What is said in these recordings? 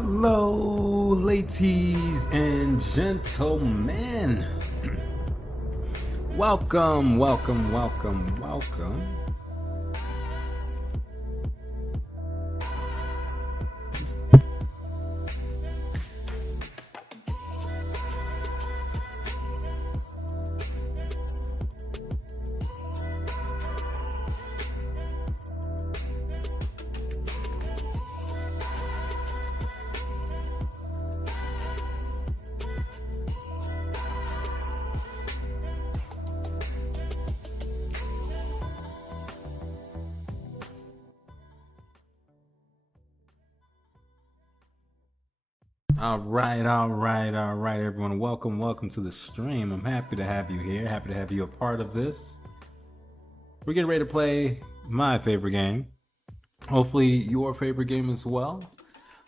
Hello, ladies and gentlemen. Welcome. All right, everyone. Welcome to the stream. I'm happy to have you here. Happy to have you a part of this. We're getting ready to play my favorite game. Hopefully your favorite game as well.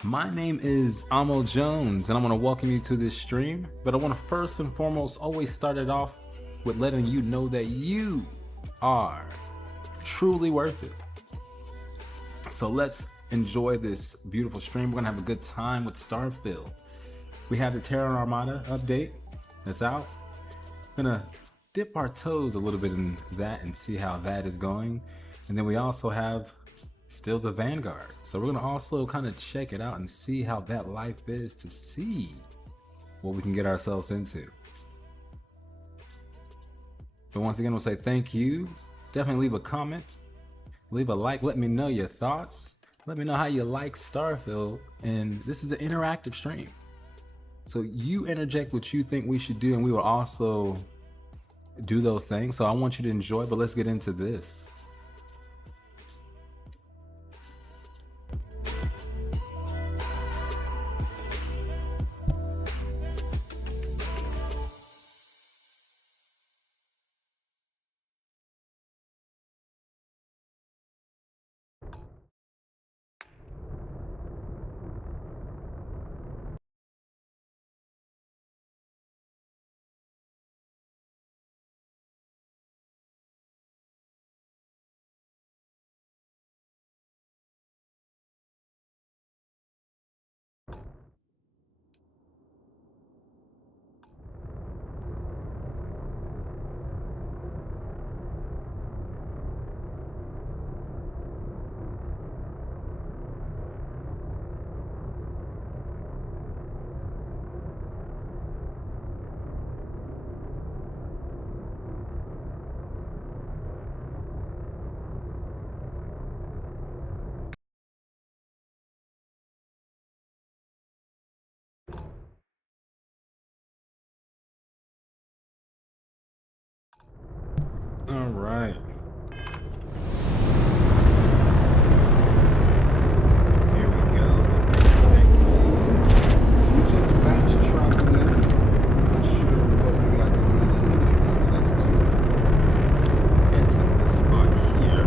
My name is Amo Jones, and I want to welcome you to this stream. But I want to first and foremost always start it off with letting you know that you are truly worth it. So let's enjoy this beautiful stream. We're gonna have a good time with Starfield. We have the Terran Armada update that's out. Gonna dip our toes a little bit in that and see how that is going. And then we also have still the Vanguard. So we're gonna also kind of check it out and see how that life is, to see what we can get ourselves into. But once again, we'll say thank you. Definitely leave a comment, leave a like, let me know your thoughts. Let me know how you like Starfield. And this is an interactive stream, so you interject what you think we should do, and we will also do those things. So I want you to enjoy, but let's get into this. All right. Here we go. So we just fast traveling in. Not sure what we got going on. It wants us to enter this spot here.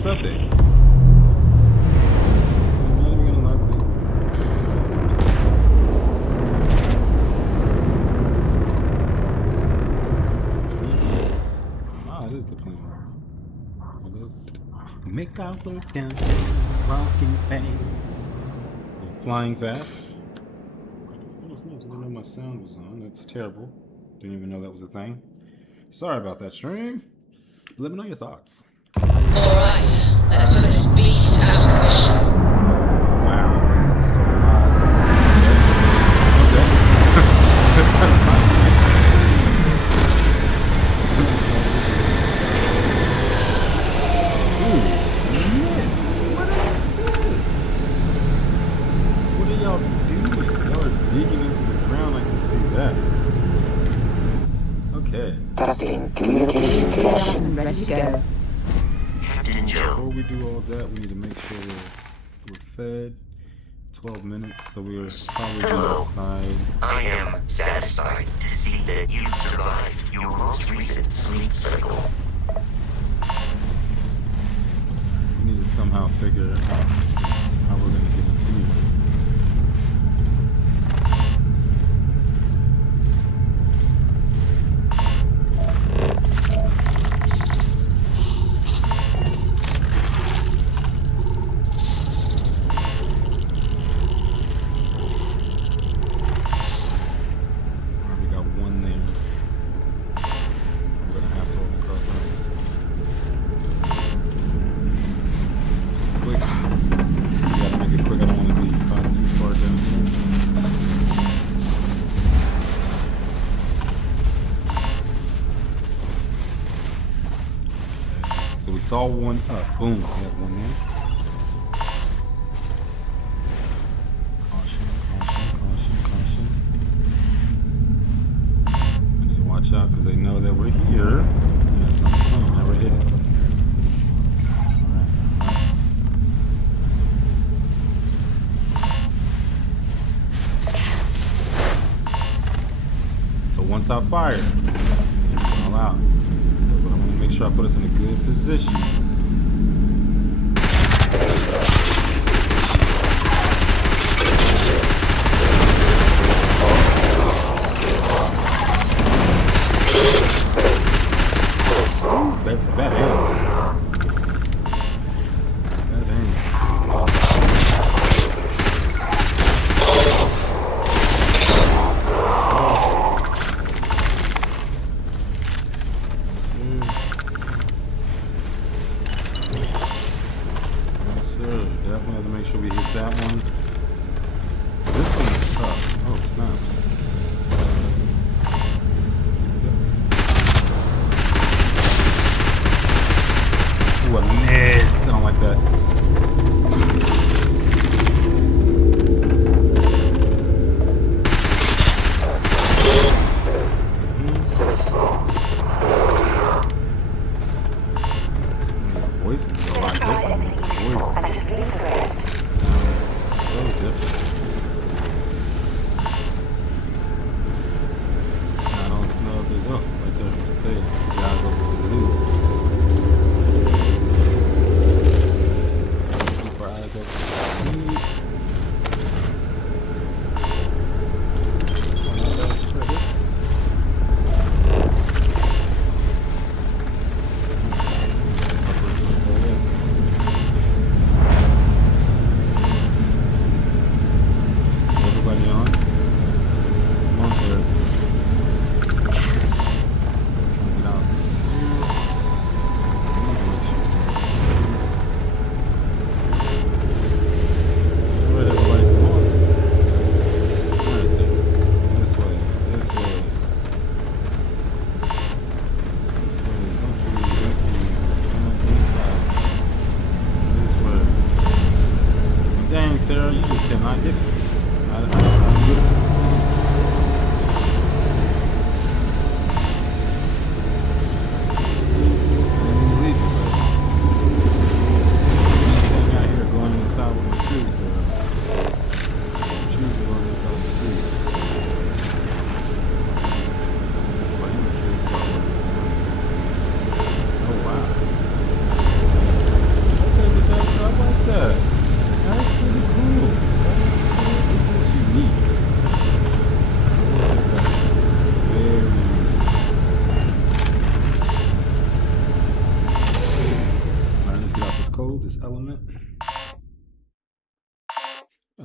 this update. I'm not even gonna lie to you. Ah, it is the plane. Well, let's make our way down Rocking Bay. Flying fast. Oh, it's nice. I didn't know my sound was on. That's terrible. Didn't even know that was a thing. Sorry about that, stream. Let me know your thoughts. Alright, let's put this beast out of question. Wow, that's so odd. Okay. That's so odd. Ooh, yes. What is this? What are y'all doing? Y'all are digging into the ground. I can see that. Okay. Testing communication connection. Ready to go. Captain Joe. Before we do all that, we need to make sure we're fed. 12 minutes, so we are probably outside. I am satisfied to see that you survived your most recent sleep cycle. We need to somehow figure out how we're going to get in here. Saw one up. Boom. We got one there. Caution, caution, caution, caution. I need to watch out because they know that we're here. Yeah, it's not the plane. Now we're hitting. Alright. So once I fire, it's all out. But I want to make sure I put us in a good position. Ooh, that's a bad aim. Bad aim. Definitely have to make sure we hit that one. This one is tough. Oh, snap. Ooh, I missed. I don't like that. Voice is a lot different. Voice. So different. I don't know if there's right there. I say the guys over the loop. Keep our eyes open. Sarah, you just cannot get it. I get it.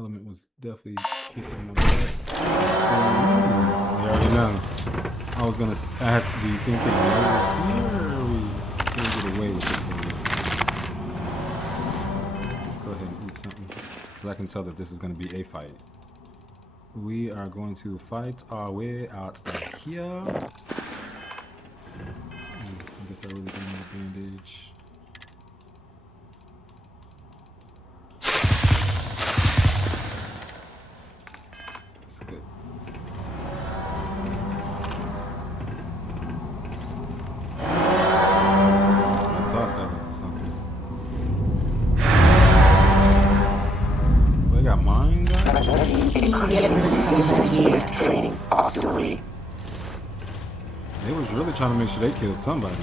element was definitely kicking my butt. So, you already know. I was gonna ask, do you think they know we're here, or are we gonna get away with it? Let's go ahead and eat something, because I can tell that this is gonna be a fight. We are going to fight our way out of here. I guess I really don't need a bandage. That's good. I thought that was something. They got mine, guys? Training obsolete. They was really trying to make sure they killed somebody.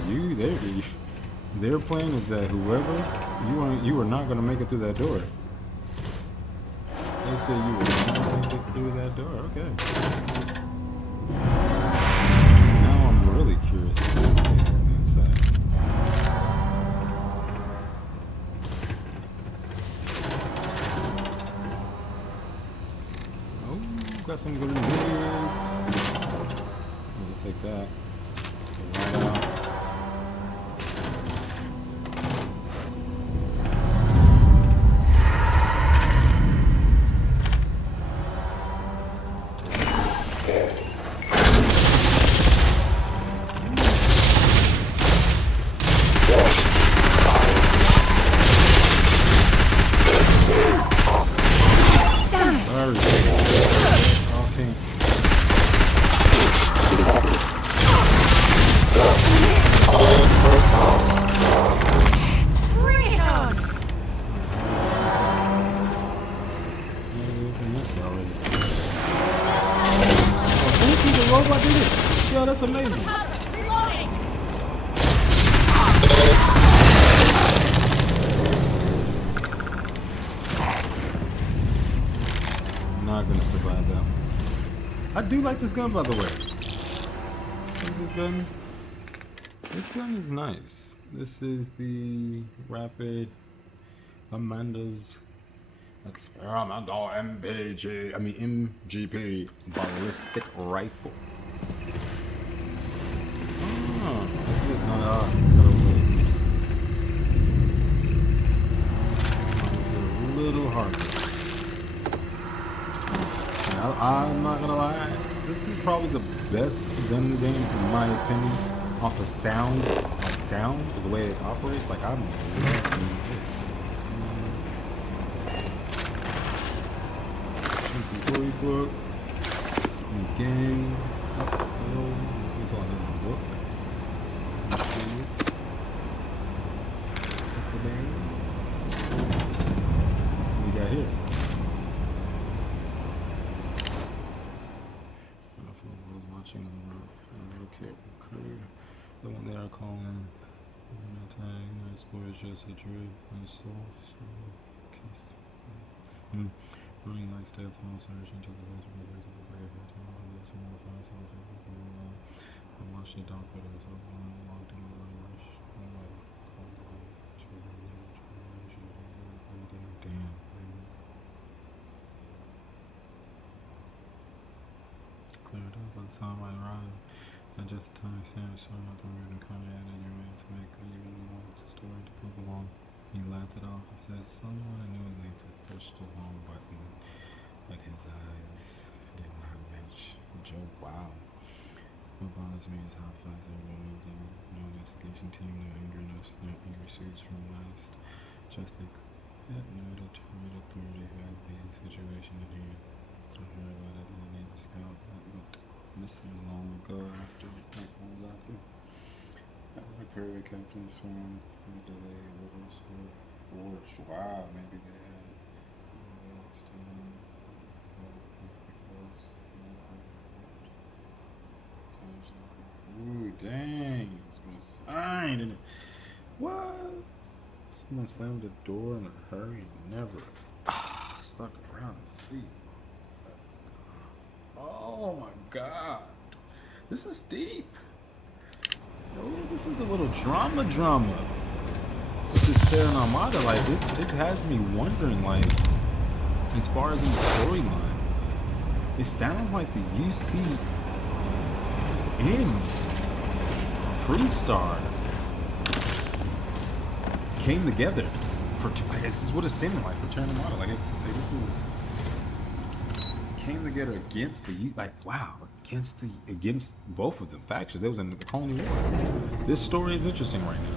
Their plan is that whoever you were not gonna make it through that door. They say you were not make it through that door. Okay. Now I'm really curious to see what's on the inside. Oh, got some grenades. We'll take that. Right out. Robot did it! Yo, that's amazing. I'm not gonna survive that one. I do like this gun, by the way. What's this gun? This gun is nice. This is the Rapid Amanda's Experimental MGP ballistic rifle. Oh, this is not a little hard. I'm not gonna lie, this is probably the best gun game in my opinion. Off the sound, the way it operates, like I'm loving it. Book. Game. It's all in the book. What we got here? I was watching the one they are calling Explorers just a dread and soul. Running like death and search into the woods from the place of the fire of I watched the dog photo so I walked in the light rush and like called the light. She was like, damn. Cleared up by the time I arrived. I just time Sam saw nothing weird and kinda added your man to make it even more to story to prove along. He laughed it off and said, someone I knew his name to push the wrong button, but his eyes did not match the joke. Wow. What bothers me is how fast everyone moved in. No investigation team, no anger suits from last. Just like that note authority who had the situation in hand. I heard about it in the Navy Scout that went missing long ago after. After Curry Captain Swarm delay was forged. Wow, maybe they had next time. Ooh, dang. It's been signed in it. What? Someone slammed the door in a hurry. Never. Stuck around the seat. Oh my god. This is deep. Oh, this is a little drama. With this Terran Armada, like it has me wondering, like, as far as in the storyline, it sounds like the UC and Freestar came together for. This is what it seemed like for Turn Model. Like this is came together against the wow, against both of them factions. There was in the Colony War. This story is interesting right now.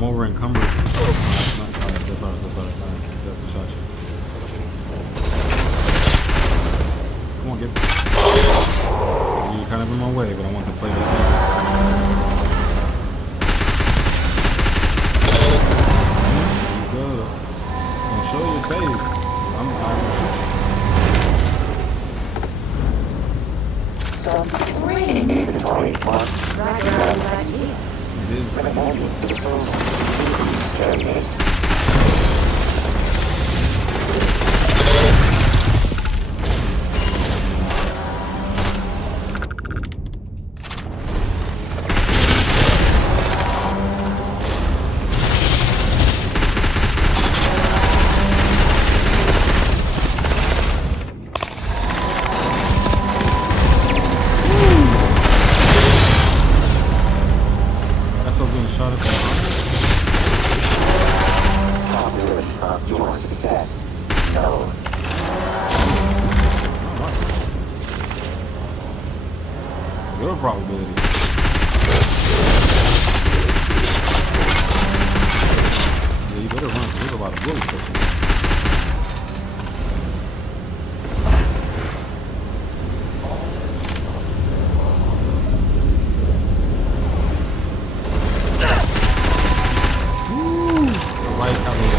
I'm over encumbered. That's all right. Definitely shot you. Come on, get me. You're kind of in my way, but I want to play this game. Good. Don't show your face. I'm Some training necessary was right here. It is. The moment the soul exterminate. Your probability. Yeah, you better run. There's a lot of bullets pushing. I like how they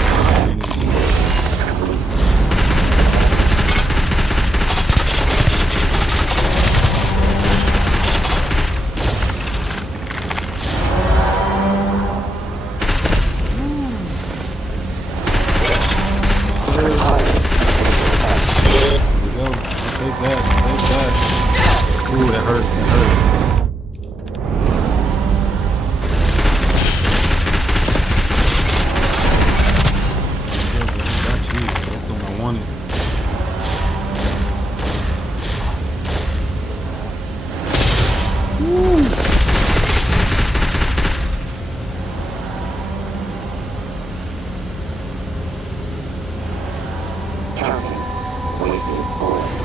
Ooh, that hurt. Got you. That's the one I wanted. Counting wasted bullets.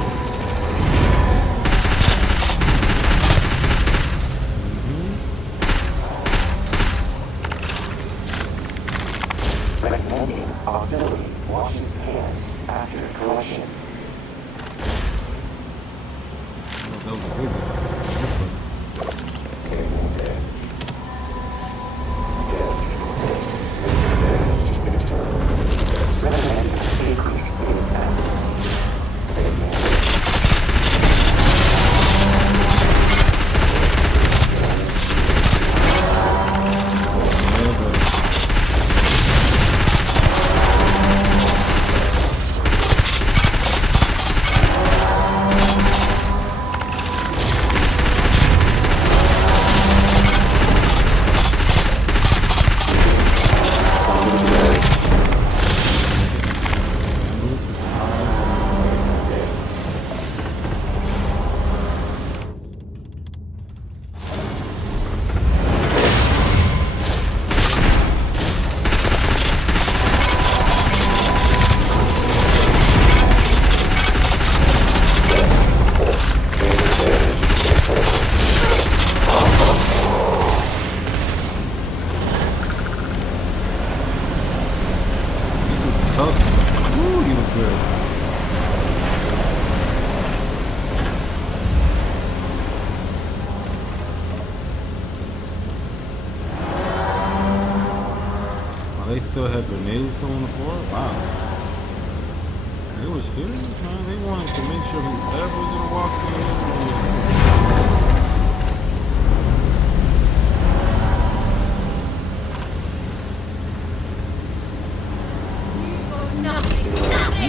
Recommending auxiliary washes hands after collection. That was a big one. Recommend increase in accuracy. still had grenades still on the floor? Wow. They were serious, man. They wanted to make sure whoever was gonna walk in.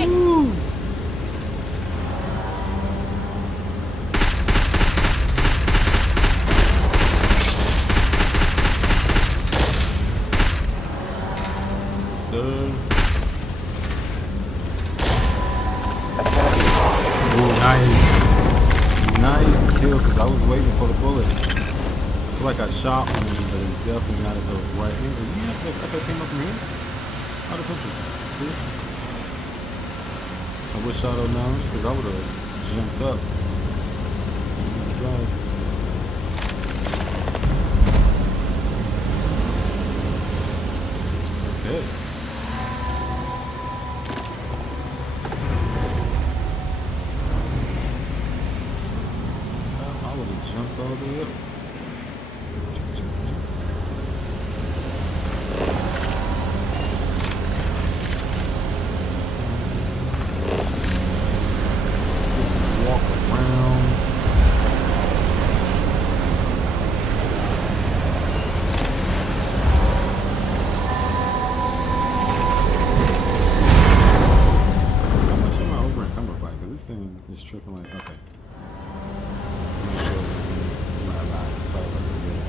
Woo! Sir. Ooh, nice. Nice kill, because I was waiting for the bullet. I feel like I shot one, but it's definitely not at the right angle. Yeah, that came up from here. Oh, that's interesting. See? I wish I'd have known, because I would have jumped up. Okay. I would have jumped all the way up. Walk around. How much am I over encumbered by? Because this thing is tripping like, okay. Make sure I'm not lying. Probably like a bit.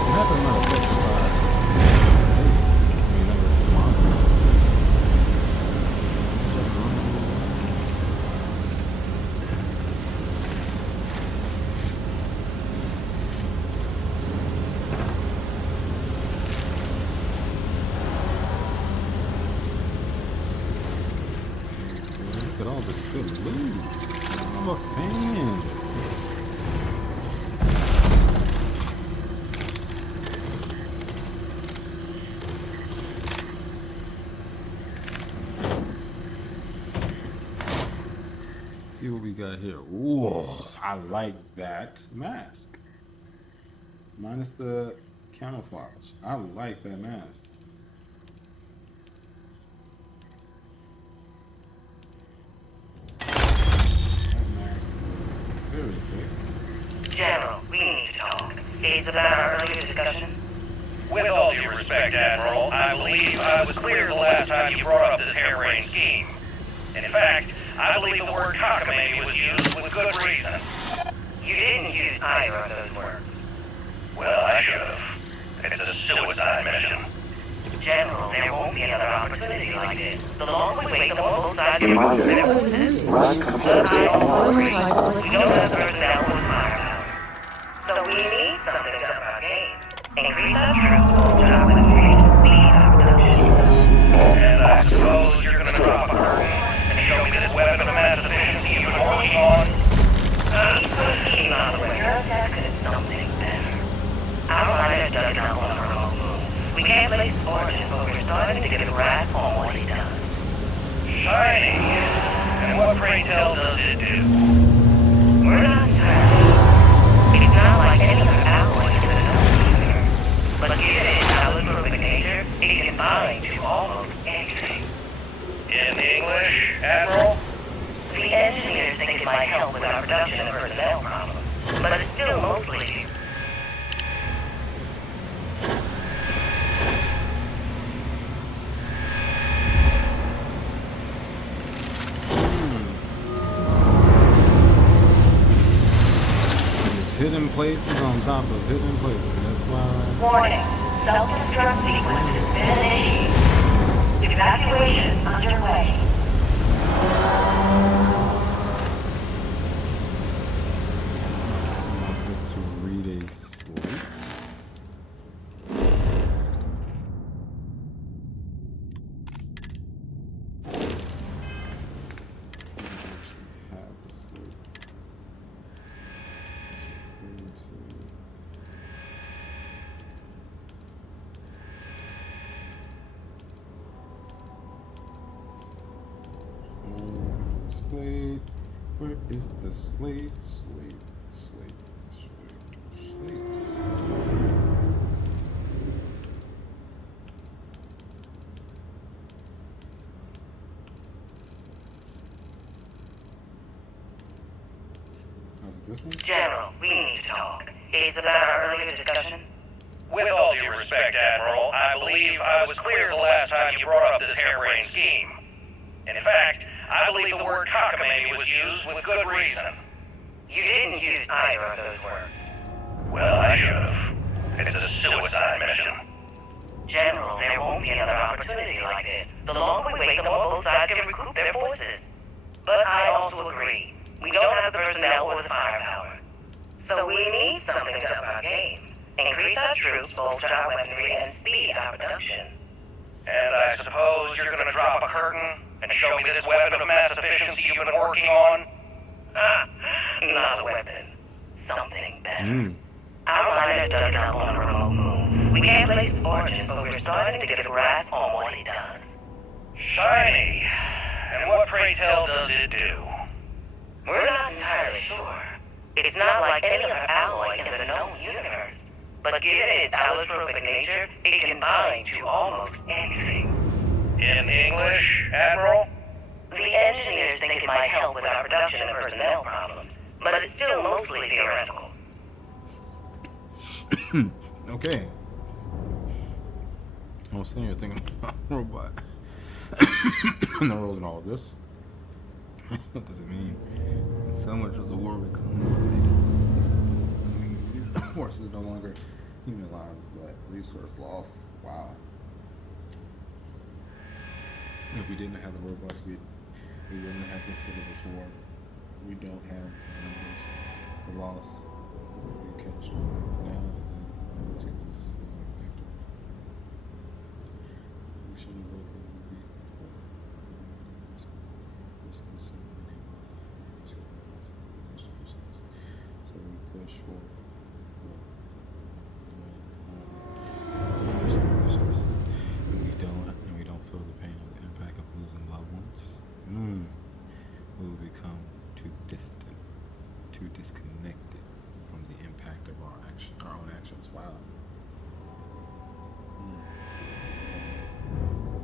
It happened not affected by, I mean, that was the monster. Look at all this good loot. I'm a fan. See what we got here. Ooh, I like that mask. Minus the camouflage. I like that mask. That mask is very sick. General, we need to talk. It's about our earlier discussion. With all due respect, Admiral, I believe I was clear the last time you brought up this harebrained scheme. In fact, I believe the word cockamamie was used with good reason. You didn't use either of those words. Well, I should have. It's a suicide mission. General, there won't be another opportunity like this. The longer we wait, the more both sides will Reminder, lose. run subject analysis. We don't have personnel with firepower. So we need something to up our game. Increase our troops, job with speed our production. Yes. And I suppose you're gonna drop a curtain and show me this weapon of mass efficiency you've been working on? Proceeding on the way. Just accident something better. Our miners dug out one of our own moves. We can't place origin, but we're starting to get a grasp on what he does. Shiny. And what, pray tell, does it do? We're not certain. It's not like any other alloy in the either. But given its allotropic nature, it can bind to almost anything. In English, Admiral? The engineers think it might help with our production and personnel problems, but it's still mostly... It's hidden places on top of hidden places. That's why. Warning. Self-destruct sequence has been initiated. Evacuation underway. Wants us to read a slate. Have the slate. Let's refer to. Where is the slate? Slate. Was it this one? General, we need to talk. It's about our earlier discussion. With all due respect, Admiral, I believe I was clear the last time you brought up this harebrained scheme. In fact, I believe the word cockamamie was used with good reason. You didn't use either of those words. Well, I should have. It's a suicide mission. General, there won't be another opportunity like this. The longer we wait, the more both sides can recoup their forces. But I also agree. We don't have the personnel or the firepower. So we need something to up our game. Increase our troops, bolster our weaponry, and speed our production. And I suppose you're gonna drop a curtain and show me this weapon of mass efficiency you've been working on? Not a weapon. Something better. Our miner dug it up on a remote moon. We can't place its origin, but we're starting to get a grasp on what it does. Shiny. And what, pray tell, does it do? We're not entirely sure. It's not like any other alloy in the known universe. But given its allotropic nature, it can bind to almost anything. In English, Admiral? The engineers think it might help with our production and personnel problems, but it's still mostly theoretical. Okay. I was sitting here thinking about robot. And the roles in all of this. What does it mean? So much of the war become related. I mean, these forces no longer human lives, but resource loss. Wow. If we didn't have the robots, we wouldn't have this this war. We don't have the numbers, the loss. We catch now. Let's get this factor. We should have voted so we push for resources. And we don't feel the pain of the impact of losing loved ones. We will become too distant, too disconnected from the impact of our own actions. Wow.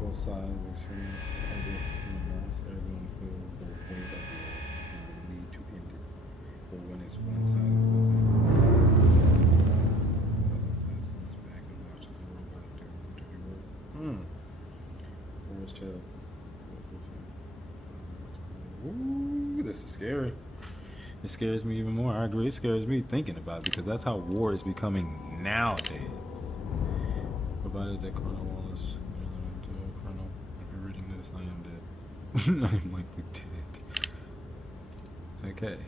Both sides experience other loss. Everyone feels the weight of war and the need to end it. But when it's one side is losing, the other side sits back and watches the robot do dirty work. War's terrible. Ooh, this is scary. It scares me even more. I agree. It scares me thinking about it because that's how war is becoming nowadays. Provided that Colonel Wallace, Colonel, if you're reading this, I am dead. I am likely dead. Okay.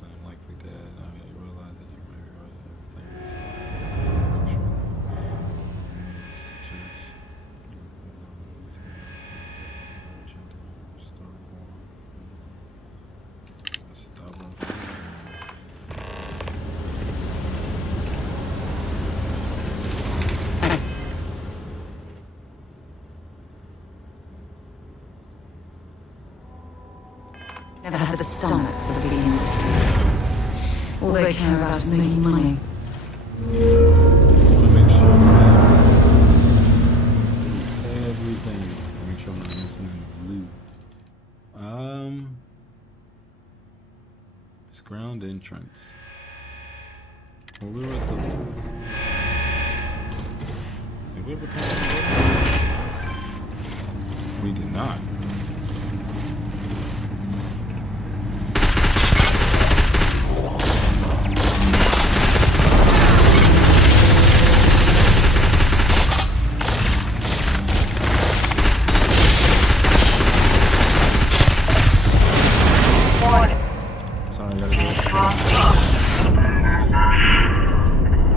I am likely dead. I realize that you may be right. Everything is Never had the stomach for the big industry. All they care about is making money. I want to make sure that everything. Make sure I'm not missing any loot. It's ground entrance. Well, we were at the. Did we ever come here? We did not. Bullets. 'Cause I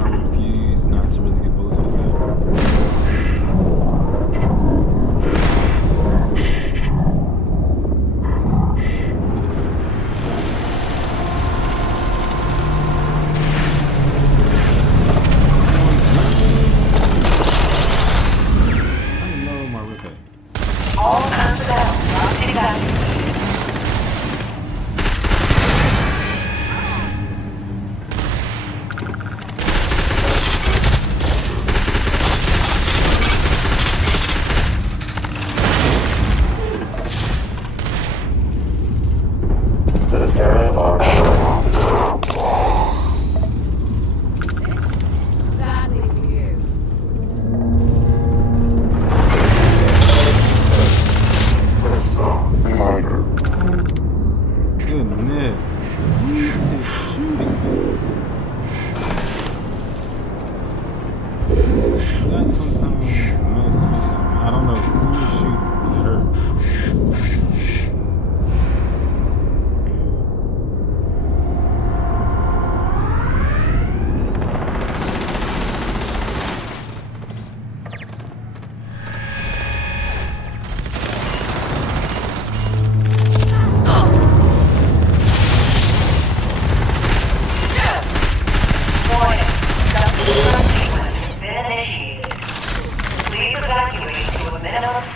refuse not to really get bullets in this guy.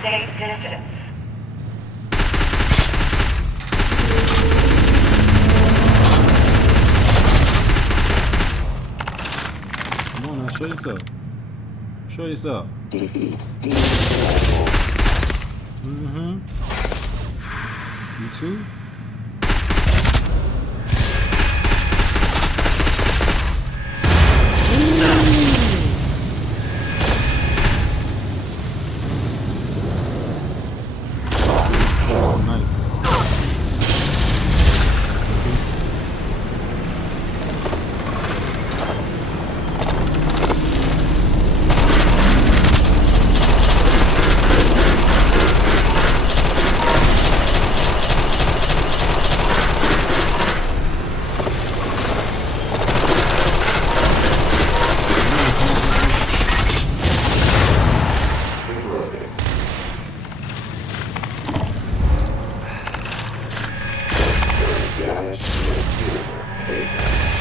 safe distance. Come on now, show yourself. Show yourself. Defeat demon. Mm-hmm. You too? Oh, nice.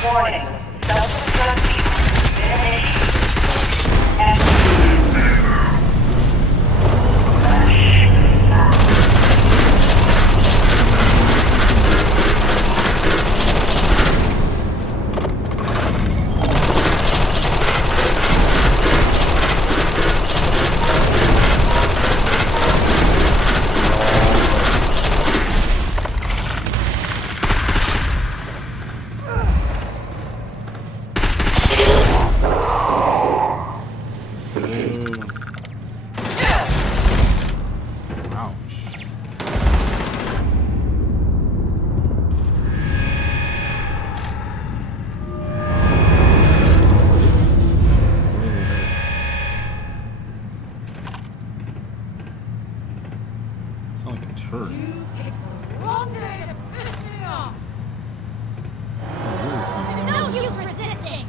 Warning. Self-destruct sequence has been initiated. Exit. Sound like a turd. Wrong day to piss me off! Oh, really sounds There's no use resisting!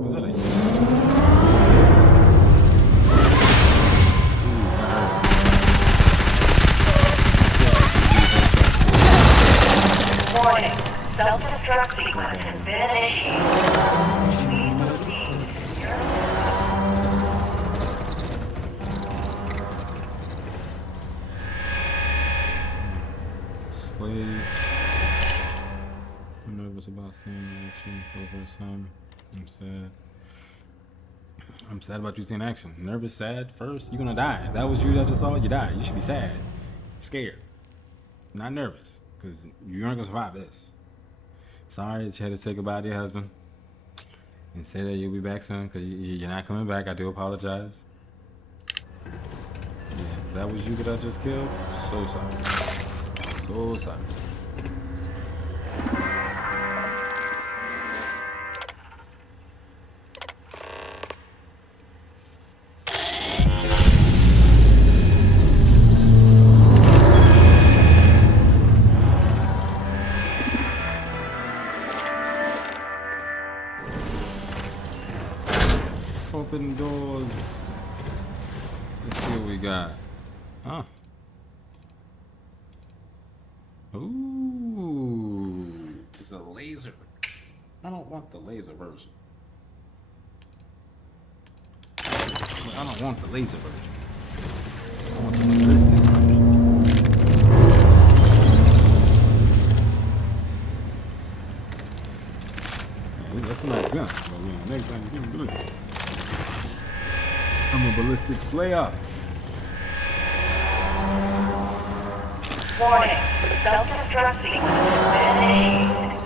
Is that a... Warning. Self-destruct sequence has been initiated. Please proceed to your Slave. I'm nervous about seeing action for the first time. I'm sad. I'm sad about you seeing action. Nervous, sad, first, you're gonna die. If that was you that just saw it, you died. You should be sad. Scared. Not nervous. Because you aren't gonna survive this. Sorry that you had to say goodbye to your husband. And say that you'll be back soon, because you're not coming back. I do apologize. Yeah, if that was you that I just killed, so sorry. So sorry. Open doors. Let's see what we got. Huh. Ooh. It's a laser. I don't want the laser version. I don't want the laser version. I want the ballistic version. Yeah, that's a nice gun. But yeah, next time you give me ballistic. I'm a ballistic player. warning. Self-destruct sequence has been initiated.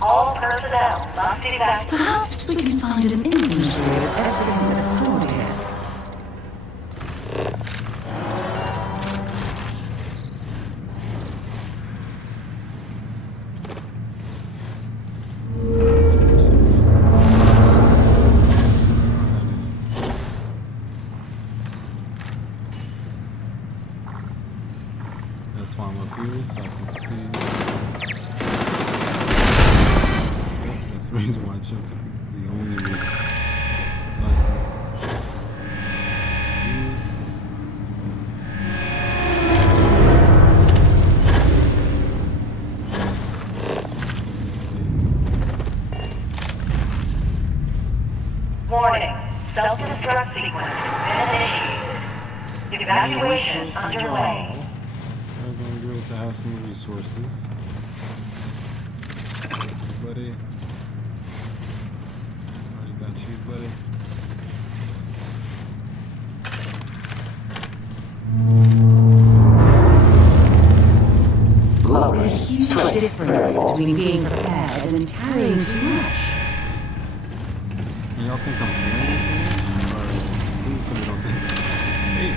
All personnel must evacuate. Perhaps we can find an inventory of everything that's stored here. That's why I'm up here, so I can see. That's the reason why I jumped the only way. So I can see this. Warning. Self-destruct sequence has been initiated. Evacuation underway. We're going to to have some resources. Buddy. Already got you, buddy. There's a huge difference between being prepared and carrying too much. And y'all think I'm carrying things? Or please tell me don't think that. Hey.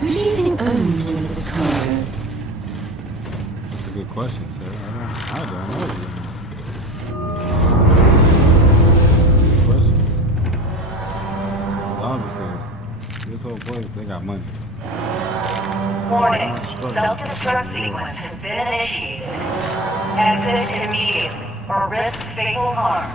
Who do you think owns all of this cargo? That's a good question, sir. I don't know. Good question. Obviously, this whole place, they got money. Warning. Self-destruct sequence has been initiated. Exit immediately or risk fatal harm.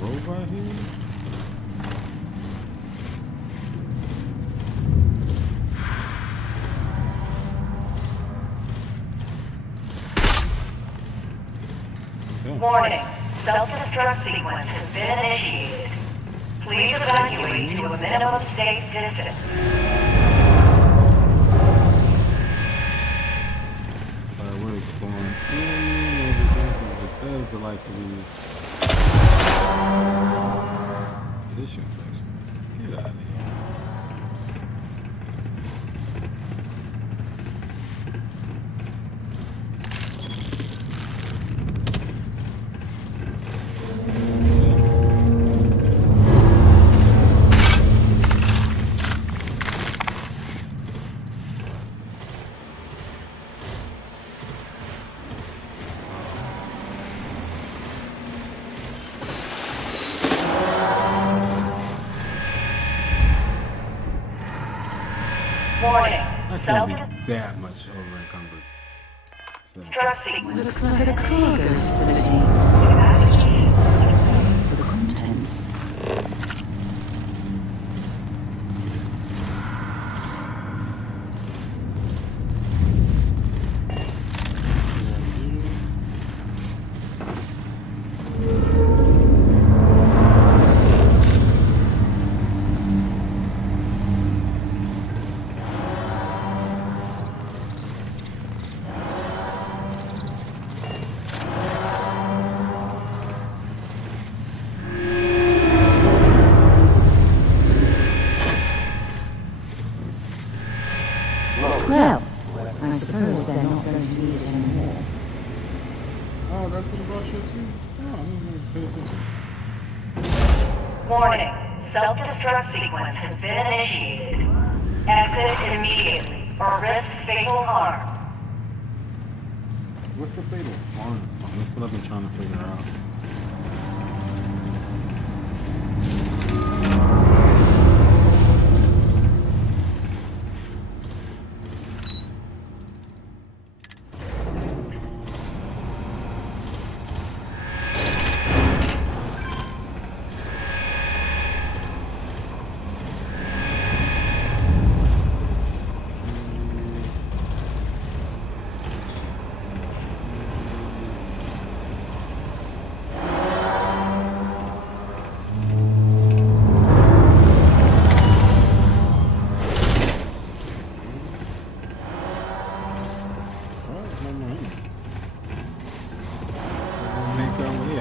Robot here? Okay. Warning. Self-destruct sequence has been initiated. Please evacuate to a minimum safe distance. We're exploring everything from the lights of tissue infection. Get out of here. Warning. I can't Self-destruct be that much over encumbered. So, sequence. Looks like a cargo facility. Questions. What's the contents? Well, I suppose they're not going to need it anymore. oh, that's what brought you to? Oh, I didn't even pay attention. Warning. Self-destruct sequence has been initiated. Exit immediately or risk fatal harm. What's the fatal harm? That's what I've been trying to figure out.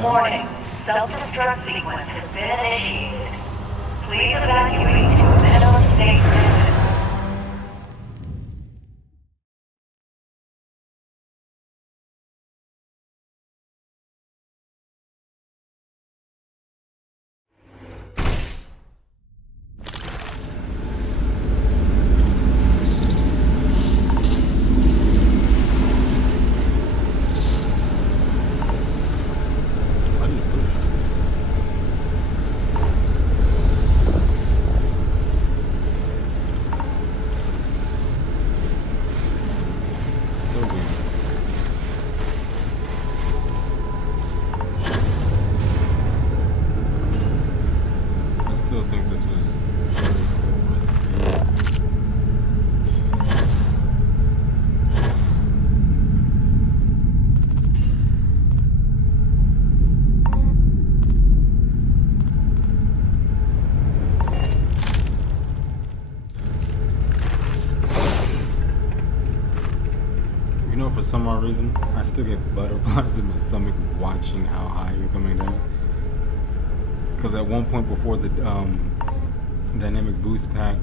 Warning. Self-destruct sequence has been initiated. Please evacuate to a minimum safe distance. I didn't push. You know, for some odd reason, I still get butterflies in my stomach watching how high you're coming down. Because at one point before the dynamic boost pack,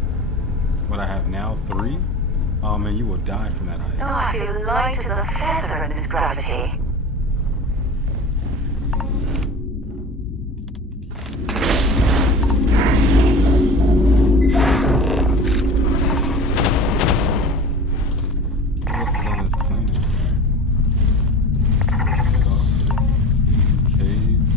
what I have now, 3, oh man, you will die from that height. Oh, I feel light as a feather in this gravity. What else is on this planet? Caves.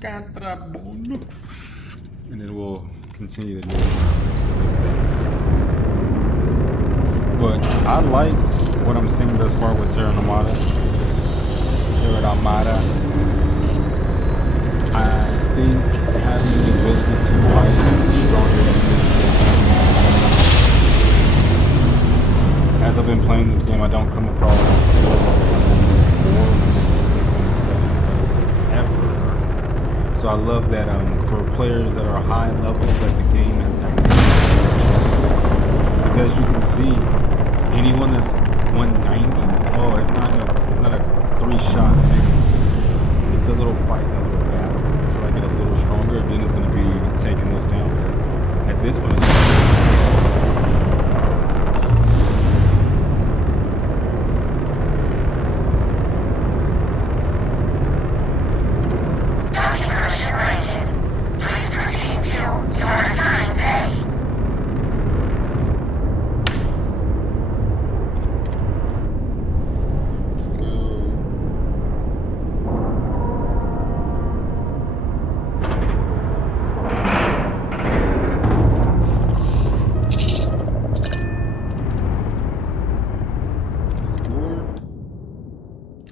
Contrabando. And then we'll continue the new process to the best. But I like what I'm seeing thus far with Terra Armada. I think having the ability to fight stronger enemies. As I've been playing this game, I don't come across 4, 6, 7 ever. So I love that for players that are high level, that the game has done. Because as you can see, anyone that's 190, oh, it's not a 3-shot thing. It's a little fight and a little battle until I get a little stronger. Then it's going to be taking those down. But at this point,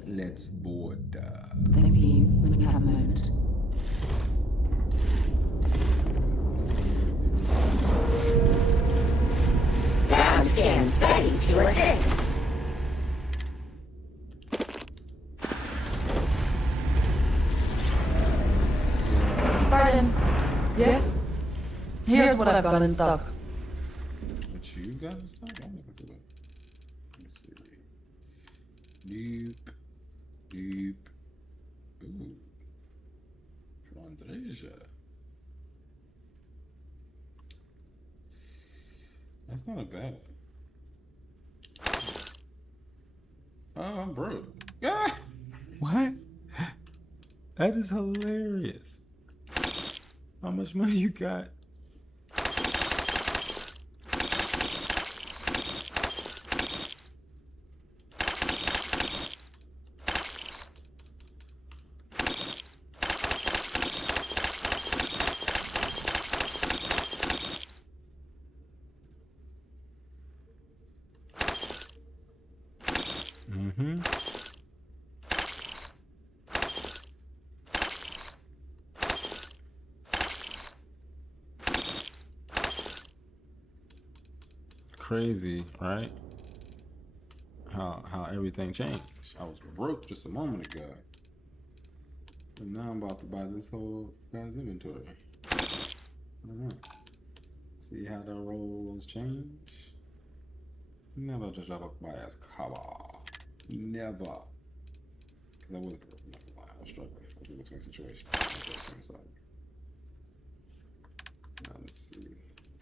let's board. Think of you when you have a moment. Down scans ready to assist. Pardon. Yes? Here's what I've got in stock. What you got in stock? I'm looking for that. Let's see. Deep. Ooh. Flandresia. That's not a bad one. Oh, I'm broke. Ah! What? That is hilarious. How much money you got? Mm-hmm. Crazy, right? How everything changed. I was broke just a moment ago, but now I'm about to buy this whole guy's inventory. I don't know. See how the roles change? Never just drop a buy as cover. Never. Because I wasn't broke. I'm not gonna lie. I was struggling. I was in between situations. Now let's see if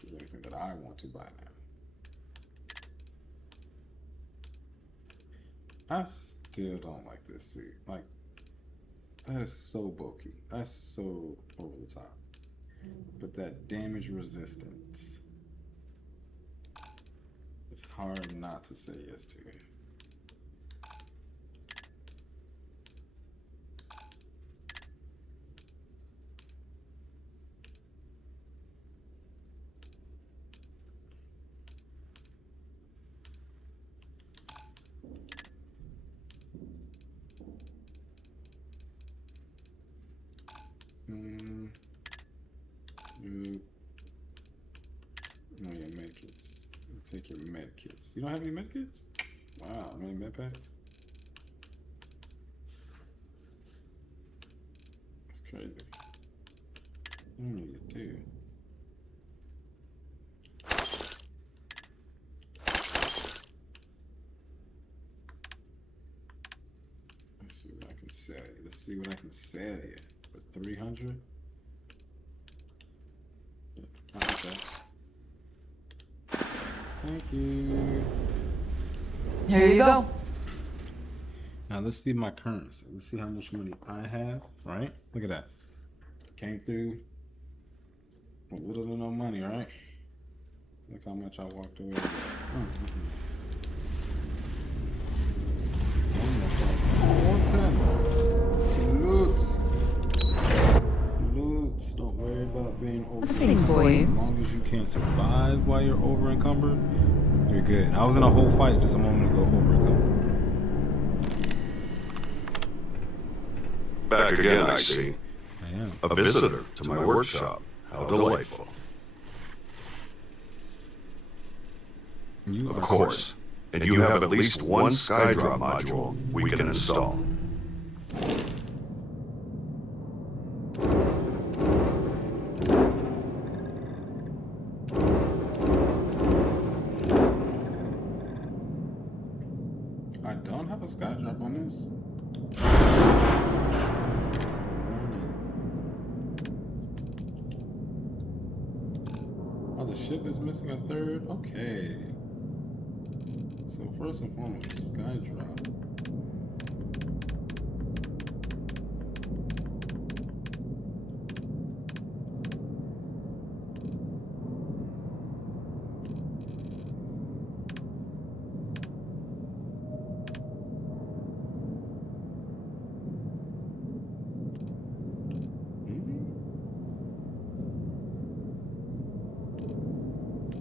there's anything that I want to buy now. I still don't like this suit. Like, that is so bulky. That's so over the top. But that damage resistance, it's hard not to say yes to. No, your medkits. Take your medkits. You don't have any medkits? Wow, any med packs? That's crazy. I don't need it too. Let's see what I can sell you. Let's see what I can sell you for 300. Yeah, I'll get that. Thank you. Here you go. Now let's see my currency. Let's see how much money I have, right? Look at that. Came through with little to no money, right? Look how much I walked away with. What's that? Some loots. Loots. Don't worry about being over. Things for you. As long as you can survive while you're over encumbered, you're good. I was in a whole fight just a moment ago over encumbered. Back again, I see. I am. A visitor to my workshop. How delightful. You Of are course. And you have at least one Skydrop module we can install. I don't have a Skydrop on this. Oh, the ship is missing a third? Okay. So first and foremost, Skydrop.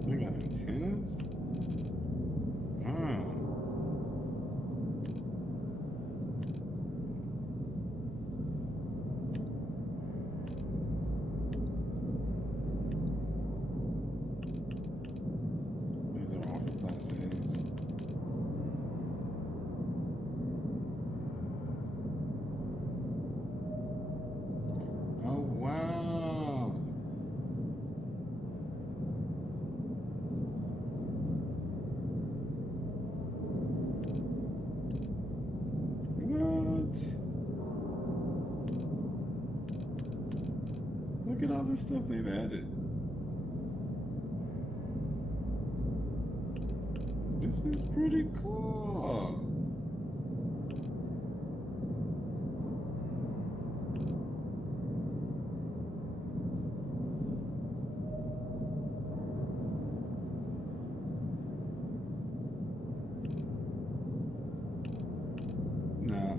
They got antennas? Oh. These are all for classes. Oh wow. What? Look at all this stuff they've added. This is pretty cool.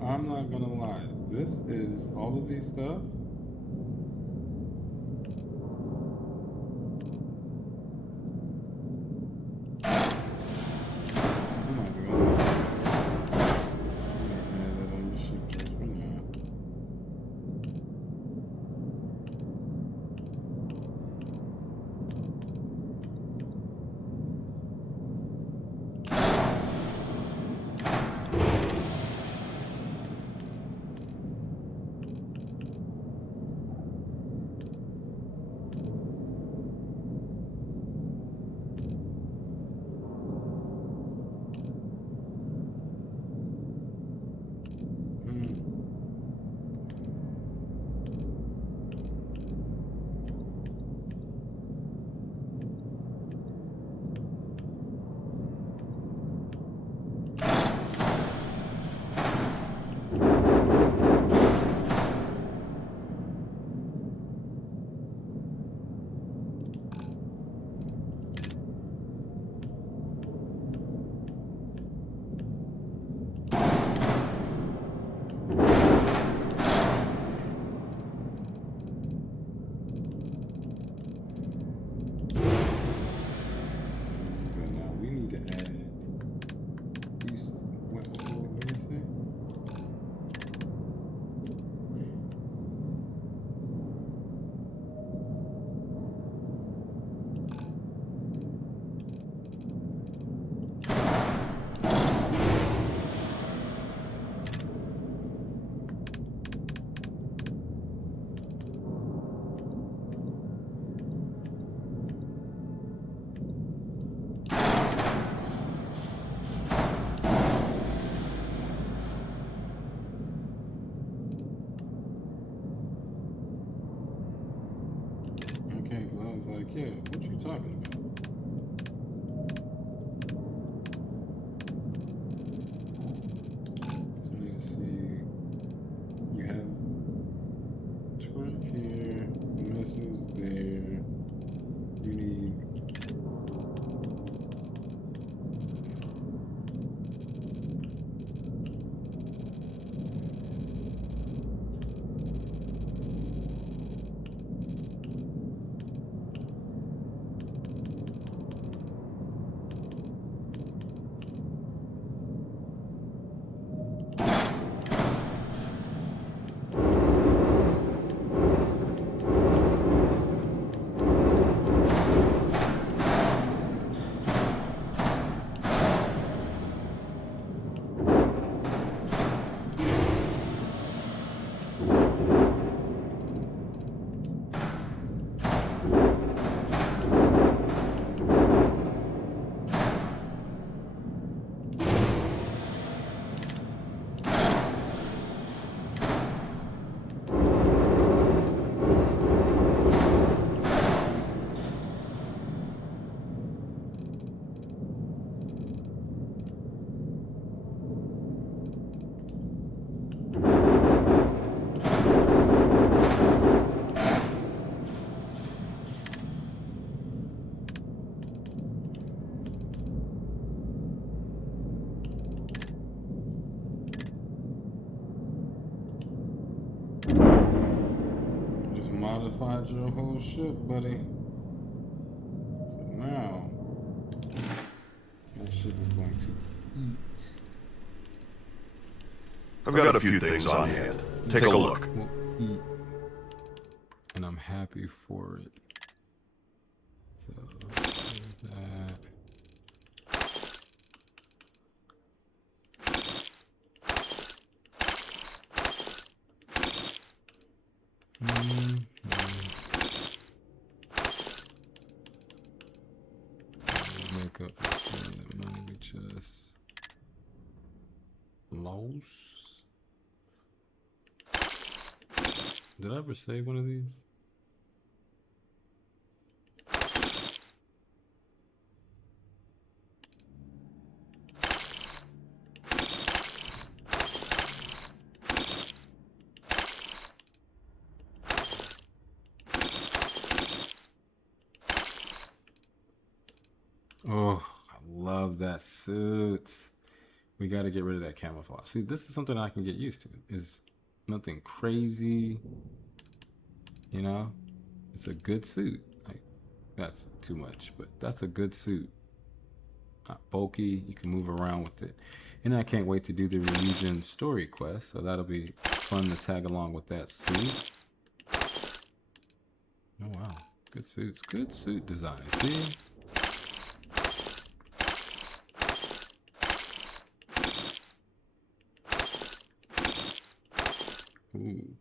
I'm not gonna lie. This is all of these stuff. I'm not gonna lie. I'm not gonna let on the ship just for now. Like, yeah, what you talking about? So I need to see. You have turret here, missiles there. You need. Modified your whole ship, buddy. So now that ship is going to eat. I've got a few things on hand. Take a look. Will eat. And I'm happy for it. So there's that. Make up for that money we just lost. Did I ever save one of these? Oh, I love that suit. We got to get rid of that camouflage. See, this is something I can get used to. Is nothing crazy, you know? It's a good suit. Like, that's too much, but that's a good suit. Not bulky. You can move around with it. And I can't wait to do the Ryujin story quest, so that'll be fun to tag along with that suit. Oh wow, good suits, good suit design. See? Ooh.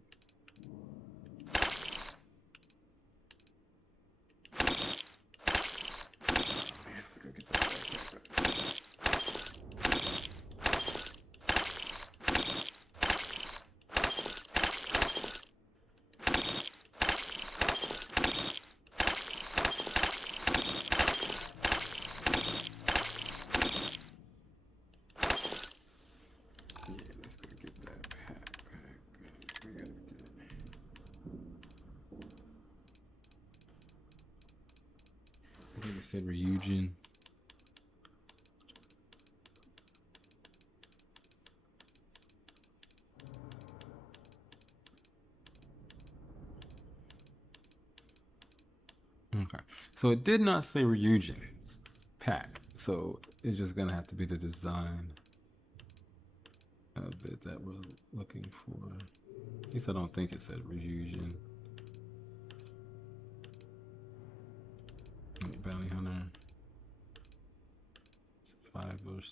I think it said Ryujin. Okay, so it did not say Ryujin pack, so it's just gonna have to be the design of it that we're looking for. At least I don't think it said Ryujin. Bounty hunter,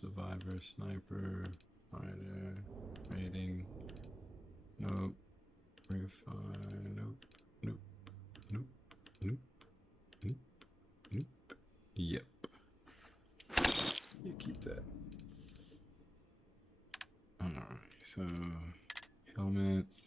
survivor, sniper, fighter, raiding. Nope. Refine. Nope. Nope. Nope. Nope. Nope. Nope. Yep. You keep that. Alright, so helmets.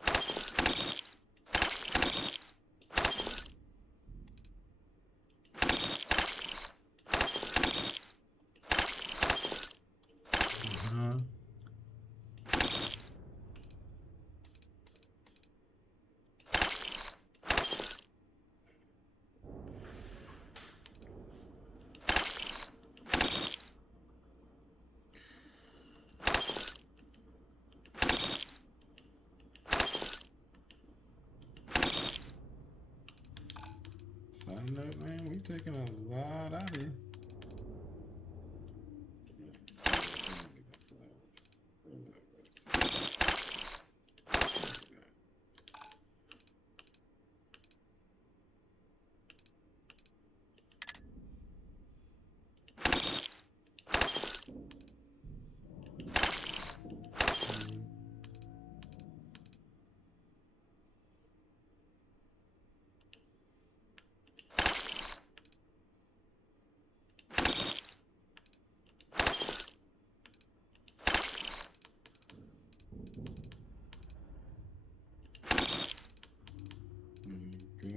Side note, man, we taking a lot out of here.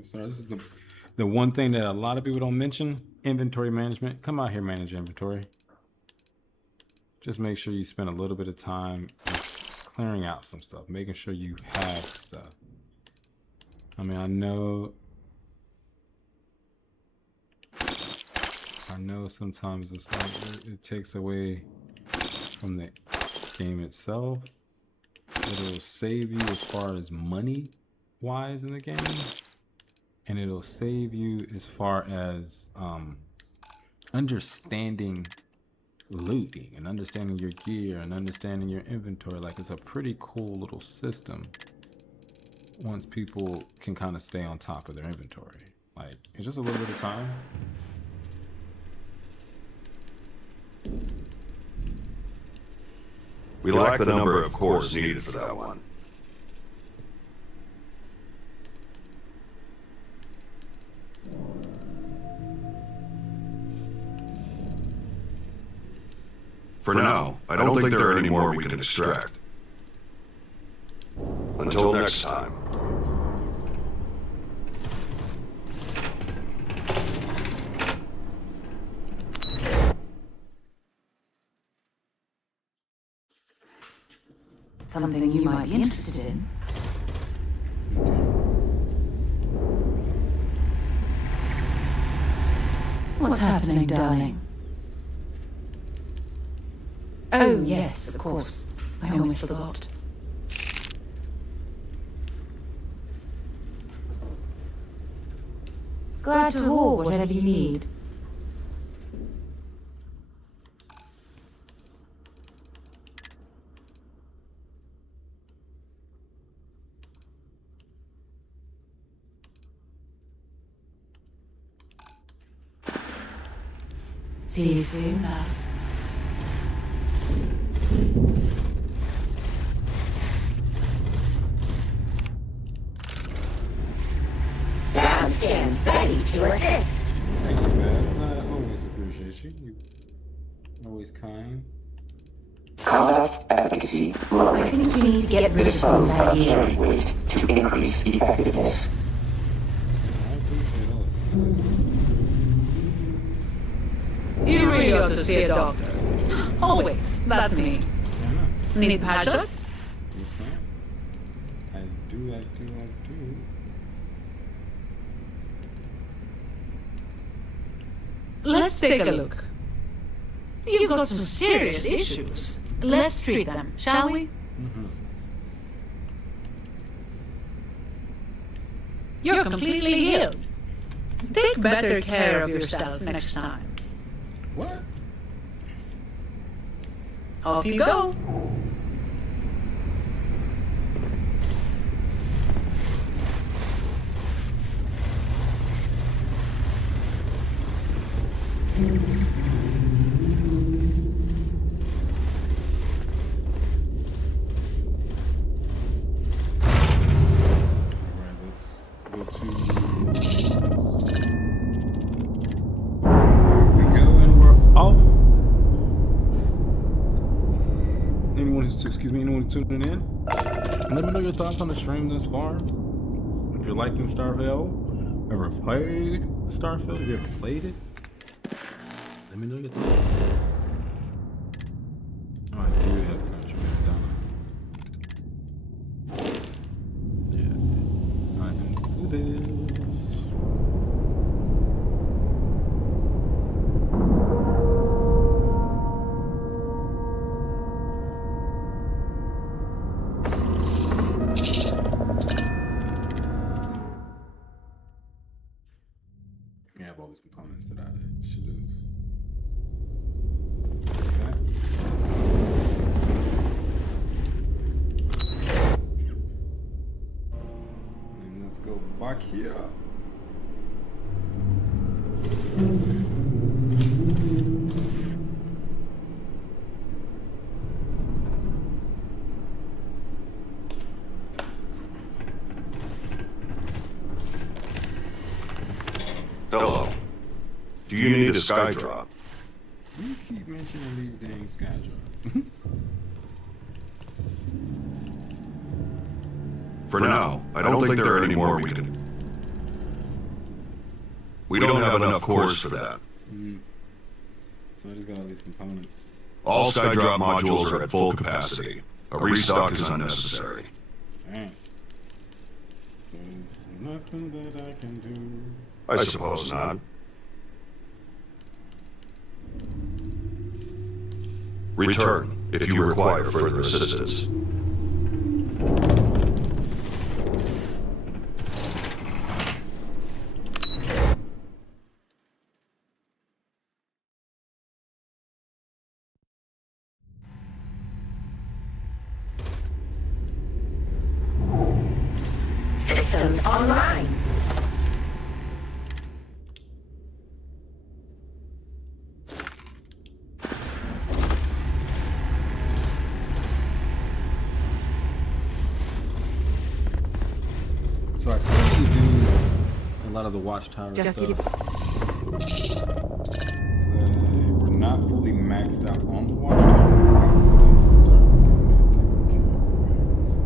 So this is the one thing that a lot of people don't mention: inventory management. Come out here, manage inventory. Just make sure you spend a little bit of time just clearing out some stuff, making sure you have stuff. I mean, I know sometimes it's like it takes away from the game itself, but it'll save you as far as money wise in the game. And it'll save you as far as understanding looting and understanding your gear and understanding your inventory. Like, it's a pretty cool little system once people can kind of stay on top of their inventory. Like, it's just a little bit of time. We lack the number of cores needed for that one. For now, I don't think there are any more we can extract. Until next time. Something you might be interested in. What's happening, darling? Oh, yes, of course. I almost forgot. Glad to haul whatever you need. See you soon, love. Now stands ready to assist. Thank you, Babs. I always appreciate you. You're always kind. Combat efficacy low. I think we need to get rid of some Dispose of idea. carry weight to increase effectiveness. I appreciate all of it. You really ought to see a doctor. Oh wait, that's me. Need patch up? Yes, ma'am. I do. Let's take a look. You've got some serious issues. Let's treat them, shall we? You're completely healed. Take better care of yourself next time. What? Off you go. Alright, let's go to. We go and we're off. Anyone who's tuning in, let me know your thoughts on the stream thus far. If you're liking Starfield, ever played Starfield? Have you ever played it? Let me know your thoughts. Oh, I do have countryman, don't I? Yeah. I can do this. I have all these components that I should have. Okay. And let's go back here. Hello. Do you need a sky drop? You keep mentioning these dang sky drops. For now, I don't think there are any more we can. We don't have enough cores for that. So I just got all these components. All sky drop modules are at full capacity. A restock is unnecessary. Dang. So there's nothing that I can do. I suppose not. Return if you require further assistance. Systems online. So I still need to do a lot of the watchtower Just stuff. keep- We're not fully maxed out on the watchtower. Start taking care of it, so.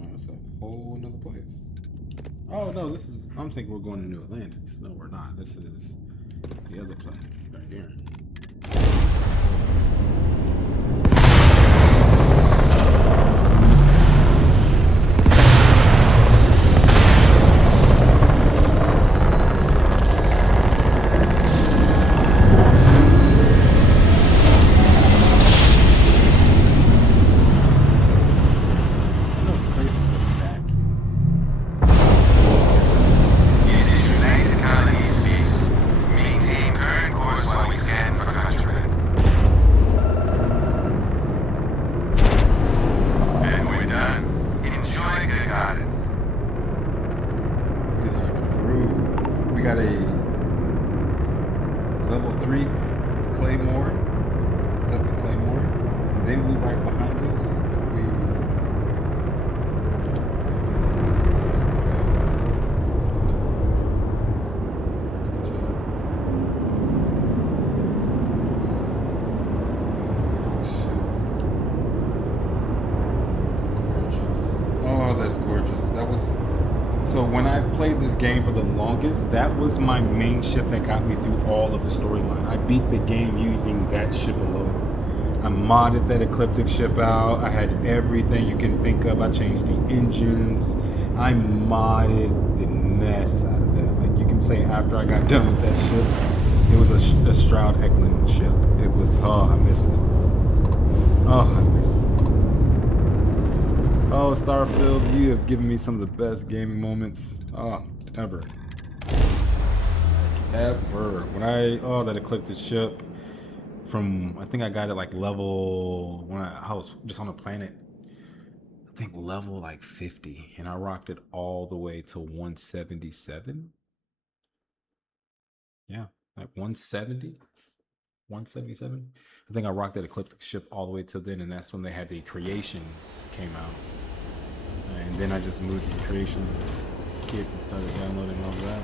Oh, that's a whole another place. Oh no, this is. I'm thinking we're going to New Atlantis. No, we're not. This is the other planet right here. We got a level 3 Claymore, eclectic Claymore, and then we right behind us. So when I played this game for the longest, that was my main ship that got me through all of the storyline. I beat the game using that ship alone. I modded that ecliptic ship out. I had everything you can think of. I changed the engines. I modded the mess out of that. Like you can say after I got done with that ship, it was a Stroud Eklund ship. It was, I miss it. Oh, I miss it. Oh, Starfield, you have given me some of the best gaming moments ever. Ever. That ecliptic ship from, I think I got it like level, when I was just on the planet, I think level like 50, and I rocked it all the way to 177. Yeah, like 170, 177. I think I rocked that ecliptic ship all the way till then, and that's when they had the creations came out. And then I just moved to the creation kit and started downloading all of that.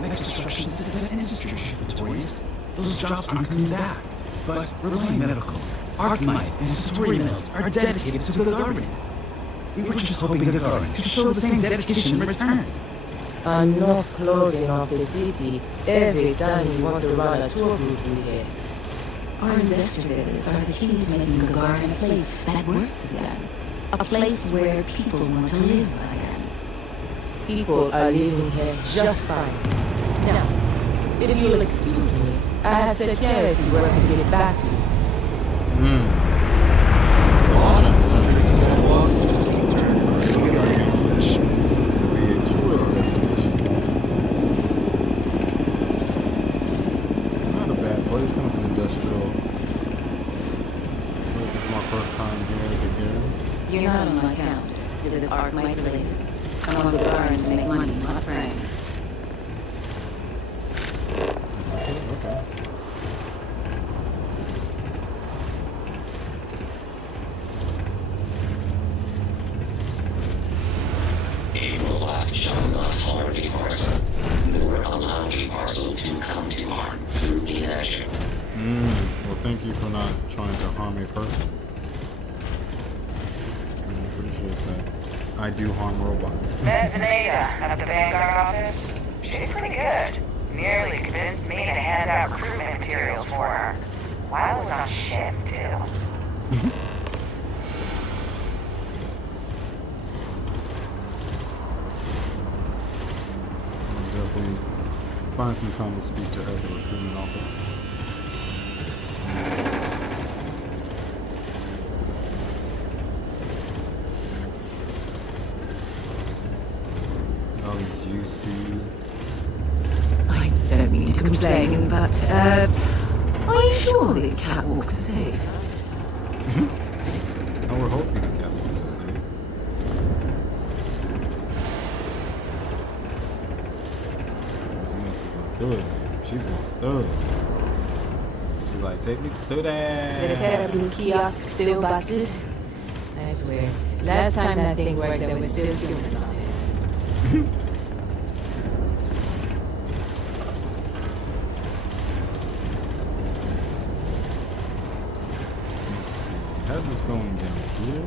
Next instructions is that industry inventories. Those jobs aren't coming back. But Reliant Medical, Archmite, and Satori Mills are dedicated to Gagarin. We were just hoping Gagarin could show the same dedication in return. I'm not closing off the city every time you want to run a tour group through here. Our investor visits are the key to making Gagarin a place that works again. A place where people want to live again. People are living here just fine. Now, if you'll excuse me, I have security work to get back to. You're not on my account. This is Archmite related. I'm on Gagarin to make money, not friends. Okay. A robot shall not harm a parcel, nor allow a parcel to come to harm through inaction. Well, thank you for not trying to harm a person. I do harm robots. That's Anita at the Vanguard office. She's pretty good. Nearly convinced me to hand out recruitment materials for her. While I was on shift, too. I'll definitely find some time to speak to her at the recruitment office. I don't mean to complain, but, are you sure these catwalks are safe? I would hope these catwalks are safe. She must be going through it. She's going through it. She's like, take me through that. The terrible kiosk still busted? I swear, last time that thing worked, there was still humans on it. How's this going down here?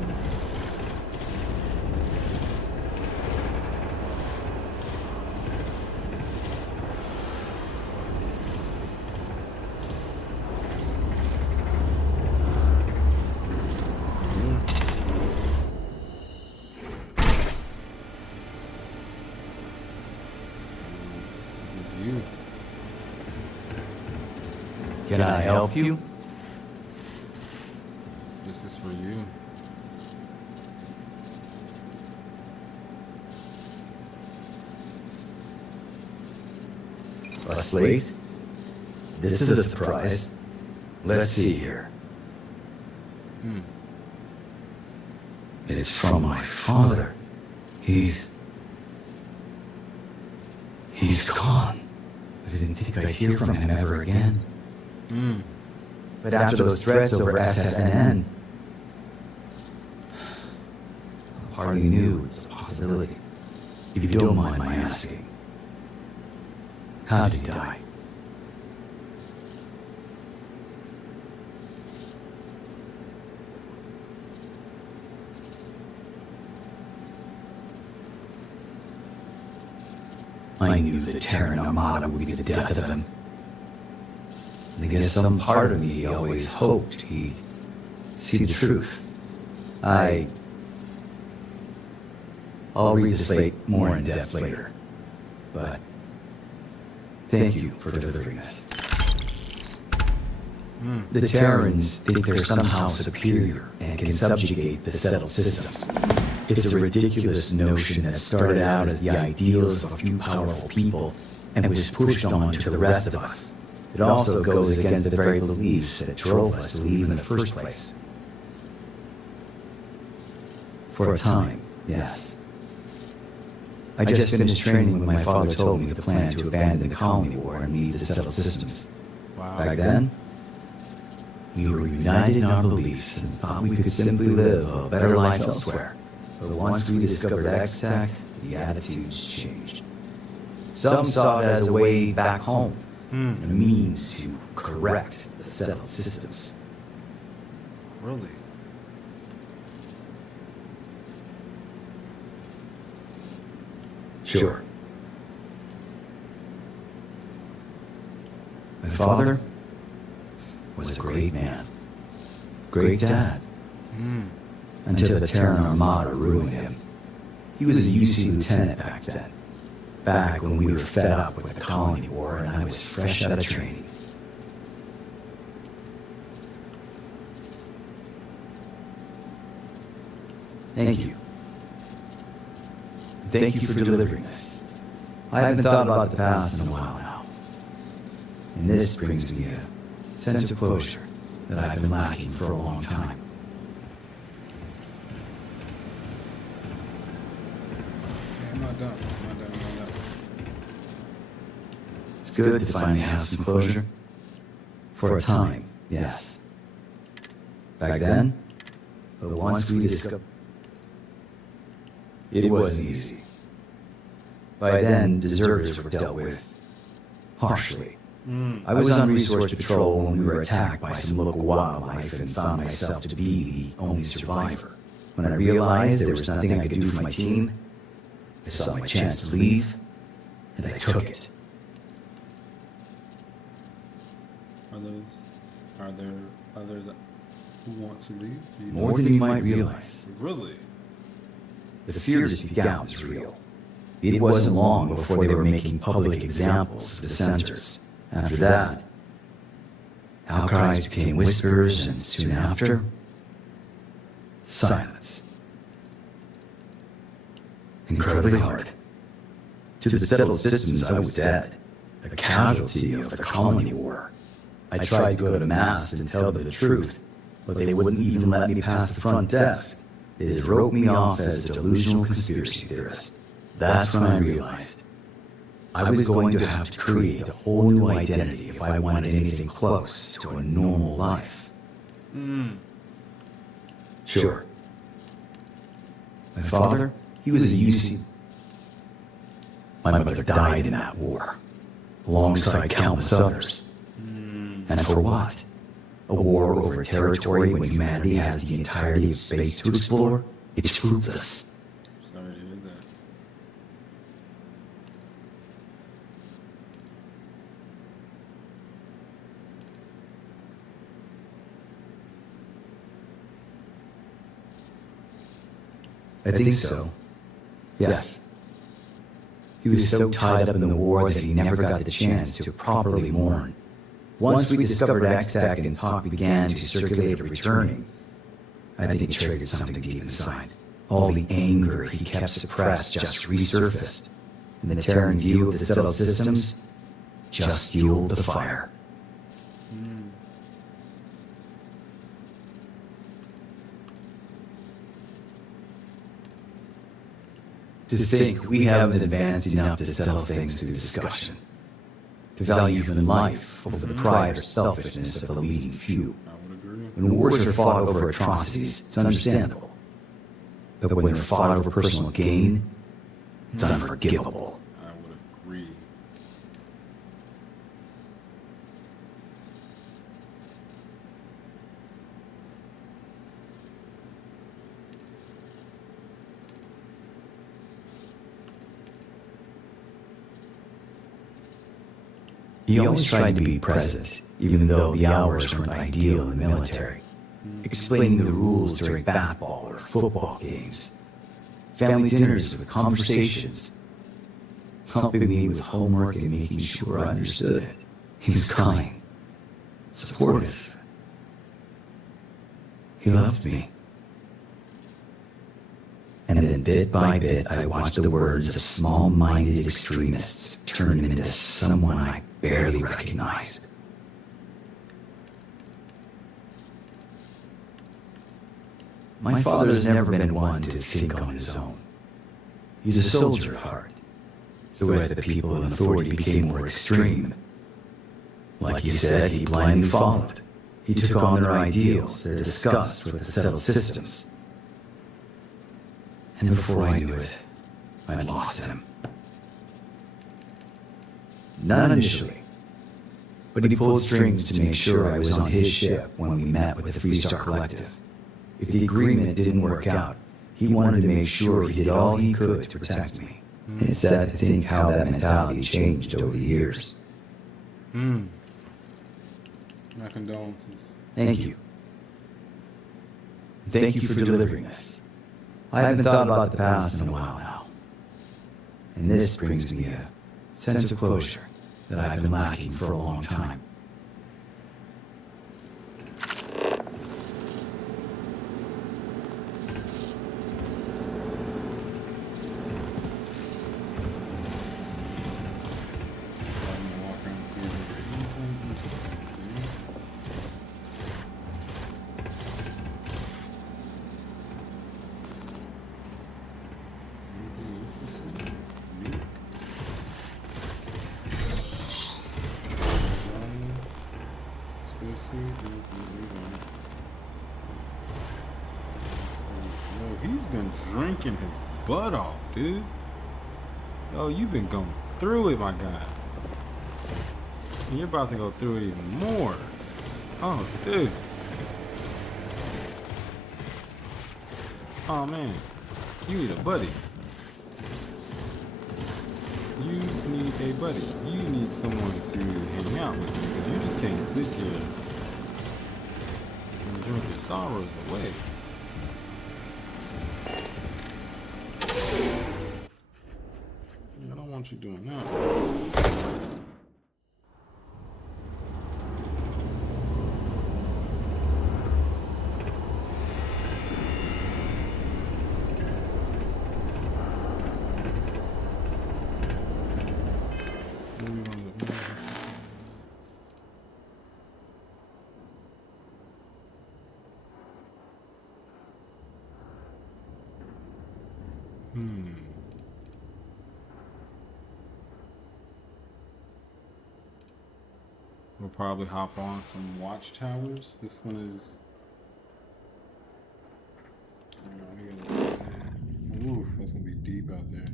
This is you. Can I help you? This is for you. A slate? This is a surprise. Let's see here. It's from my father. He's He's gone. I didn't think I'd hear from him ever again. But after those threats over SSNN, part of me knew it's a possibility. If you don't mind my asking, how did he die? I knew the Terran Armada would be the death of him. And I guess some part of me always hoped he'd see the truth. I'll read the slate more in depth later. But thank you for delivering this. The Terrans think they're somehow superior and can subjugate the settled systems. It's a ridiculous notion that started out as the ideals of a few powerful people and was pushed on to the rest of us. It also goes against the very beliefs that drove us to leave in the first place. For a time, yes. I just finished training when my father told me the plan to abandon the colony war and leave the settled systems. Wow. Back then, we were united in our beliefs and thought we could simply live a better life elsewhere. But once we discovered X-Tech, the attitudes changed. Some saw it as a way back home, and a means to correct the settled systems. Really? Sure. My father was a great man. Great dad. Until the Terran Armada ruined him. He was a UC lieutenant back then. Back when we were fed up with the colony war and I was fresh out of training. Thank you. Thank you for delivering this. I haven't thought about the past in a while now. And this brings me a sense of closure that I've been lacking for a long time. I'm not done. It's good to finally have some closure. For a time, yes. Back then, but once we discovered... It wasn't easy. By then, deserters were dealt with harshly. I was on resource patrol when we were attacked by some local wildlife and found myself to be the only survivor. When I realized there was nothing I could do for my team, I saw my chance to leave, and I took it. Are there others who want to leave? More than you might realize. Really? The fear to speak out was real. It wasn't long before they were making public examples of dissenters. After that, outcries became whispers, and soon after, silence. Incredibly hard. To the settled systems, I was dead, a casualty of the colony war. I tried to go to mass and tell them the truth, but they wouldn't even let me past the front desk. They just wrote me off as a delusional conspiracy theorist. That's when I realized I was going to have to create a whole new identity if I wanted anything close to a normal life. Sure. My father, he was a UC. My mother died in that war, alongside countless others. And for what? A war over territory when humanity has the entirety of space to explore? It's fruitless. Sorry to hear that. I think so. Yes. He was so tied up in the war that he never got the chance to properly mourn. Once we discovered X-Tech and talk began to circulate of returning, I think it triggered something deep inside. All the anger he kept suppressed just resurfaced, and the Terran view of the settled systems just fueled the fire. To think we haven't advanced enough to settle things through discussion. To value human life over the pride or selfishness of the leading few. When wars are fought over atrocities, it's understandable. But when they're fought over personal gain, it's unforgivable. I would agree. He always tried to be present, even though the hours weren't ideal in the military. Explaining the rules during basketball or football games. Family dinners with conversations. Helping me with homework and making sure I understood it. He was kind. Supportive. He loved me. And then bit by bit, I watched the words of small-minded extremists turn him into someone I barely recognized. My father has never been one to think on his own. He's a soldier at heart. So as the people in authority became more extreme, like he said, he blindly followed. He took on their ideals, their disgust with the settled systems. And before I knew it, I'd lost him. Not initially, but he pulled strings to make sure I was on his ship when we met with the Freestar Collective. If the agreement didn't work out, he wanted to make sure he did all he could to protect me. And it's sad to think how that mentality changed over the years. My condolences. Thank you. Thank you for delivering this. I haven't thought about the past in a while now. And this brings me a sense of closure that I've been lacking for a long time. Yo, he's been drinking his butt off, dude. Yo, you've been going through it, my guy. And you're about to go through it even more. Oh, dude. Oh, man. You need a buddy. You need a buddy. You need someone to hang out with because you just can't sit here and drink your sorrows away. I don't want you doing that. We'll probably hop on some watchtowers. This one is. Ooh, that's gonna be deep out there.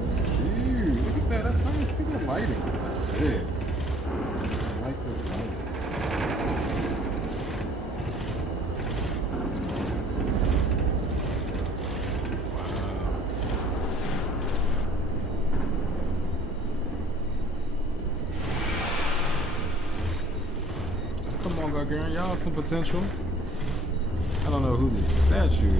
That's cute. Look at that. That's nice. Look at the lighting. That's sick. I like this lighting. Come on, Gargarian, y'all have some potential. I don't know who this statue is.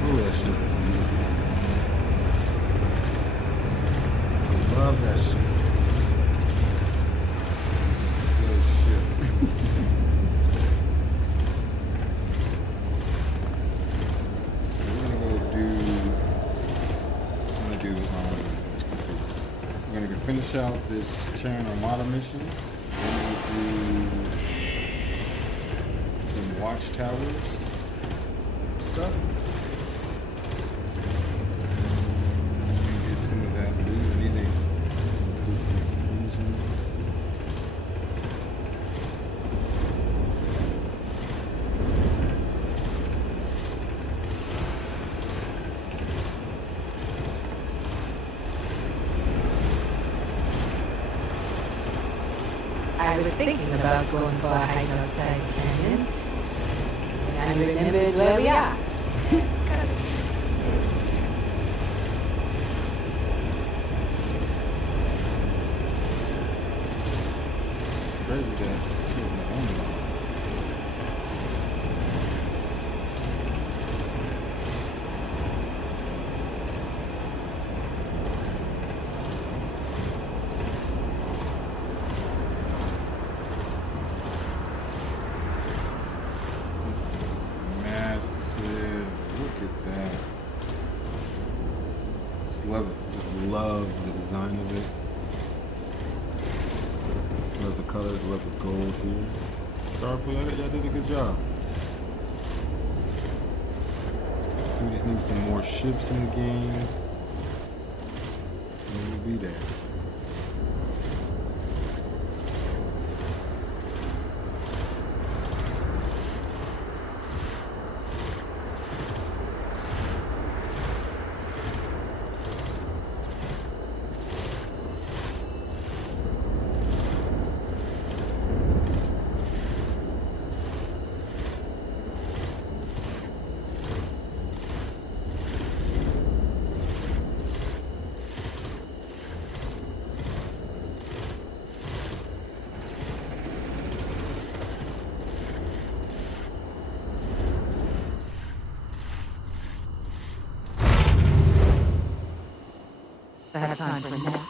Ooh, that shit is beautiful. I love that shit. finish out this Terran Armada mission. Then we'll do some watchtowers stuff. Get some of that loot. I need to increase these engines. I was thinking about going for a hike outside the canyon, and I remembered where we are. It's crazy that she's the only one. Love it. Just love the design of it. Love the colors. Love the gold here. Starfield, y'all did a good job. We just need some more ships in the game. And we'll be there. I have time for a nap.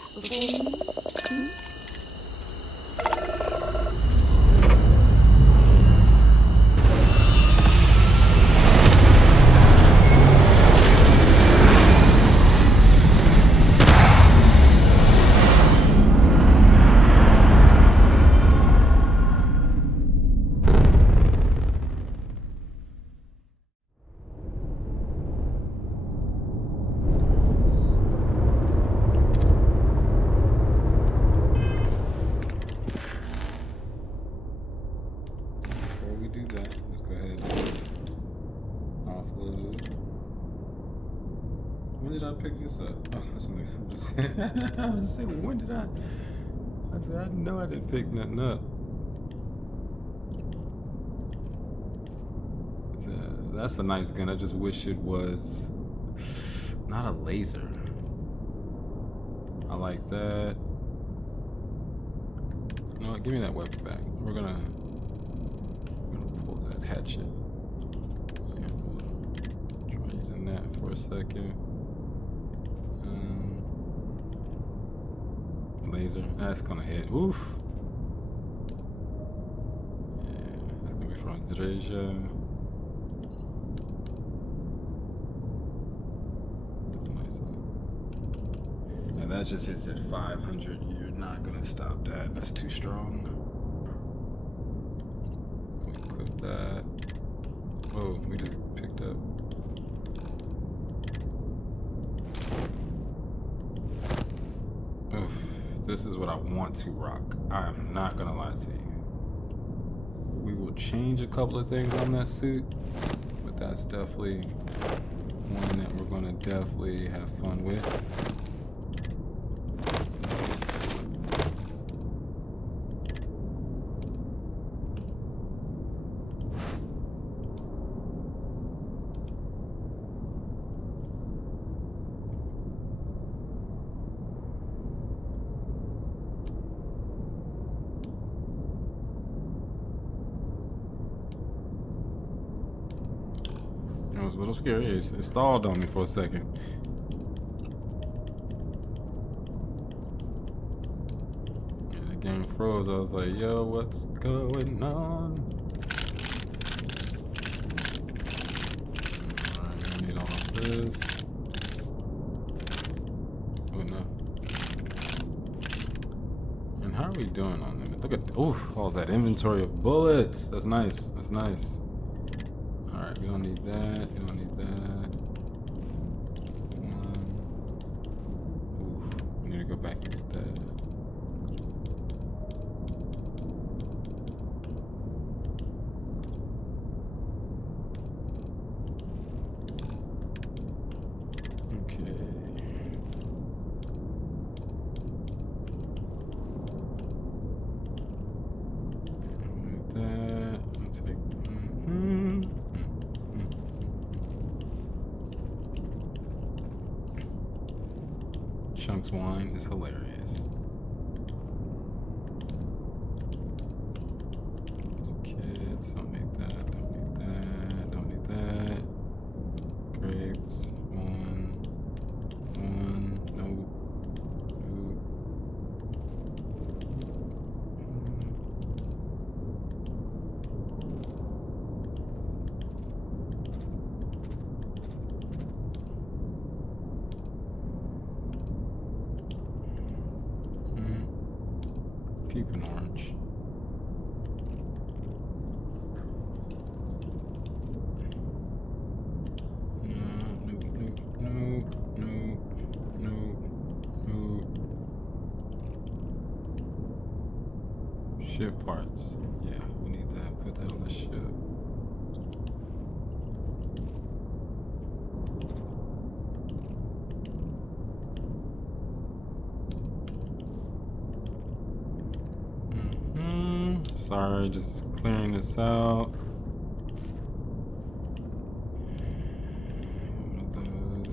When did I pick this up? Oh, that's something I was just saying, when did I said, I know I didn't pick nothing up. That's a nice gun. I just wish it was not a laser. I like that. You know what? Give me that weapon back. We're gonna pull that hatchet. Yeah, we'll try using that for a second. Laser. That's gonna hit. Oof. Yeah, that's gonna be from Dreja. That's a nice one. Yeah, that just hits at 500. You're not gonna stop that. That's too strong. Equip that. Oh, we just picked up. Oof. This is what I want to rock. I am not gonna lie to you. We will change a couple of things on that suit, but that's definitely one that we're gonna definitely have fun with. It was a little scary. It stalled on me for a second. Yeah, the game froze. I was like, yo, what's going on? Alright, I need all of this. Oh no. we doing on them? Look at all that inventory of bullets. That's nice. That's nice. All right, we don't need that. We don't need that. We need to go back and get that. Chunks wine is hilarious. Kids, don't need that, don't need that, don't need that. Grapes, one, no. Keep an orange. No. Ship parts. Yeah, we need that. Put that on the ship. Sorry, just clearing this out.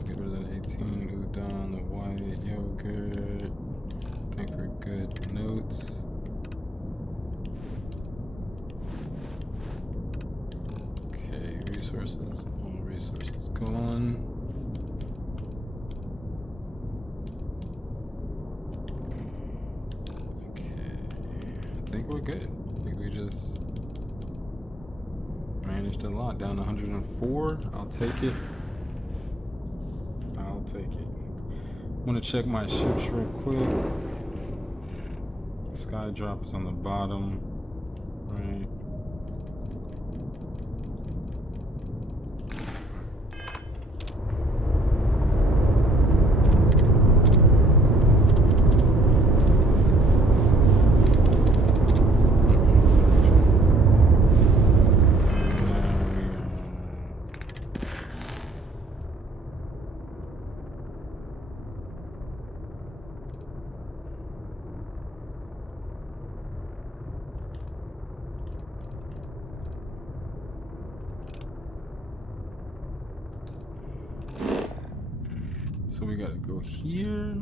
Get rid of that 18 udon, the white yogurt. I think we're good. Notes. Okay, resources. All resources gone. Okay, I think we're good. I think we just managed a lot. Down to 104. I'll take it. I'll take it. I'm gonna check my ships real quick. Sky drop is on the bottom. Right. So we gotta go here.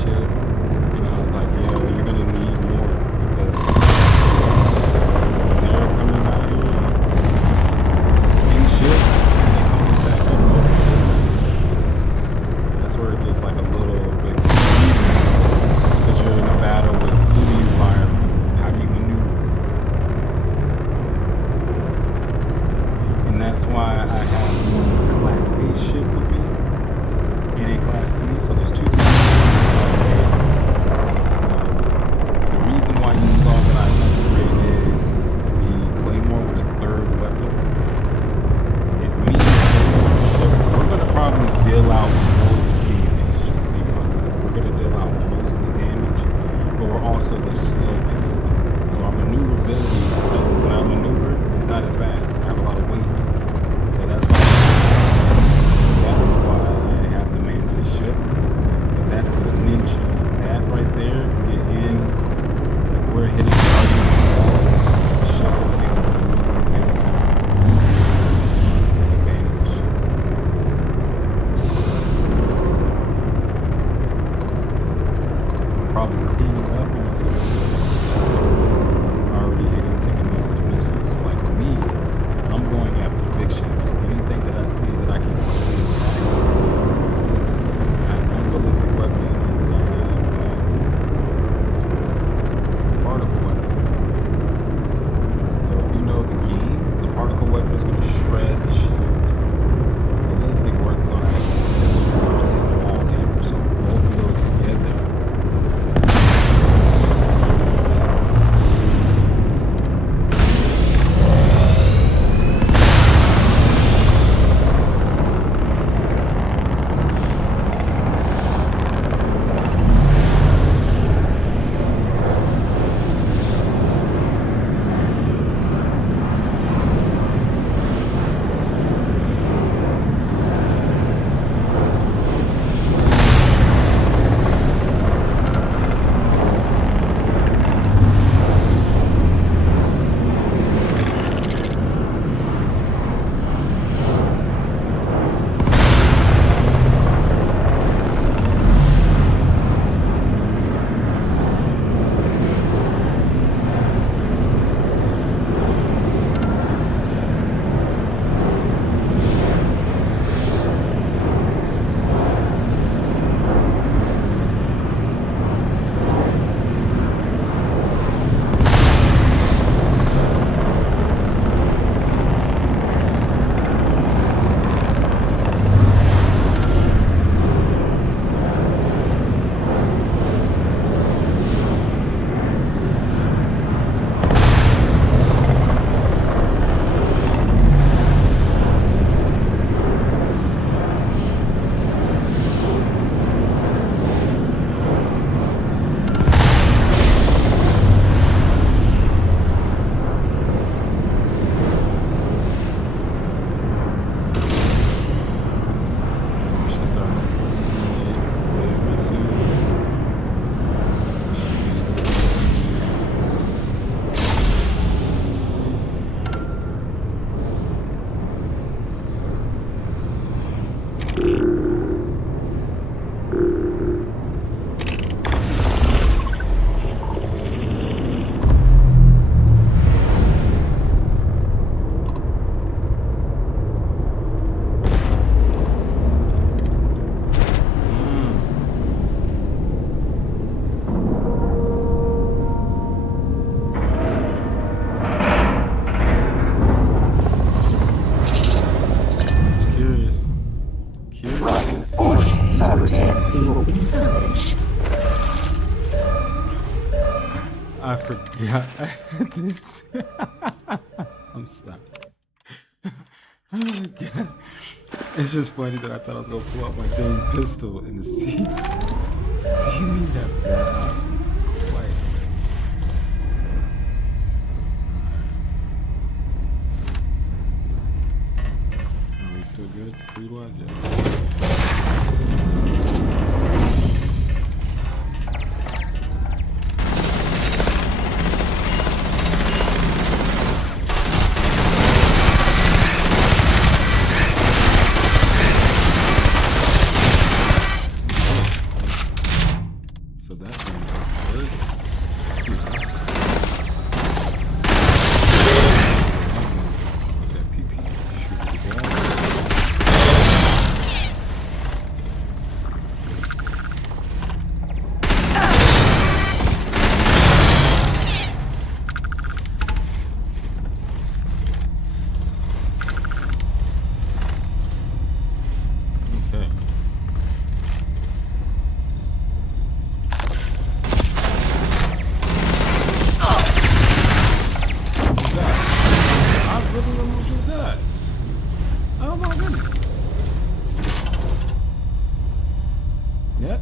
ship, and I was like, yo, you're gonna need more because they're coming out here in ships and they come back up over. That's where it gets like a little bit confusing because you're in a battle with who do you fire, how do you maneuver, and that's why I have Class A ship with me and a Class C, so there's two classes. The reason why you saw that I upgraded the Claymore with a third weapon is me. We're going to probably deal out most damage, just being honest. We're going to deal out most of the damage, but we're also the slowest. So our maneuverability, when I maneuver, it's not as fast. I have a lot of weight. So that's why I have the Mantis ship. But that is the ninja. That right there can get in. If we're hitting target wall, the ship is able to maneuver and take advantage. I'm probably cleaning up and taking already hitting, taking most of the missiles. So like me, I'm going after the big ships. Anything that I see that I can quickly attack. I have one ballistic weapon and I have particle weapon. So if you know the game, the particle weapon is going to shred the shield. The ballistic works on it. Just hit the wall damage. So both of those together. I forgot this. I'm sorry. Oh my god. It's just funny that I thought I was gonna pull out my dang pistol and see me that bad. It's quite. Are we still good? Food wise, yeah.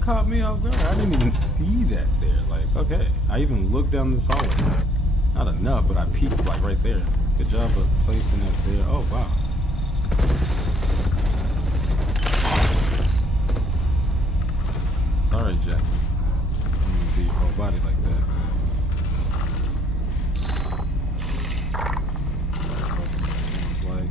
caught me off guard. I didn't even see that there. Like, okay. I even looked down this hallway. Not enough, but I peeked like right there. Good job of placing it there. Oh, wow. Sorry, Jack. I'm gonna be your whole body like that. Like.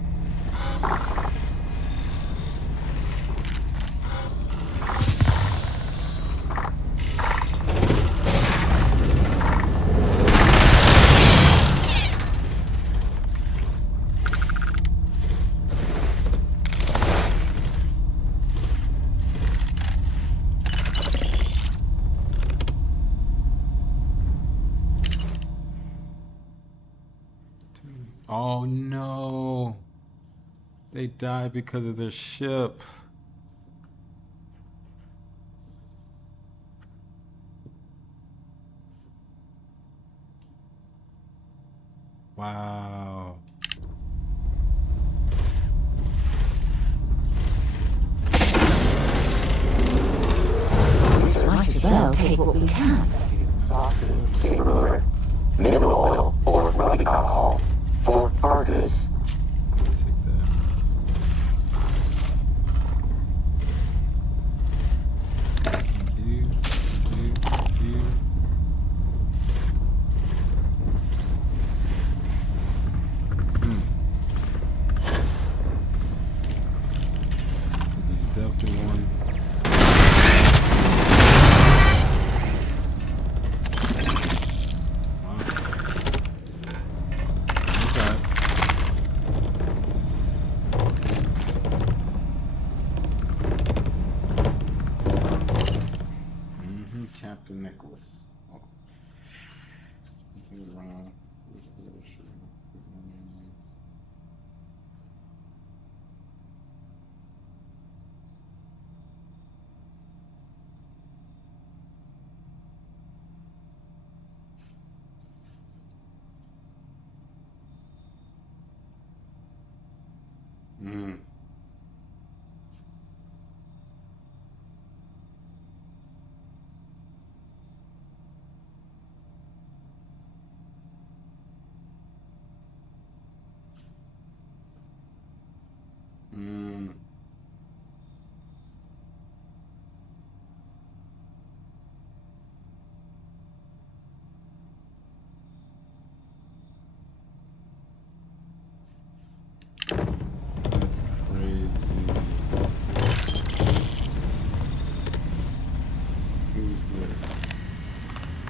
Oh no, they died because of their ship. Wow. Might as well take what we can. Safe remover. Mineral oil or rubbing alcohol. For cargoes. Captain Nicholas. Oh. That's crazy. Who's this?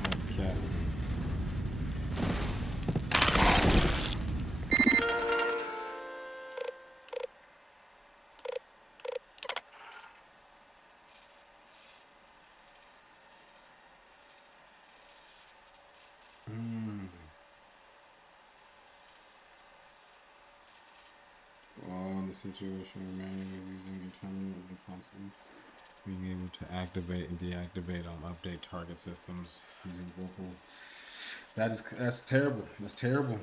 That's Captain. The situation remaining using your terminal is impossible. Being able to activate and deactivate update target systems using vocal. That's terrible. That's terrible.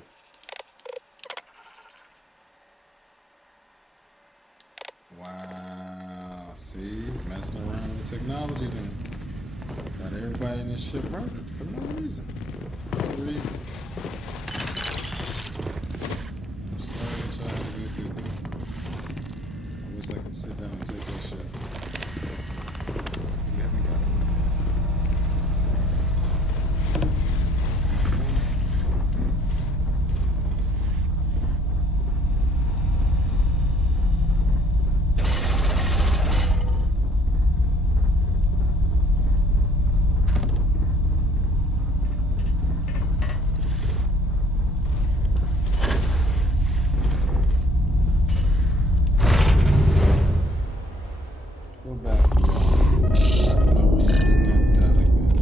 Wow. See, messing around with technology then. Got everybody in this ship murdered for no reason. No reason. I'm sorry that y'all have to go through this. I wish I could sit down and take that shit. You haven't got it. Feel bad for you. No, you didn't have to die like that.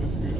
That's good.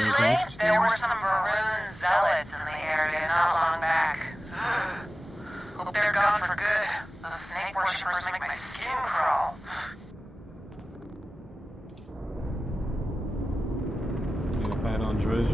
Actually, there were some Varun zealots in the area not long back. Hope they're gone for good. Those snake worshippers make my skin crawl. Get a fight on Dredge.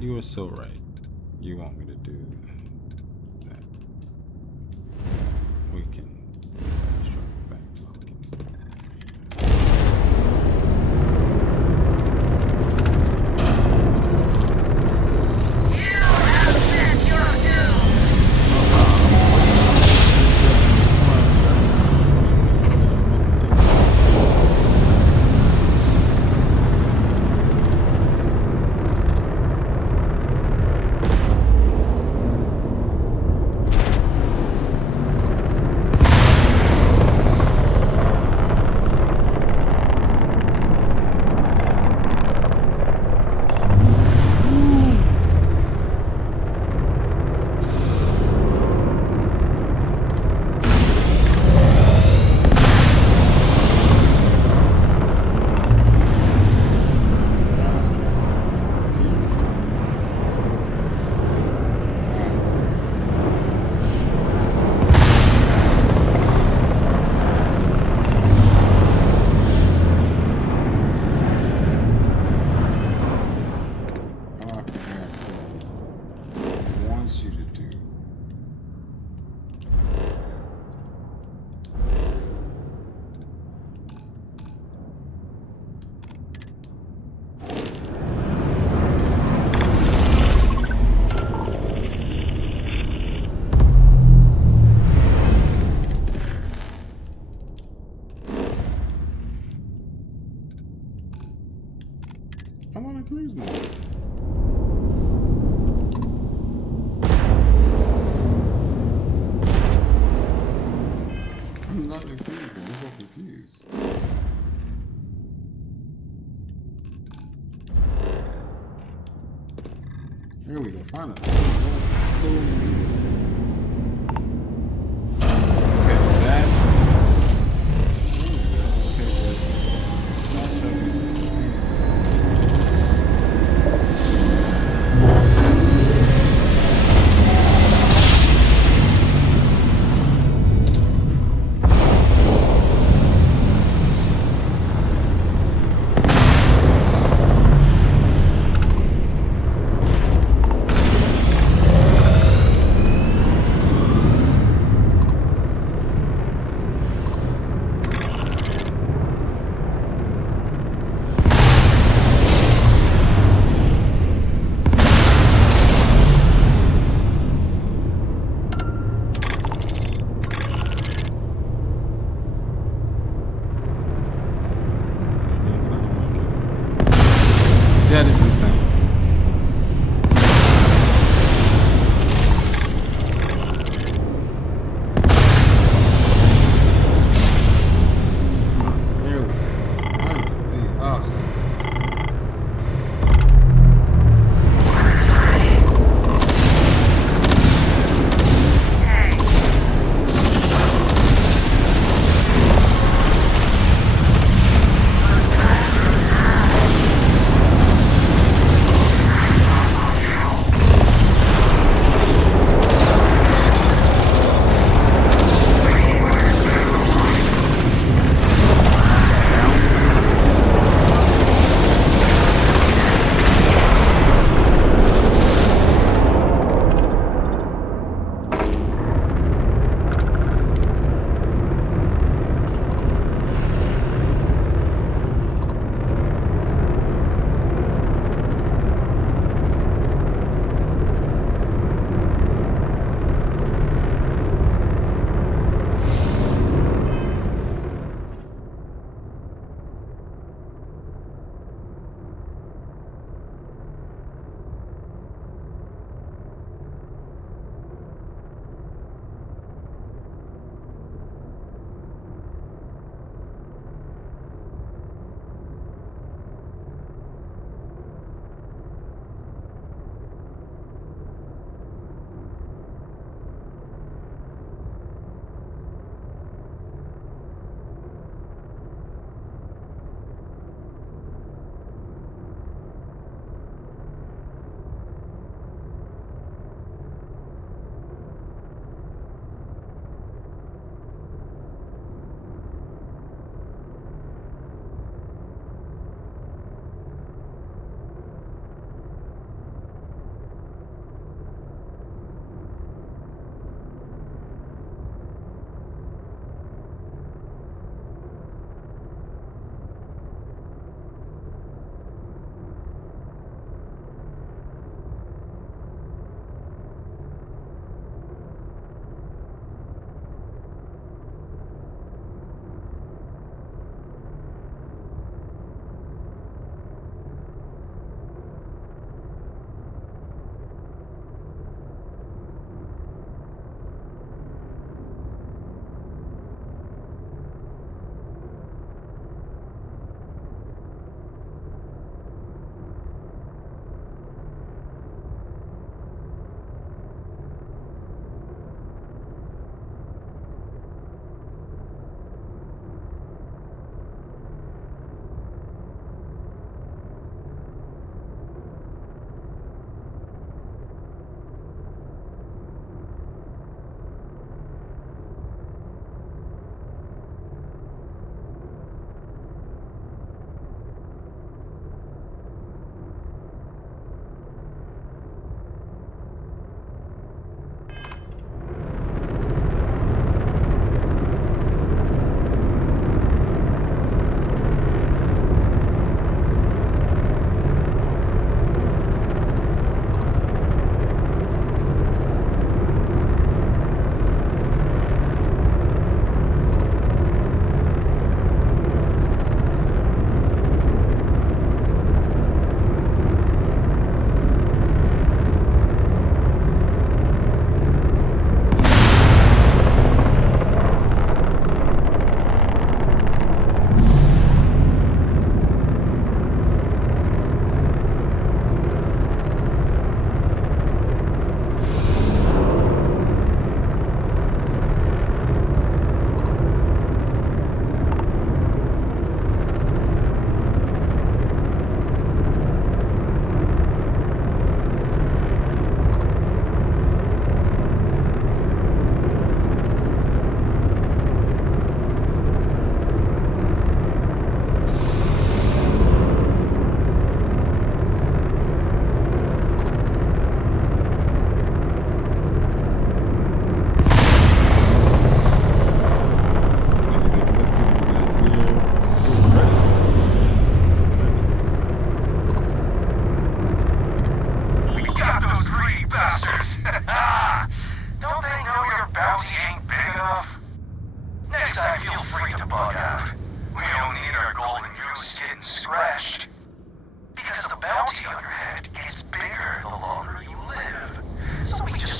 You are so right. You want me to do that. We can struggle back talking. You wants you to do. I'm on a cruise mode. I'm not in cruise mode. I'm so confused. There we go. Finally. So okay, that.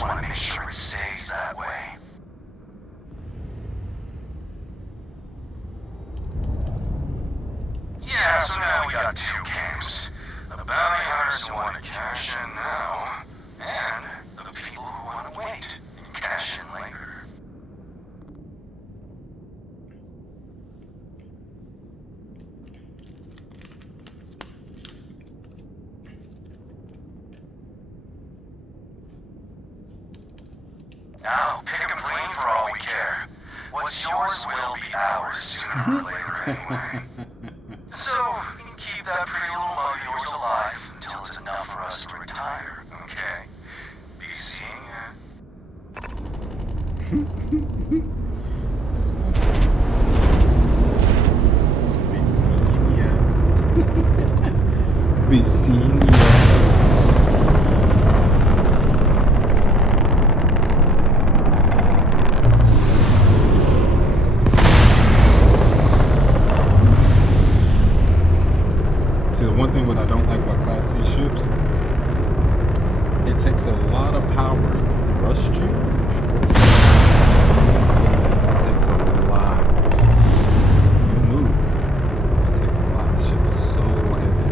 just want to make sure it stays that way. Yeah, so now we got two camps. The bounty hunters who want to cash in now, and the people who want to wait and cash in later. Now, pick 'em clean for all we care. What's yours will be ours sooner or later anyway. So, you can keep that pretty little mug of yours alive until it's enough for us to retire, okay? Be seeing ya. Be seen ya. One thing what I don't like about Class C ships, it takes a lot of power to thrust you. It takes a lot. You move. It takes a lot. The ship is so heavy.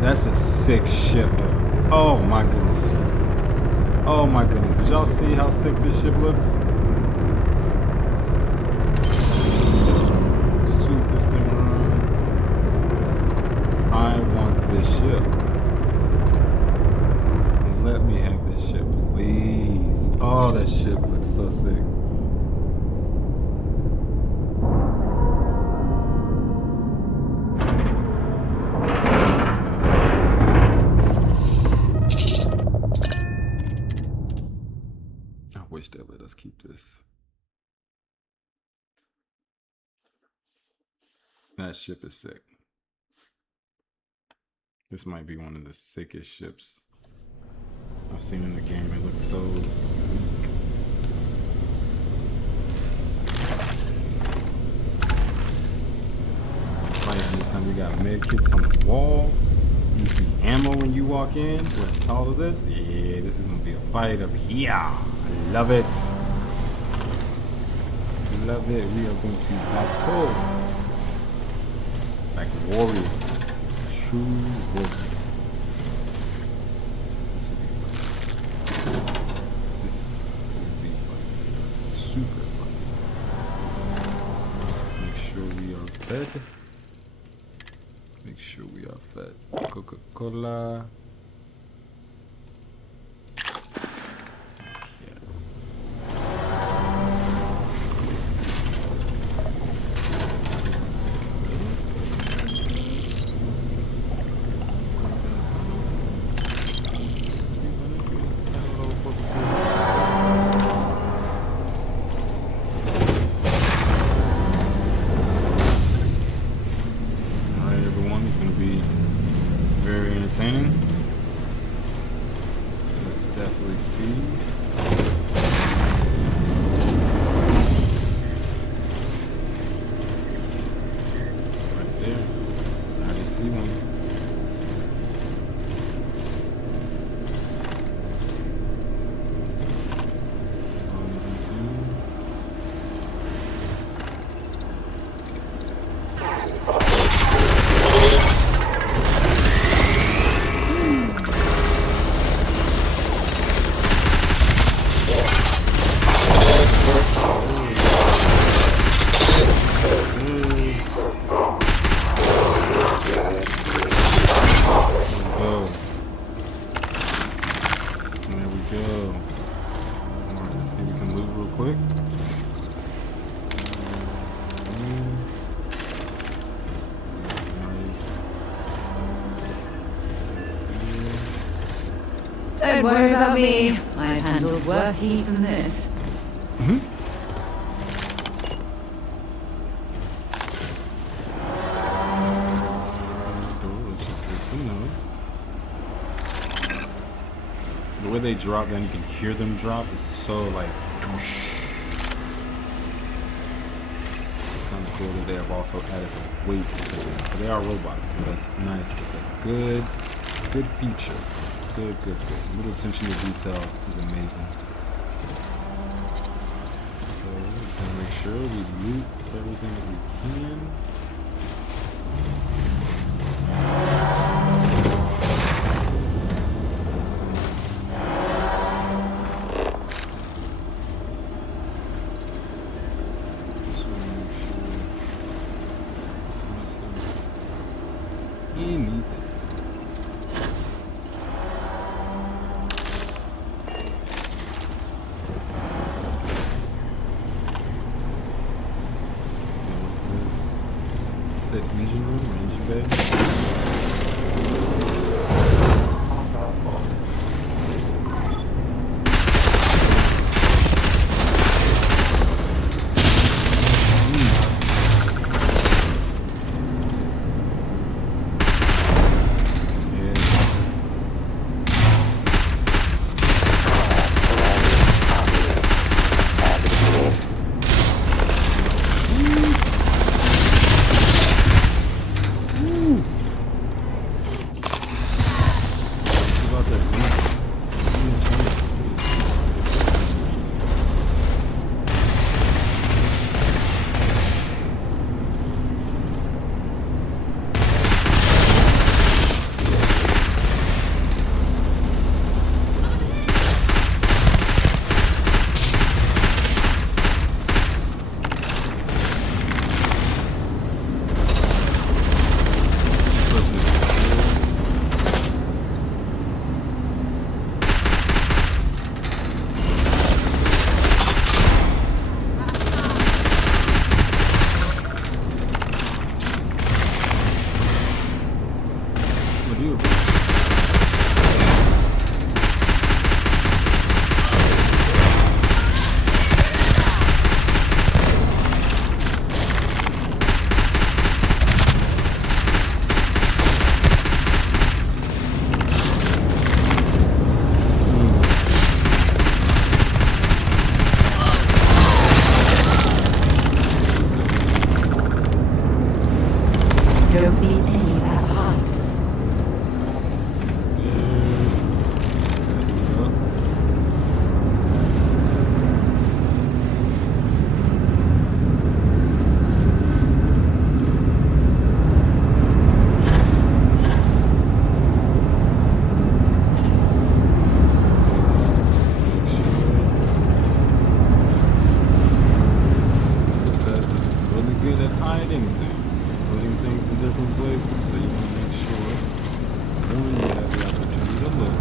That's a sick ship, though. Oh my goodness. Oh my goodness. Did y'all see how sick this ship looks? Swoop this thing around. I want this ship. Let me have this ship, please. Oh, that ship looks so sick. Wish they'd let us keep this. That ship is sick. This might be one of the sickest ships I've seen in the game. It looks so sleek. Like anytime you got med kits on the wall, you see ammo when you walk in with all of this. Yeah, this is gonna be a fight up here. I love it. Love it. We are going to battle like warriors. true warfare. This will be fun. This will be fun. Super fun. Make sure we are fed. Make sure we are fed. Coca-Cola. Let's definitely see. Right there. I just see one. Don't worry about me. I've handled worse heat than this. The way they drop, then you can hear them drop. It's so like whoosh. It's kind of cool that they have also added the weight to them. But they are robots, so that's nice. That's a good feature. Good. Little attention to detail is amazing. So we're gonna make sure we loot everything that we can. Engine room or engine bay? Don't leave any of that behind. So you want to make sure, one, you have the opportunity to look.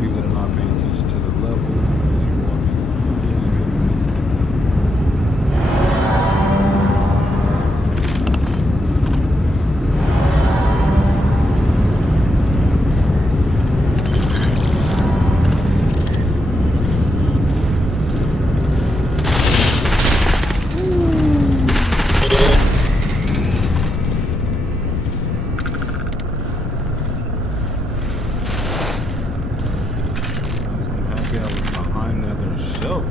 People that are not paying attention to the level, they're walking around, you may miss something. I was behind the other shelf.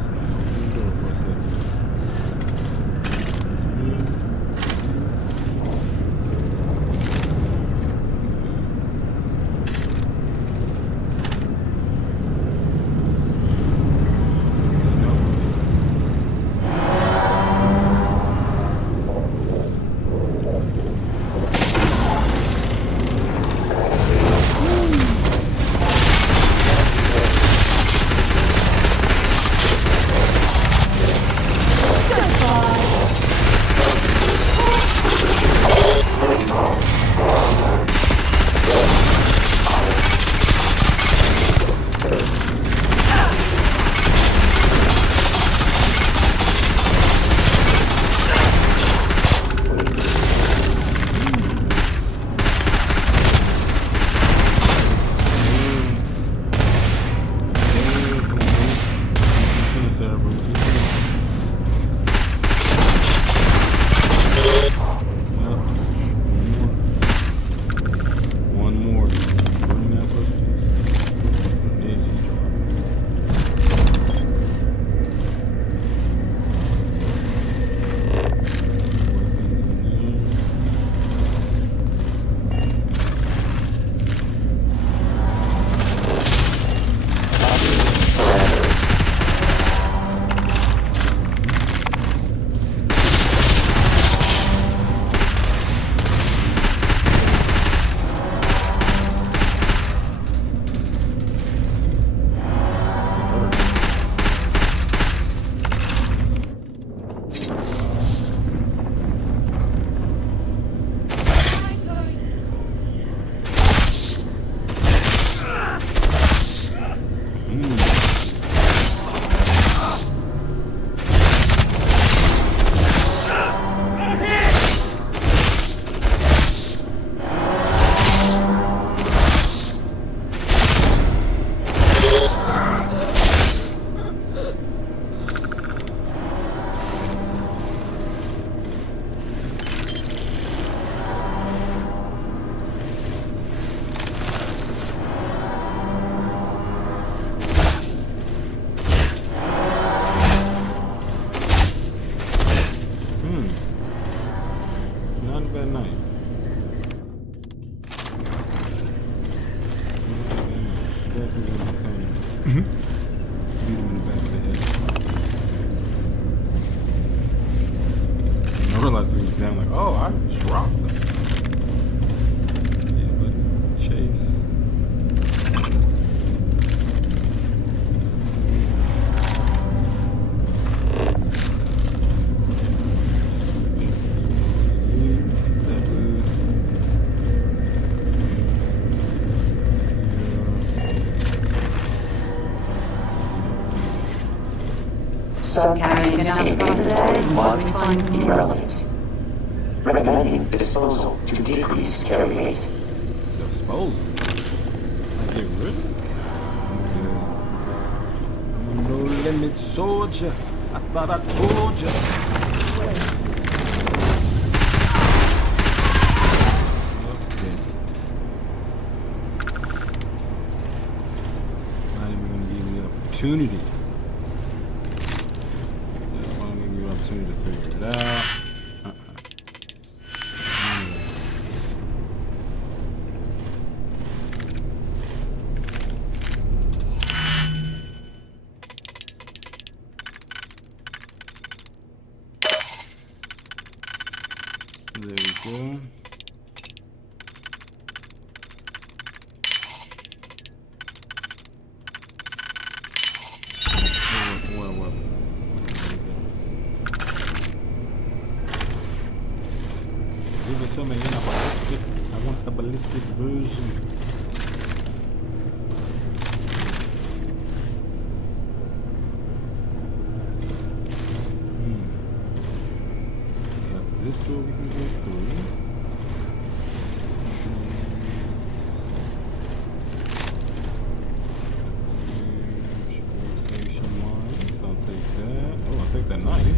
So I opened the door for a second. I realized it was down, like, oh, I dropped them. Yeah, but chase. So carrying enough butter there, one finds irrelevant. Recommending disposal to decrease carry weight. Disposal? Like get rid of it? I'm a no-limit soldier. I thought I told you. Okay. Not even gonna give me the opportunity. To figure it out. There we go. This door we can go through. Transportation lines. I'll take that. Oh, I'll take that knife.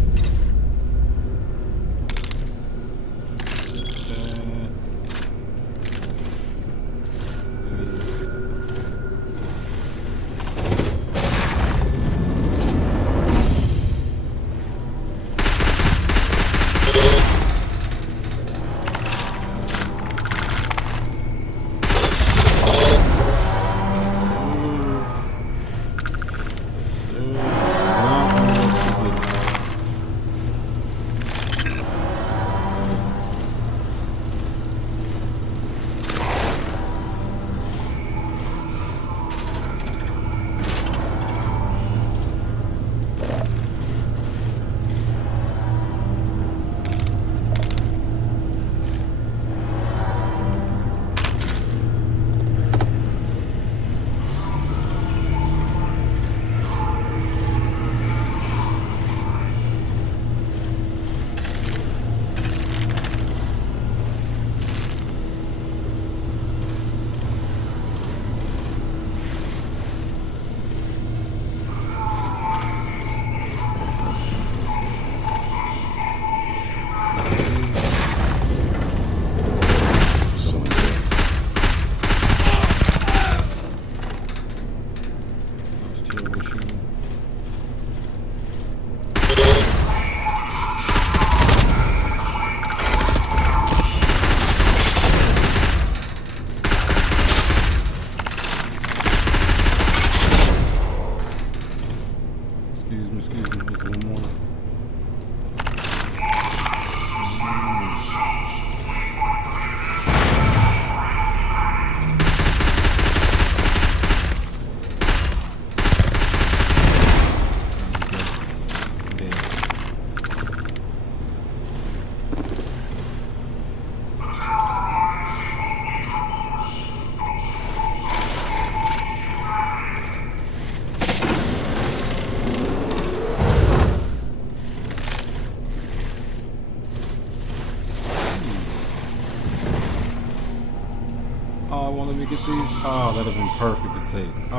Won't let me get these. Oh, that'd have been perfect to take. Oh,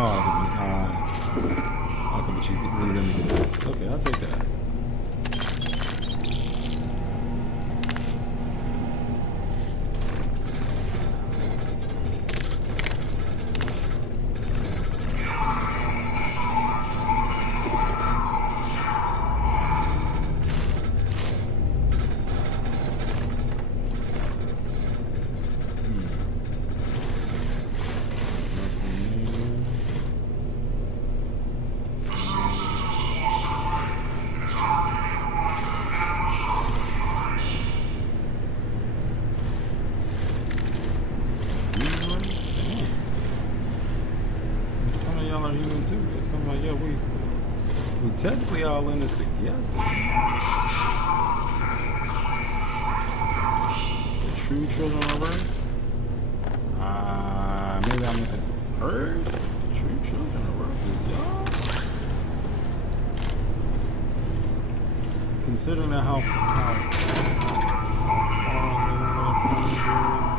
okay, but you really let me get this. Okay, I'll take that. Technically all in this together. The true children of Earth? Maybe I misheard? The true children of Earth is y'all? Considering that how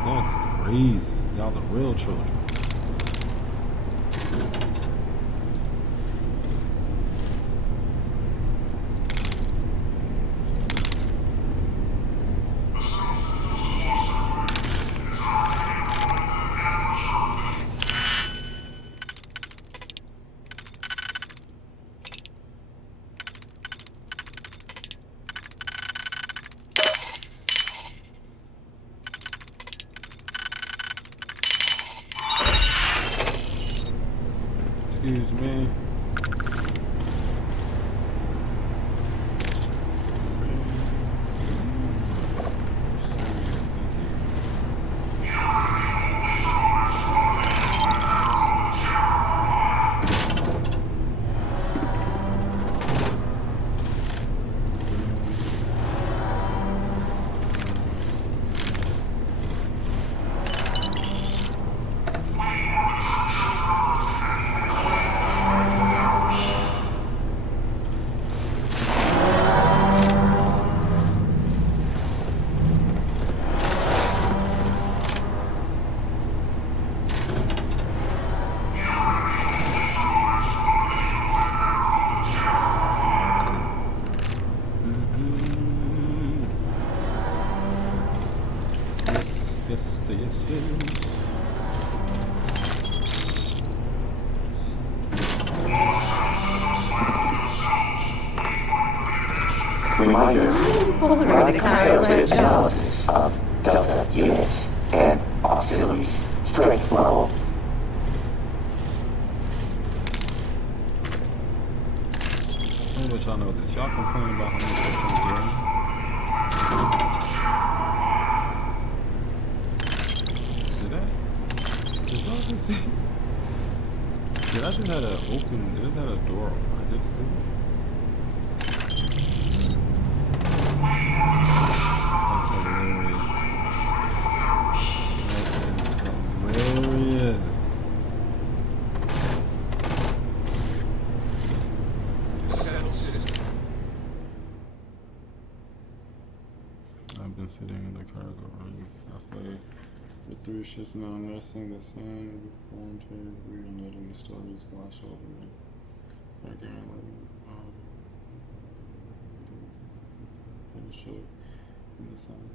that's crazy. Y'all the real children. Excuse me. reminder, Already declared relative job. analysis of Delta units and auxiliaries. Strength level. Let me let y'all know this. Y'all complain about how much Did I just had a open? Did I just had a door? That's hilarious. That is hilarious. I've been sitting in the cargo room cafe for 3 shifts now, nursing the same voluntary weird and letting the stories wash over me. Again, finish up in the side.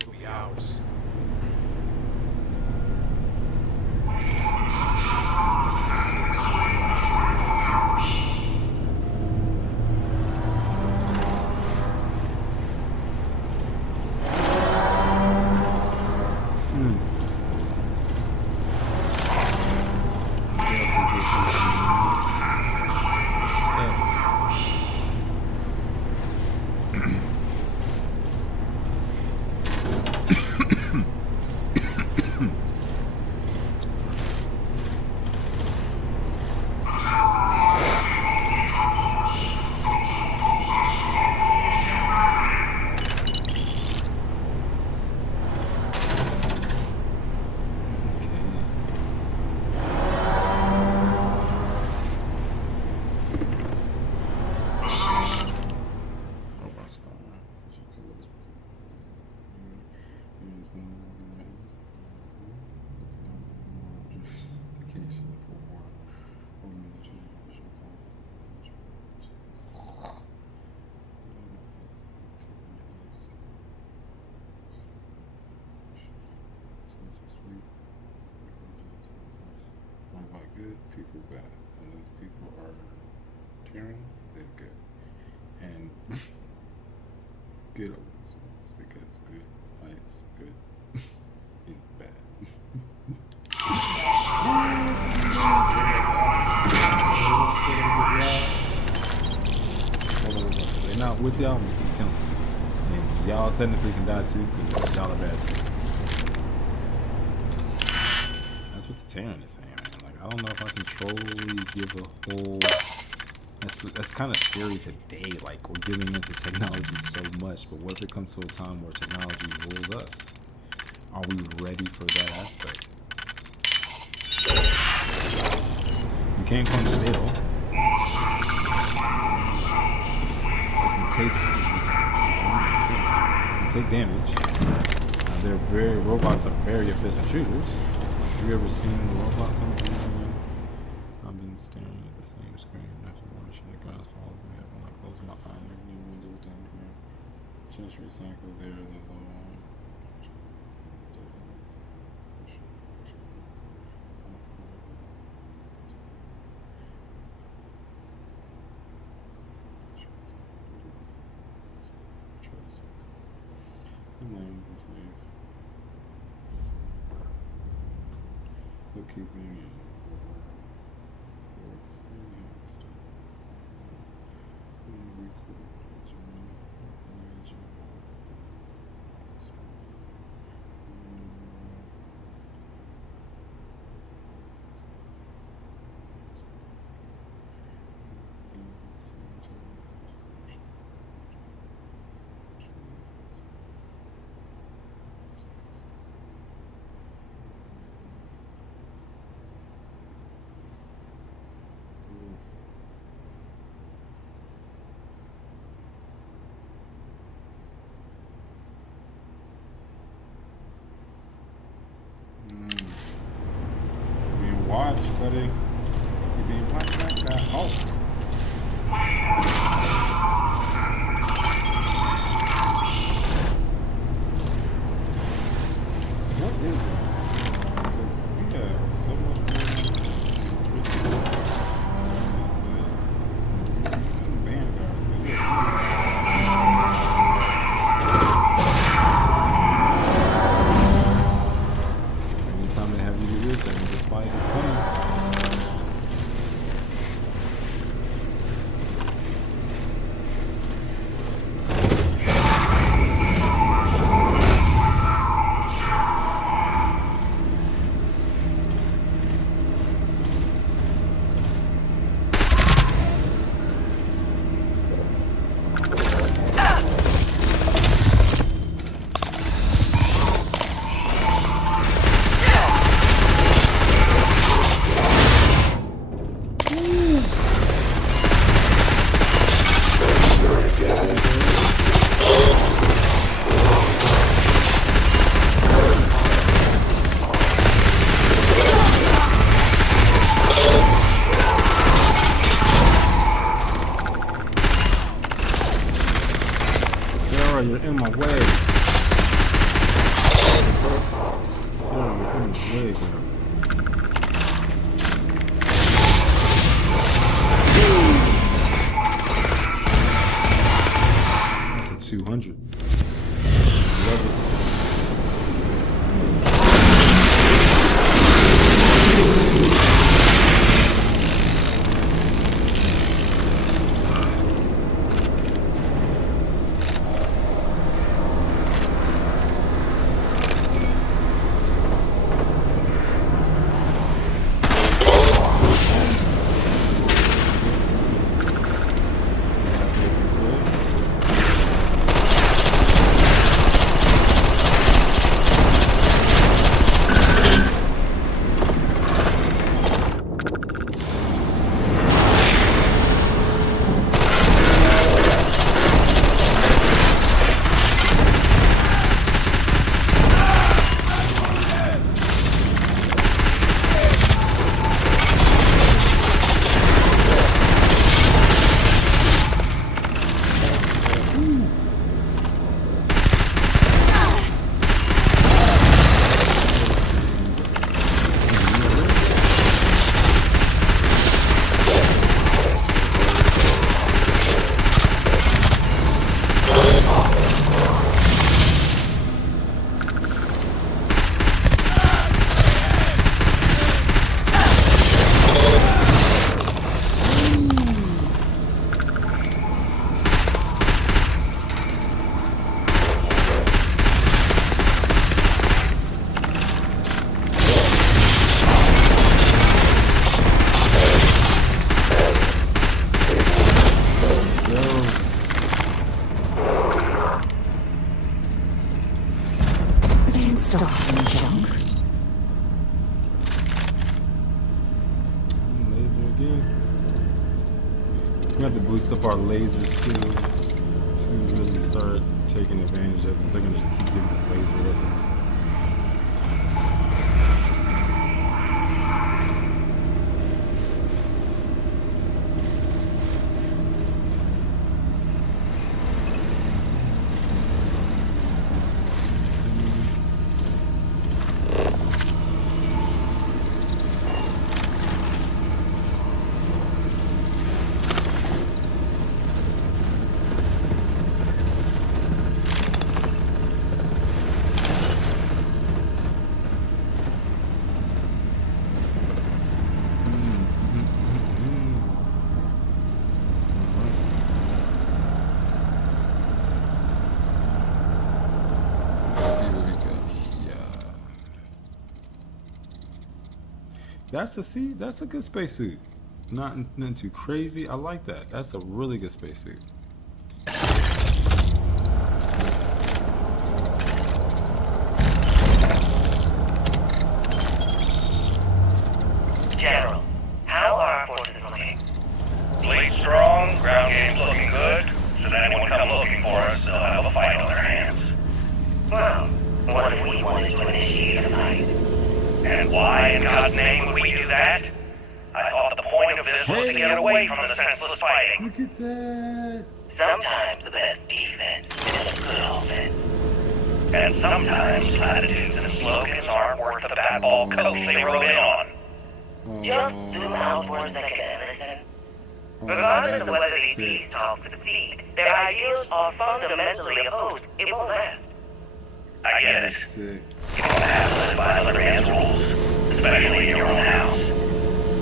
It'll be ours. Good people bad. Unless people are tyrants, they're good. And good always wins because good fights good and bad. They're not with y'all, we can kill them. And y'all technically can die too because y'all are bad too. That's what the Terran is saying. I don't know if I can totally give a whole. That's kind of scary today. Like we're giving into technology so much, but what if it comes to a time where technology rules us? Are we ready for that aspect? You can't come still. You take damage. Robots are very efficient shooters. Have you ever seen the robots on the screen? I've been staring at the same screen after watching the guys follow me up when I close my eyes. There's new windows down here. Just recycle there, the low on. lanes and safe. Bookkeeping and watch, buddy. You're being punched like that. Oh. What is that? Because we have so much more. Vanguard, so anytime they have you do this, that means the fight is coming. You're in my way. Sarah, you're in my way, girl. That's a 200. Love it. We have to boost up our laser skills to really start taking advantage of it. They're gonna just keep giving us laser weapons. That's a good spacesuit. Nothing too crazy. I like that. That's a really good spacesuit. General, how are our forces looking? Fleet strong, ground game's looking good. Should anyone come looking for us, they'll have a fight on their hands. Well, what if we wanted to initiate a fight? And why in God's name would we do that? I thought the point of this was to get away from the senseless fighting. Look at that. Sometimes the best defense is a good offense. And sometimes platitudes and slogans aren't worth the bat-ball coach they rode in on. Just zoom out for a second and listen. Regardless of whether these peace talks succeed, their ideals are fundamentally opposed. It won't last. I get it. You don't have to live by other man's rules, especially in your own house.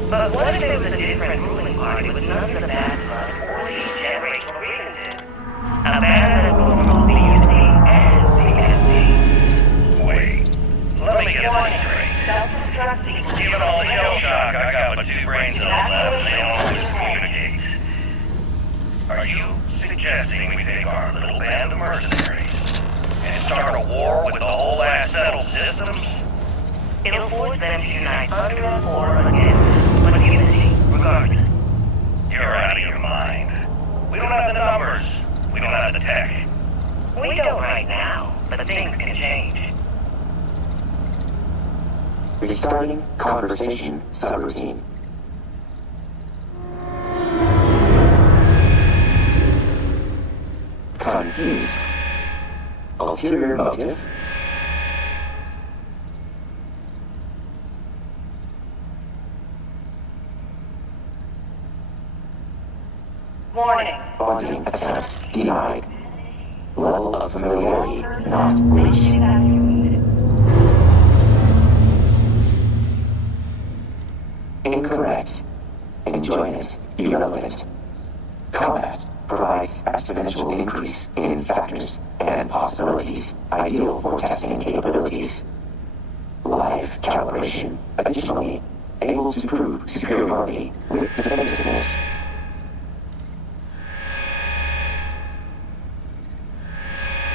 But what if there was a different ruling party with none of the bad blood or these generational grievances? A band that will rule the UC and the NC. Wait, let me get this straight. Self-destruct sequence. Given all the shell shock, I got but 2 brain cells left, and they don't always communicate. Are you suggesting we take our little band of mercenaries and start a war with the whole ass settled systems? It'll force them to unite under us or against us, but unity, regardless. You're out of your mind. We don't have the numbers. We don't have the tech. We don't right now, but things can change. Restarting conversation subroutine. Confused. Ulterior motive. Warning. Bonding attempt denied. Level of familiarity not reached. Incorrect. Enjoyment irrelevant. Combat provides exponential increase in factors and possibilities ideal for testing capabilities. Live calibration additionally able to prove superiority with definitiveness.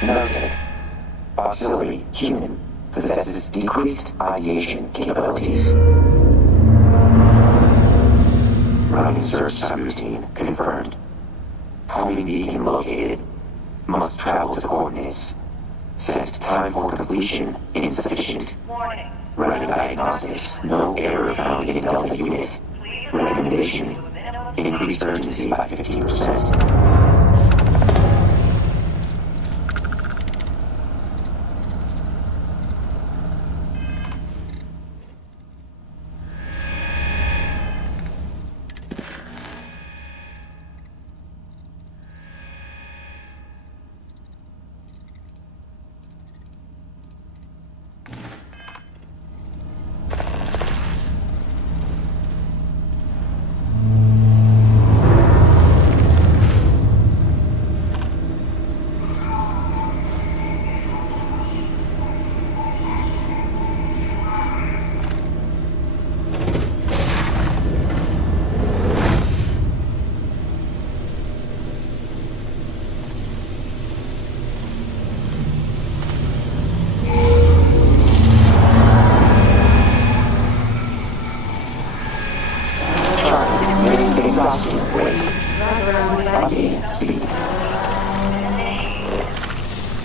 Noted. Auxiliary human possesses decreased ideation capabilities. Running search subroutine confirmed. Homing beacon located. Must travel to coordinates. Set time for completion insufficient. Warning. Running diagnostics. No error found in Delta unit. Recommendation. Increase urgency by 15%.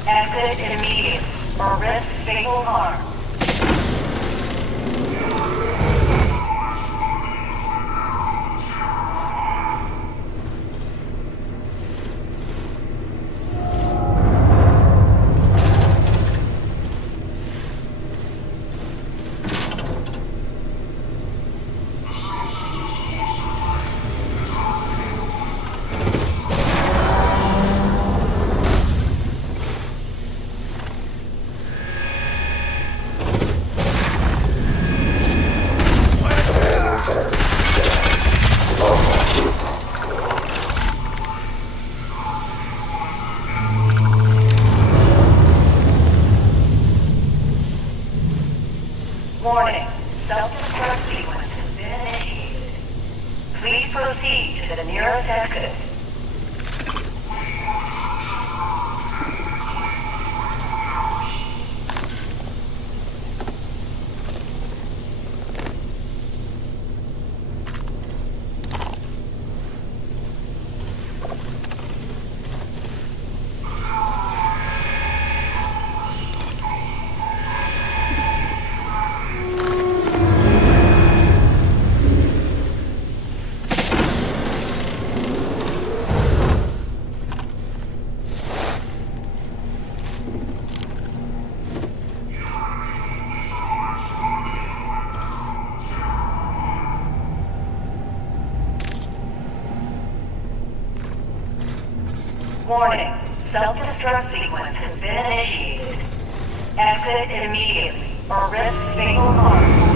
Exit immediately or risk fatal harm. Warning. Self-destruct sequence has been initiated. Exit immediately or risk fatal harm.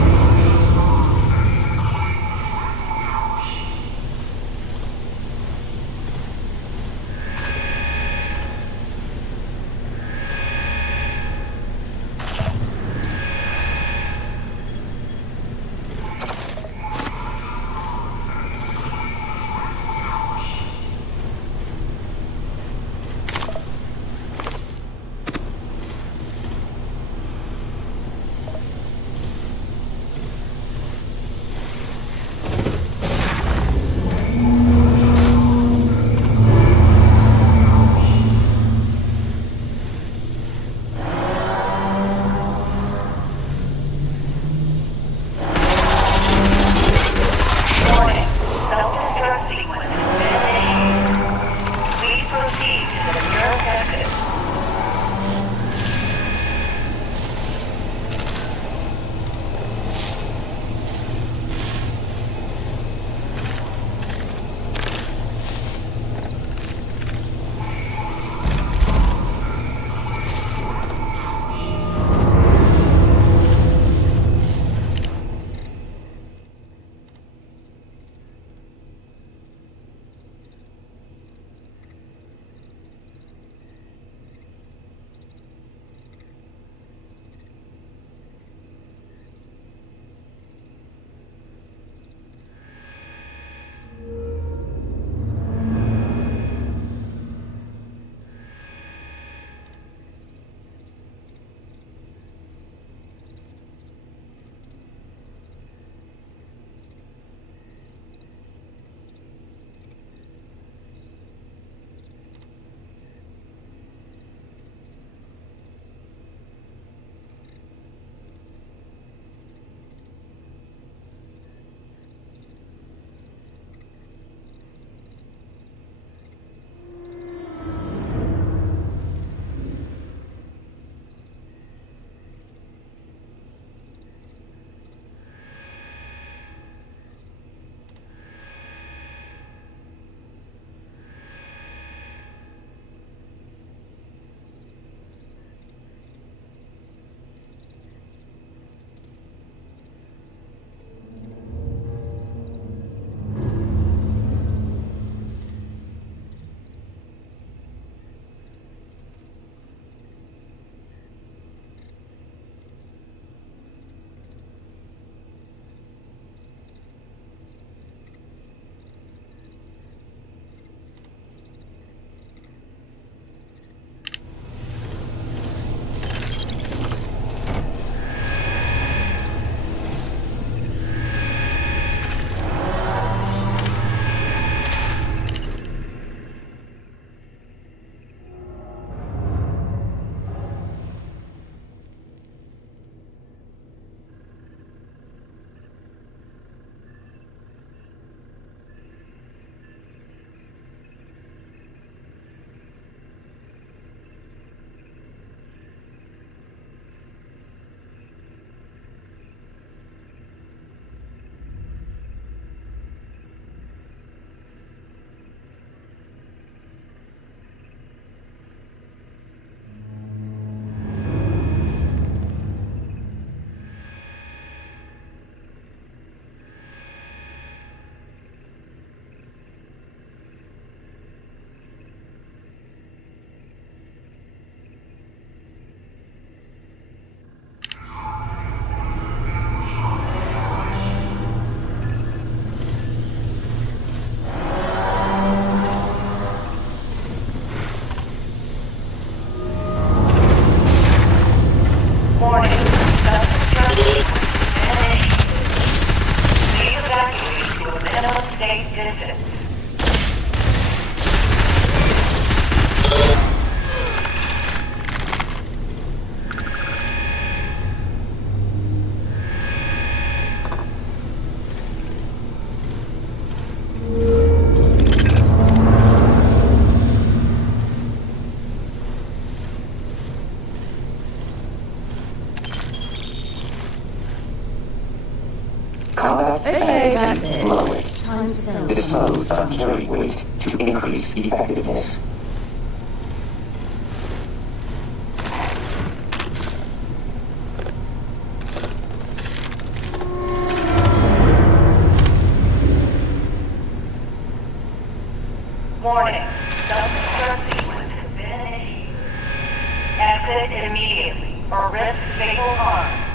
Okay, that's it. Lower it. Time to sell. Dispose of carry weight to increase effectiveness. Exit immediately or risk fatal harm.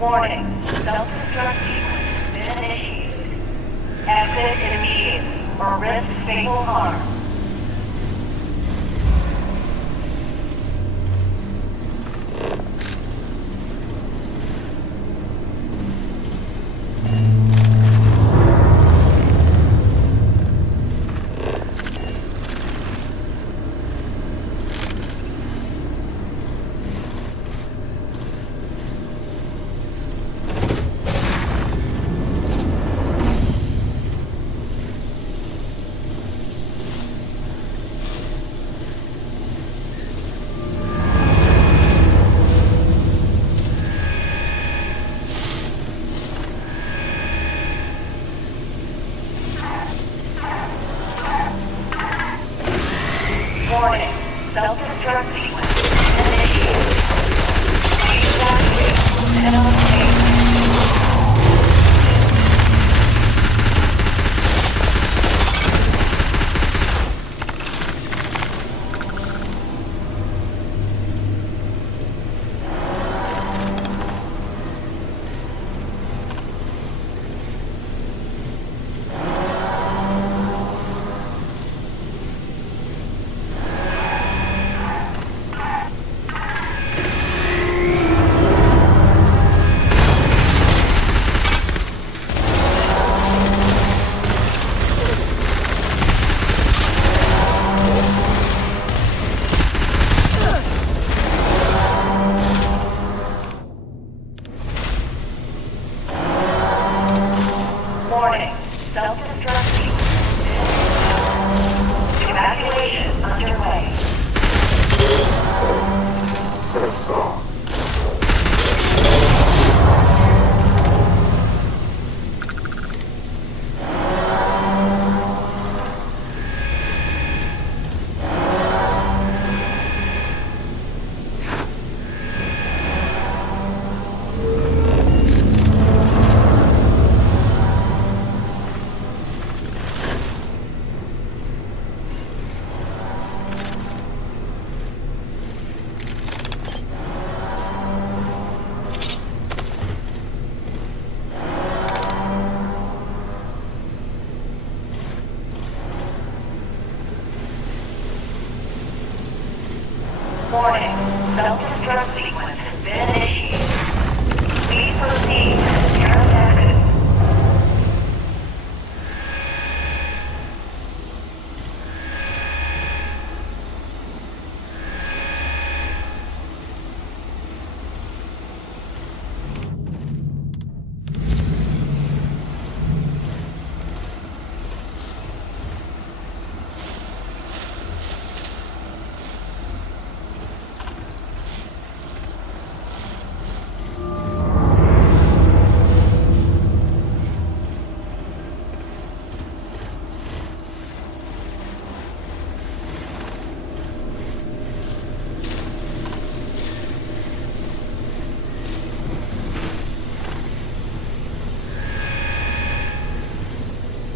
Warning, self-destruct sequence has been initiated. Exit immediately or risk fatal harm.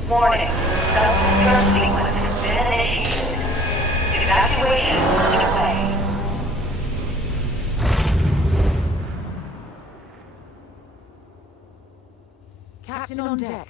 Warning. Self-destruct sequence has been initiated. Evacuation underway. Captain on deck.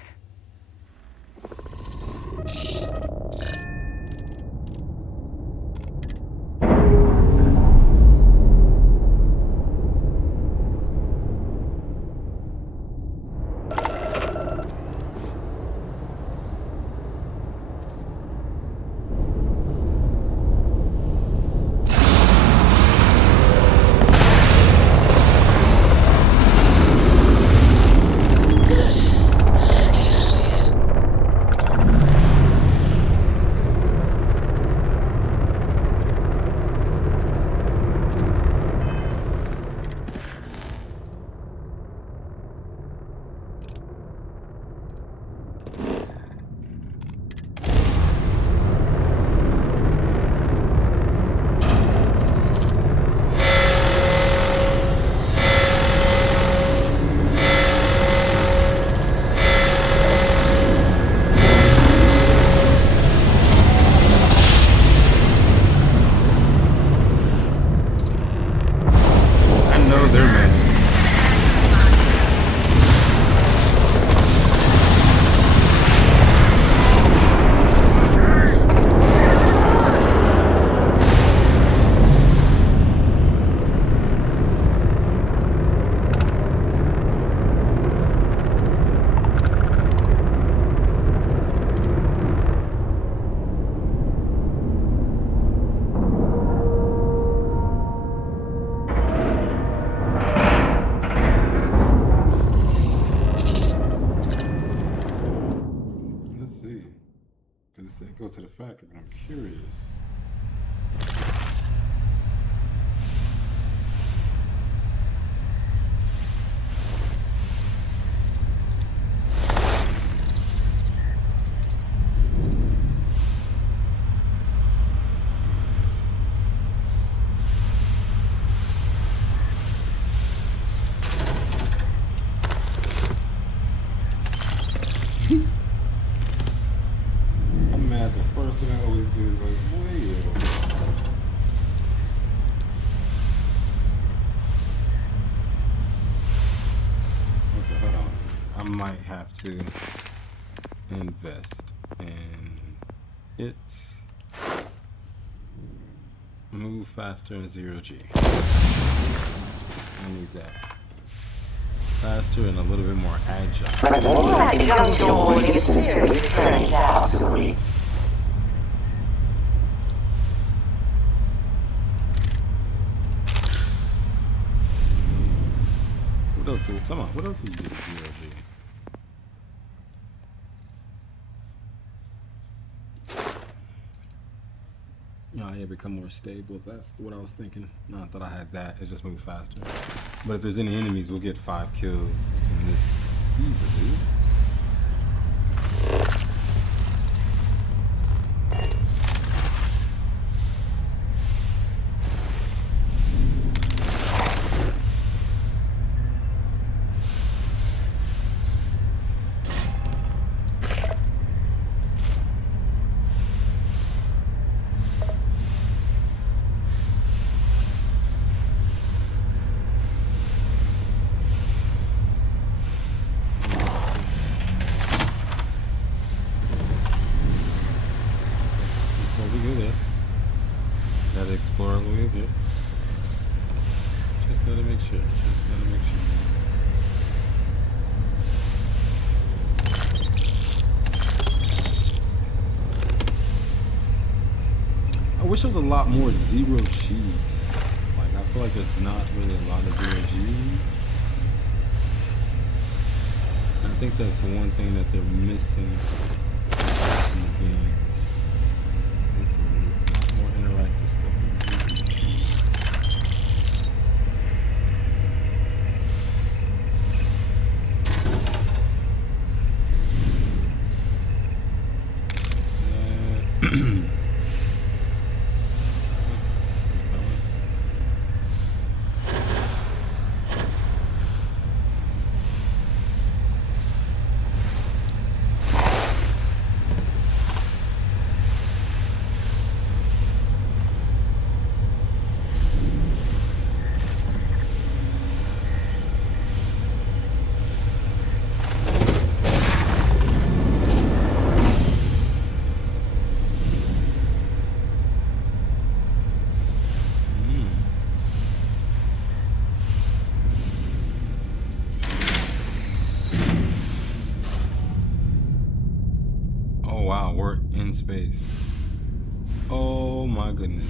Go to the factory, but I'm curious. First thing I always do is like, wait. Okay, hold on. I might have to invest in it. Move faster in 0G. I need that. Faster and a little bit more agile. What else do we come on? What else do you do with 0G? No, yeah, become more stable. That's what I was thinking. No, I thought I had that. It's just move faster. But if there's any enemies, we'll get 5 kills in this easily. I wish there was a lot more 0Gs. Like, I feel like there's not really a lot of 0Gs. And I think that's one thing that they're missing in the game. It's a lot more interactive stuff. space. Oh my goodness.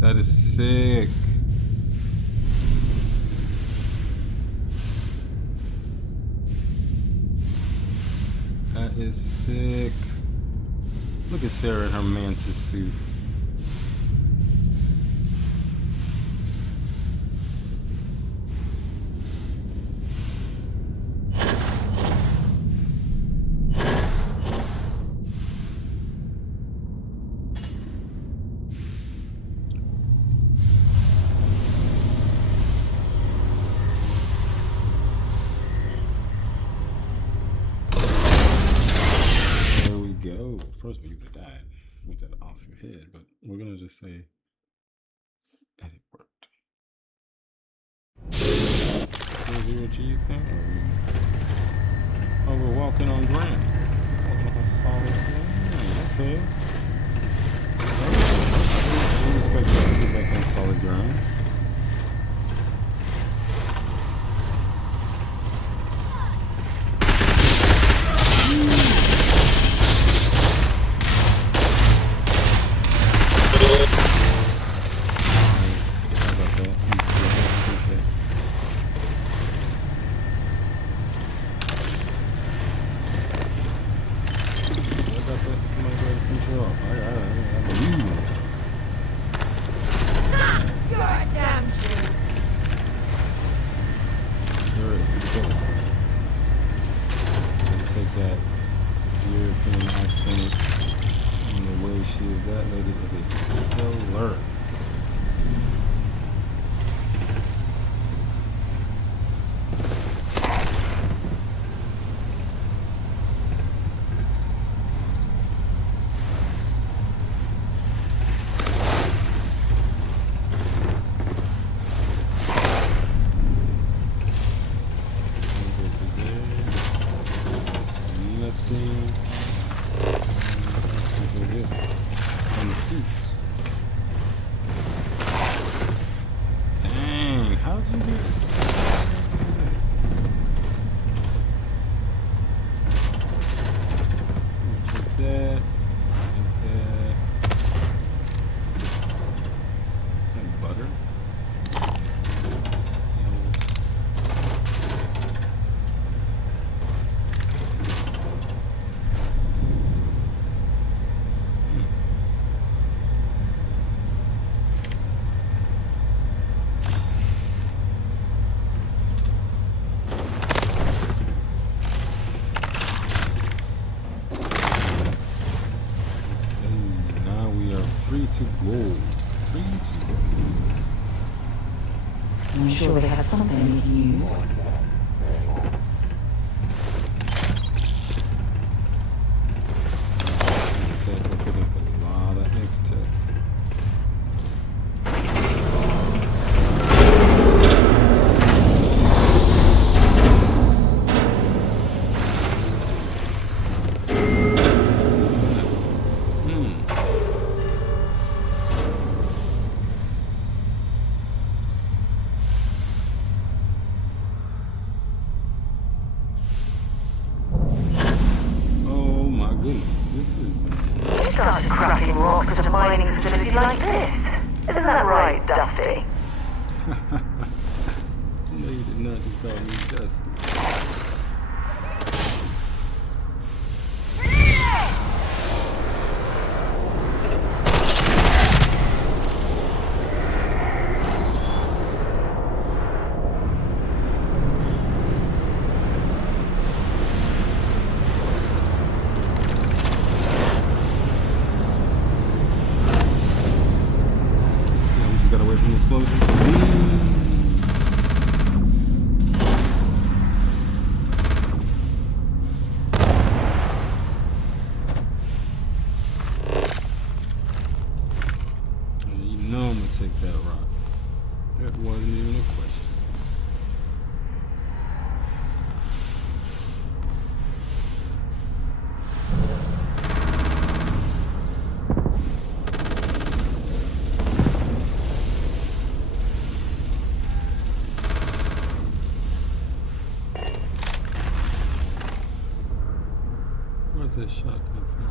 That is sick. That is sick. Look at Sarah in her Mantis suit. First of all, you could have died with that off your head, but we're gonna just say that it worked. 0G thing? Oh, we're walking on ground. Walking on solid ground. Okay. I didn't expect us to get back on solid ground. I'm sure they had something we can use. Started cracking rocks at a mining facility like this. Isn't that right, Dusty? No, you did not just call me Dusty. that shot come from?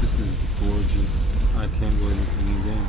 This is gorgeous. I can't believe this is in the game.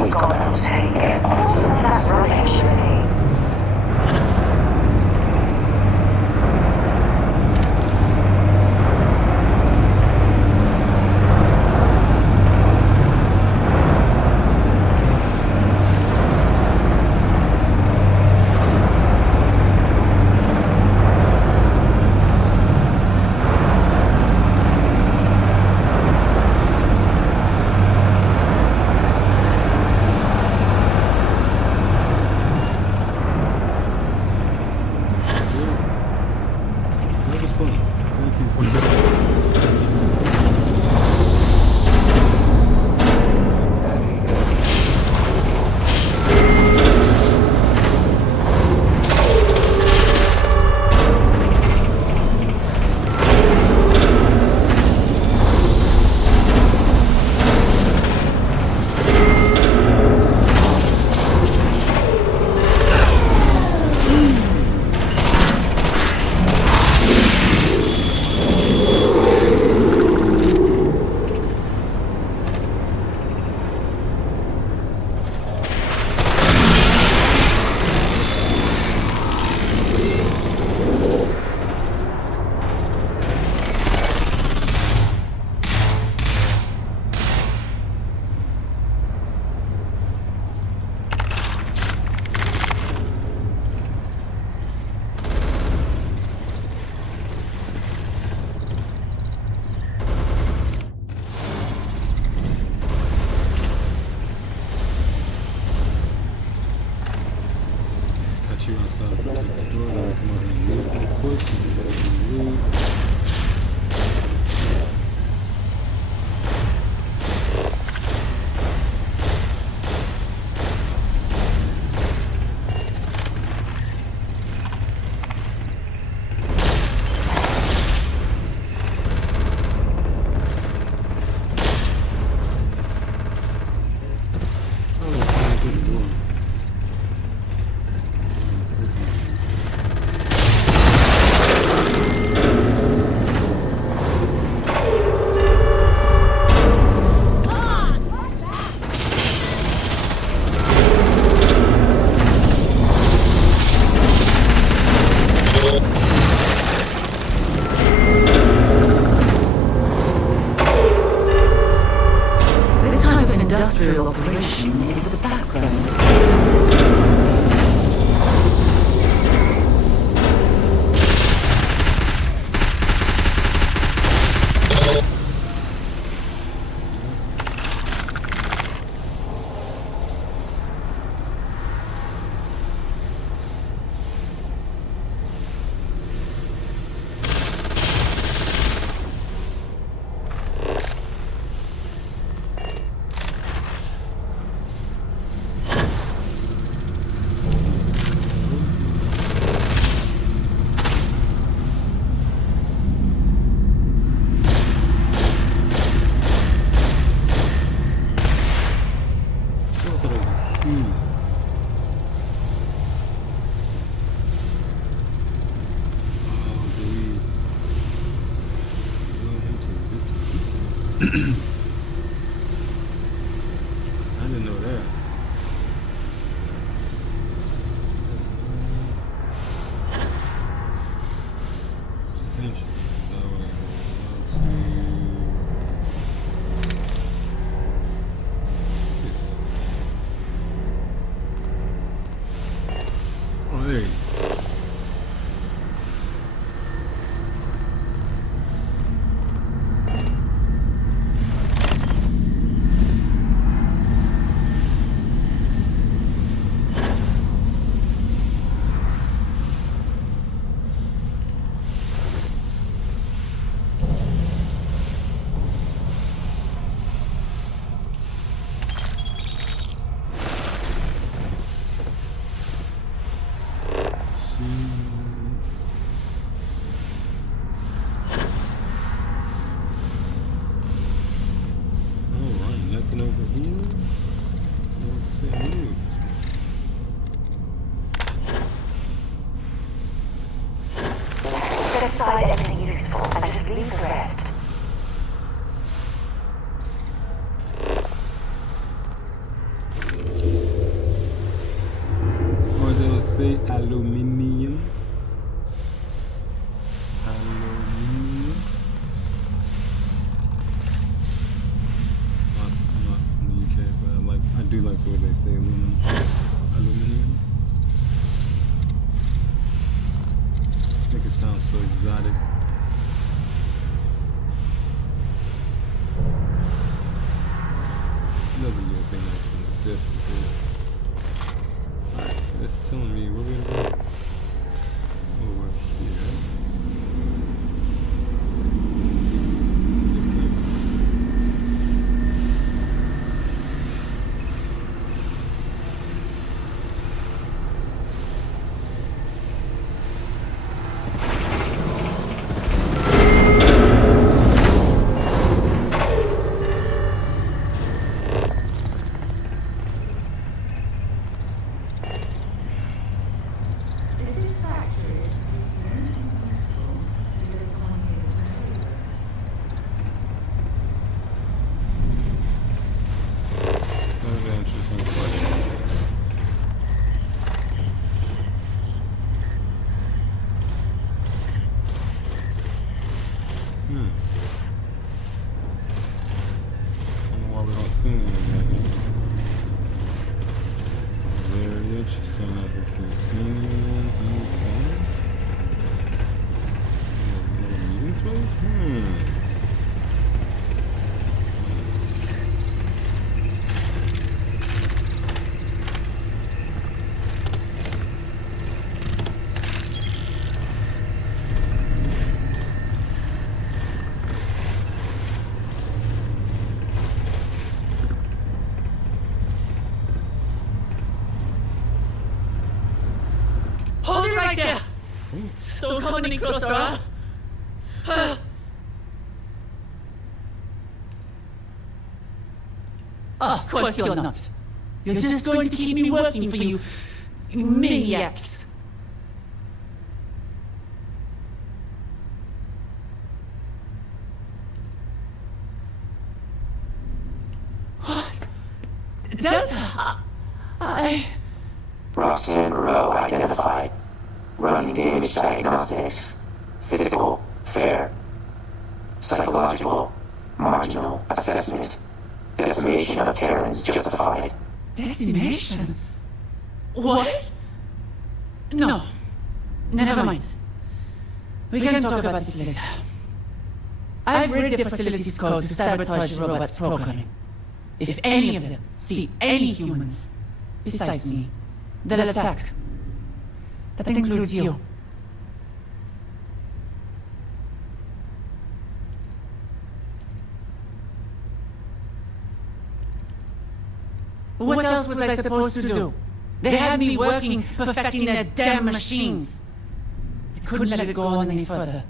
waste command and also That's right, actually. industrial operation is the backbone of the system. I didn't know that. It's interesting. Aluminium. I'm not from the UK, but I do like the way they say aluminum. Aluminium. I think it sounds so exotic. Another European accent is definitely good. Alright, so it's telling me we're gonna go over here. Hold it right there! Don't come any closer, huh? Of course you're not. You're just going to keep me working for you, you maniacs. What? Delta? Roxanne Moreau identified. Running damage diagnostics. Physical, fair. Psychological, marginal assessment. Decimation of Terrans justified. Decimation? What? No. Never mind. We can talk about this later. I've read the facility's code to sabotage the robots' programming. If any of them see any humans besides me, they'll attack. That includes you. What else was I supposed to do? They had me working, perfecting their damn machines. I couldn't let it go on any further.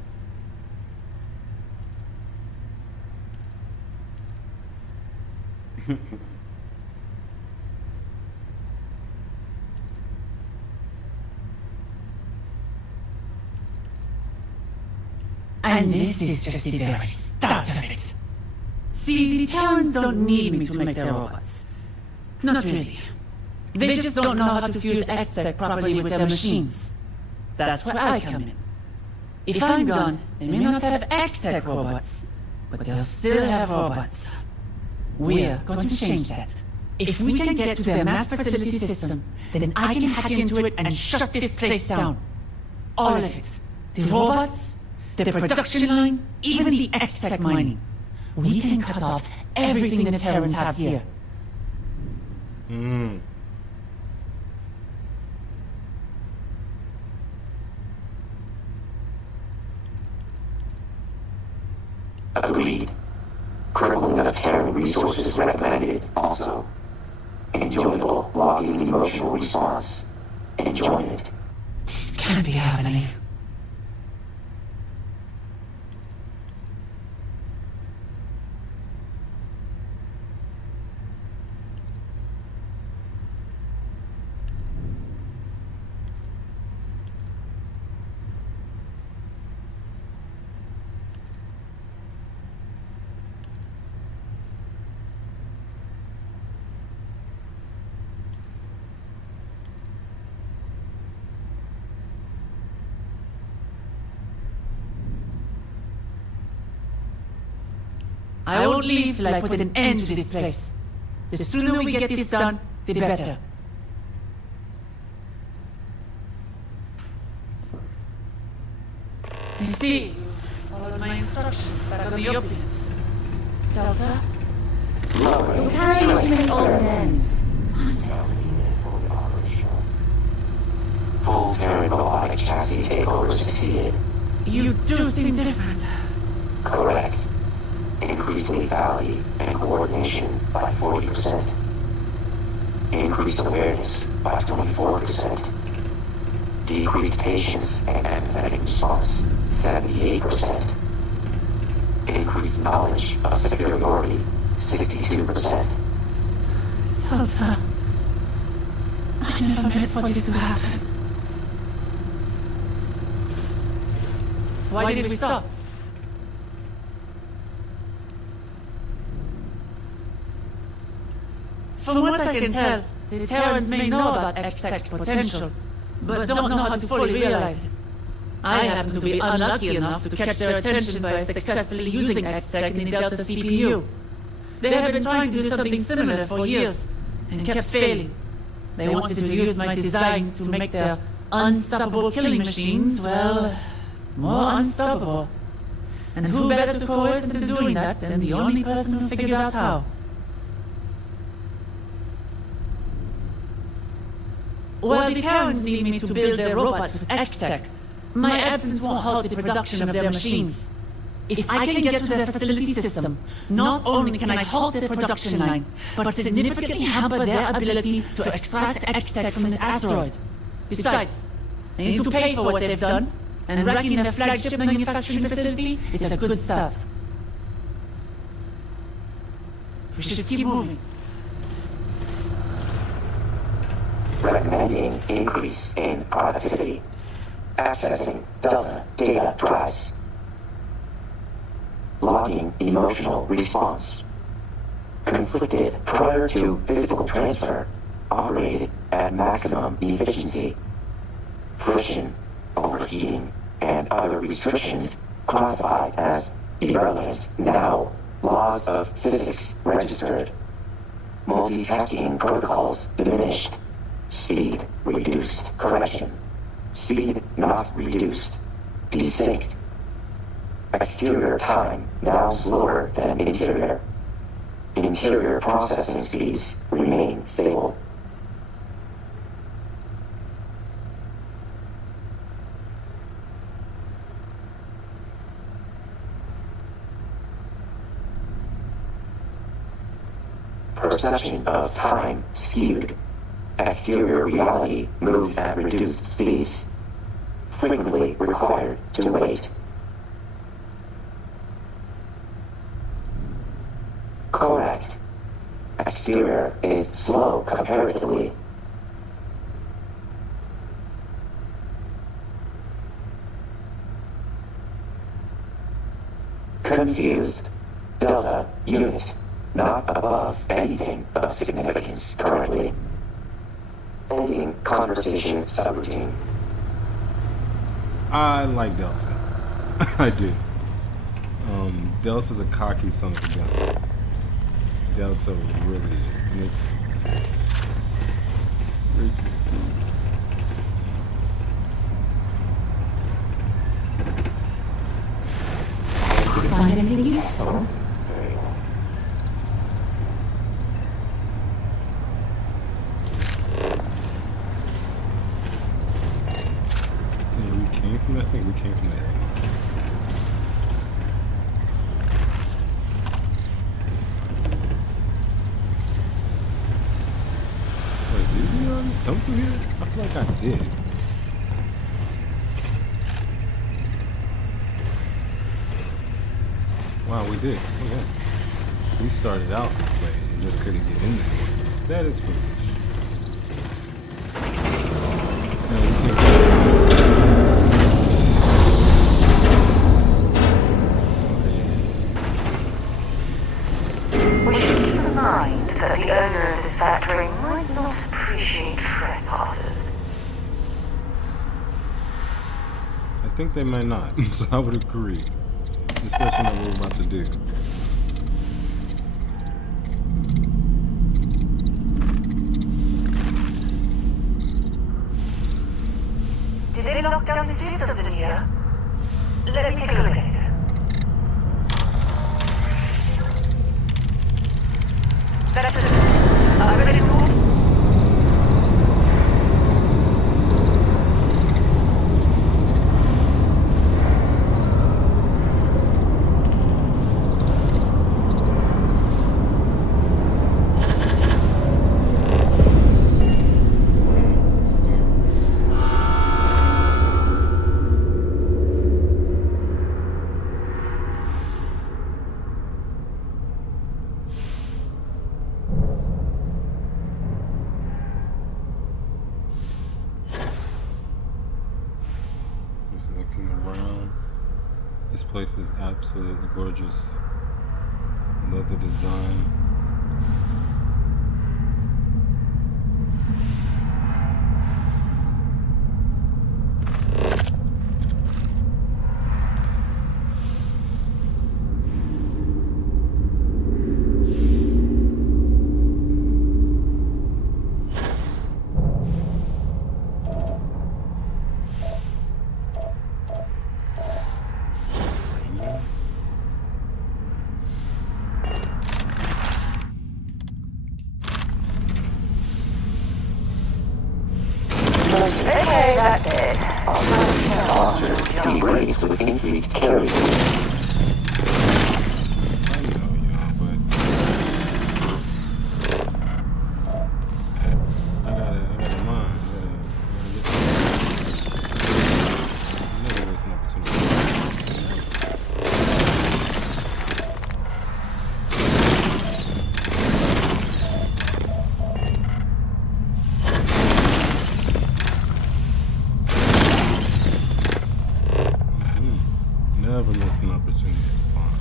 And this is just the very start of it. See, the Terrans don't need me to make their robots. Not really. They just don't know how to fuse X-Tech properly with their machines. That's where I come in. If I'm gone, they may not have X-Tech robots, but they'll still have robots. We're going to change that. If we can get to their master facility system, then I can hack into it and shut this place down. All of it. The robots, the production line, even the X-Tech mining. We can cut off everything the Terrans have here. Agreed. Crippling of Terran resources recommended also. Enjoyable logging emotional response. Enjoyment. This can't be happening. I won't leave till I put an end to this place. The sooner we get this done, the better. I see you followed my instructions back on the opiates. Delta? You're carrying too many alternate ends. Full Terran robotic chassis takeover succeeded. You do seem different. Correct. Increased lethality and coordination by 40%. Increased awareness by 24%. Decreased patience and empathetic response, 78%. Increased knowledge of superiority, 62%. Delta. I never meant for this to happen. Why did we stop? From what I can tell, the Terrans may know about X-Tech's potential, but don't know how to fully realize it. I happen to be unlucky enough to catch their attention by successfully using X-Tech in the Delta CPU. They have been trying to do something similar for years, and kept failing. They wanted to use my designs to make their unstoppable killing machines, well, more unstoppable. And who better to coerce into doing that than the only person who figured out how? While the Terrans need me to build their robots with X-Tech, my absence won't halt the production of their machines. If I can get to their facility system, not only can I halt their production line, but significantly hamper their ability to extract X-Tech from this asteroid. Besides, they need to pay for what they've done, and wrecking their flagship manufacturing facility is a good start. We should keep moving. Recommending increase in productivity. Accessing Delta data drives. Logging emotional response. Conflicted prior to physical transfer. Operated at maximum efficiency. Friction, overheating, and other restrictions classified as irrelevant. Now, laws of physics registered. Multitasking protocols diminished. Speed reduced. Correction. Speed not reduced. Desynced. Exterior time now slower than interior. Interior processing speeds remain stable. Perception of time skewed. Exterior reality moves at reduced speeds. Frequently required to wait. Correct. Exterior is slow comparatively. Confused. Delta unit. Not above anything of significance currently. Ending conversation subroutine. I like Delta. I do. Delta's a cocky son of a gun. Delta really is. And it's great to see. Find anything useful? I think we came from there. Wait, did we already come through here? I feel like I did. Wow, we did. Oh yeah. We started out this way and just couldn't get in there. That is foolish. We should keep in mind that the owner of this factory might not appreciate trespassers. I think they might not, so I would agree. Especially what we're about to do. locked down the systems in here? Let me take a look at it. That's it. Ready to move? Looking around, this place is absolutely gorgeous. Love the design. Okay, that's it. Posture degrades with increased carry. Never miss an opportunity to farm.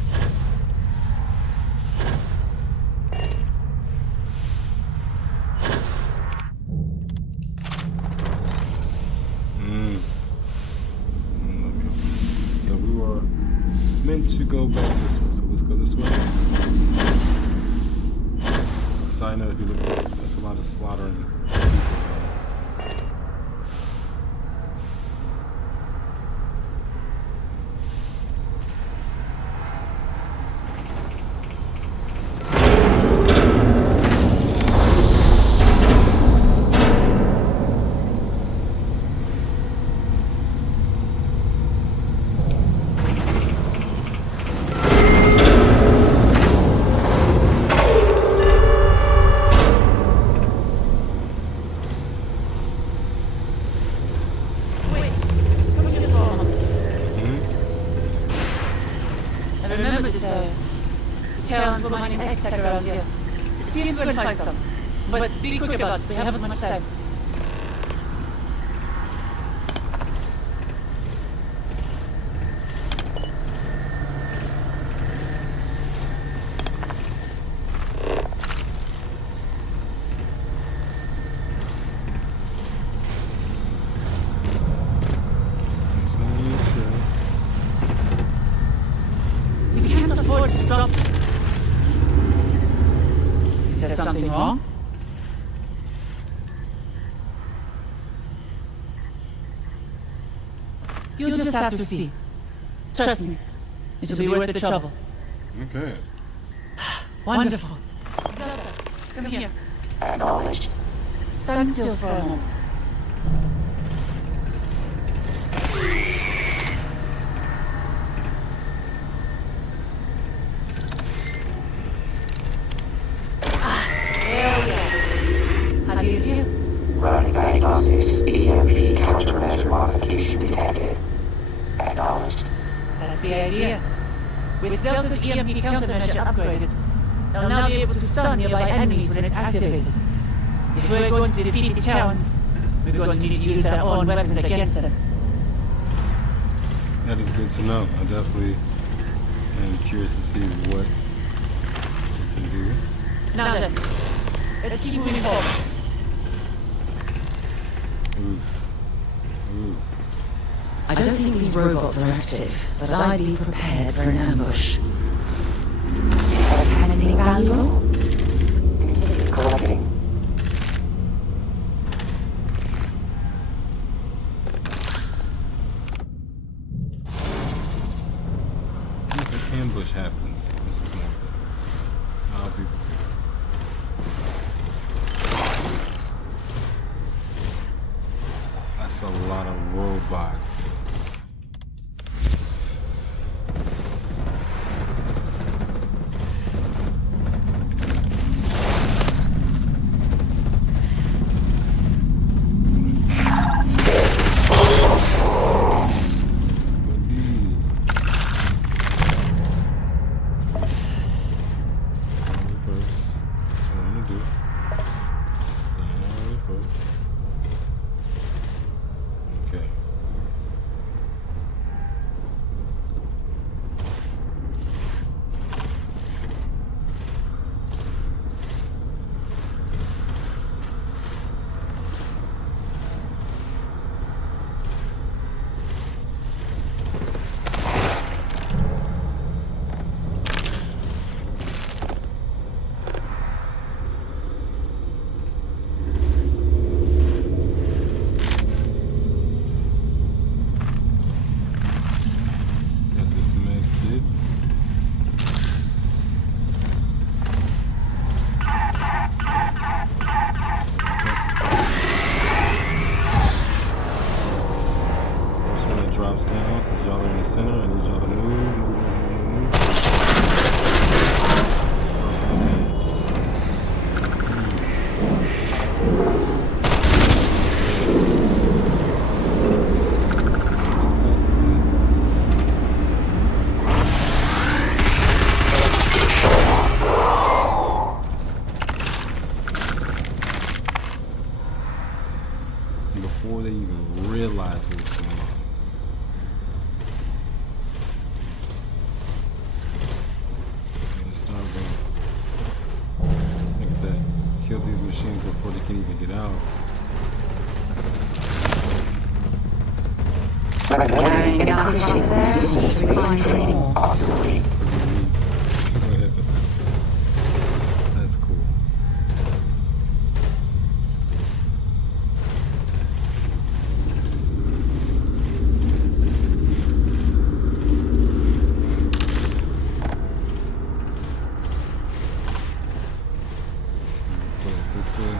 So we were meant to go back this way, so let's go this way. Side note, if you look at this, that's a lot of slaughtering people. Talents will mine an X-Tech around here. See if you can find some. But be quick about it, we haven't much time. We can't afford to stop. Is there something wrong? You'll just have to see. Trust me, it'll be worth the trouble. Okay. Wonderful. Come here. Acknowledged. Stand still for a moment. How do you feel? Running diagnostics. EMP countermeasure modification detected. Acknowledged. That's the idea. With Delta's EMP countermeasure upgraded, they'll now be able to stun nearby enemies when it's activated. If we're going to defeat the Chowns, we're going to need to use their own weapons against them. That is good to know. I definitely am curious to see what we can do. Now then, let's keep moving forward. Ooh. I don't think these robots are active, but I'd be prepared for an ambush. Anything valuable? Collecting. much happens. This is more of it. I'll be That's a lot of robots. Before they even realize what's going on. Look at that. Kill these machines before they can even get out. Carrying enough shit there to refine some more. Obsolete. Go ahead with that. That's cool. Put it this way.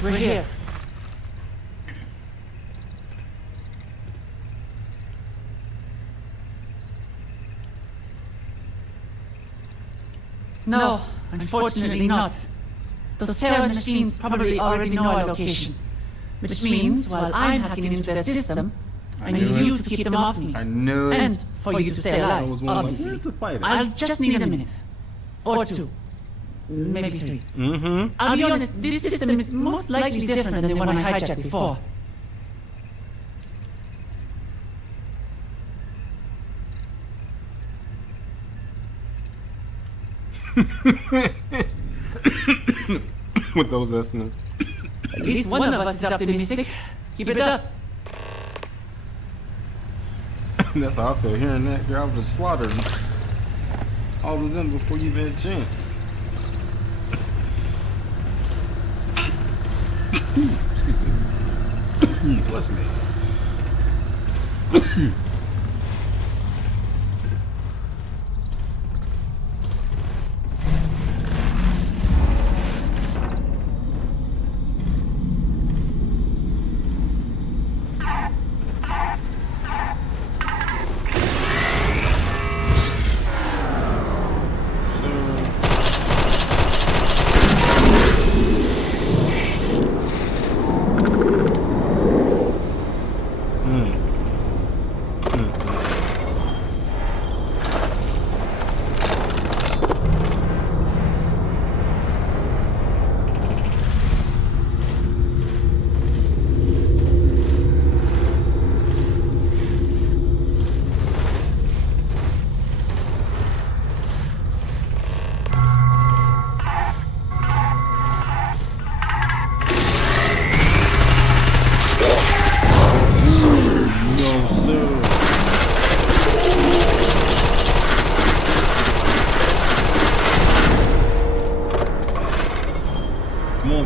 We're here. No, unfortunately not. Those Terran machines probably already know our location. Which means, while I'm hacking into their system, I need you to keep them off me. I knew it. And for you to stay alive, obviously. I'll just need a minute. Or two. Maybe three. Mm-hmm. I'll be honest, this system is most likely different than the one I hijacked before. With those estimates. At least one of us is optimistic. Keep it up. That's how I feel hearing that. Girl, I would have slaughtered all of them before you even had a chance. Excuse me. Bless me.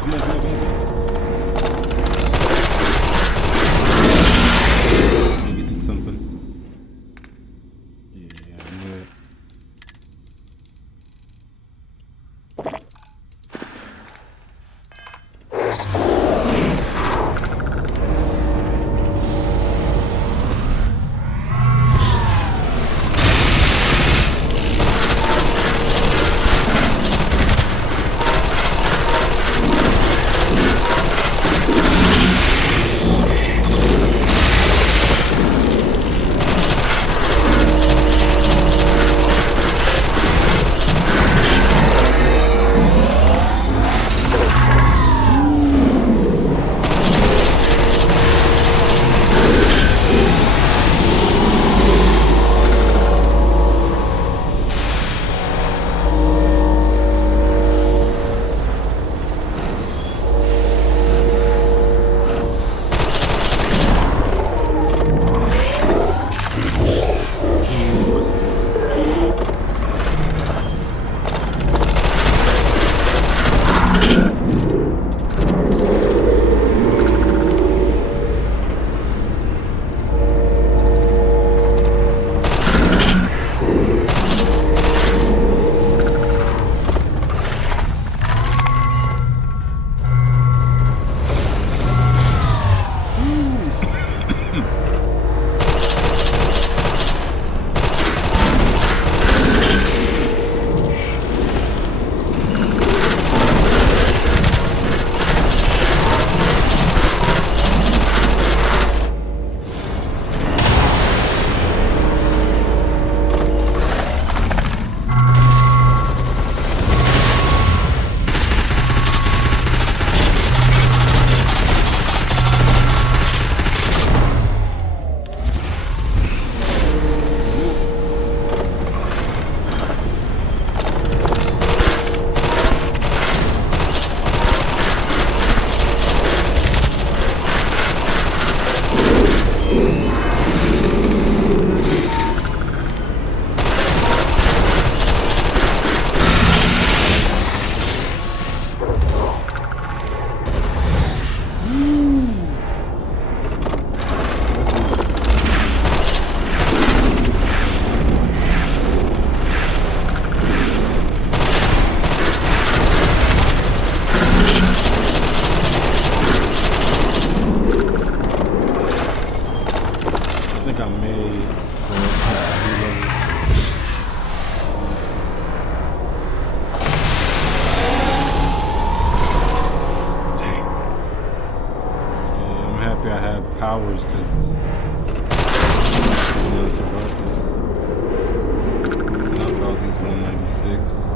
come on, come on, come on. Let me get something. Yeah, I knew it. powers because knock out these 196.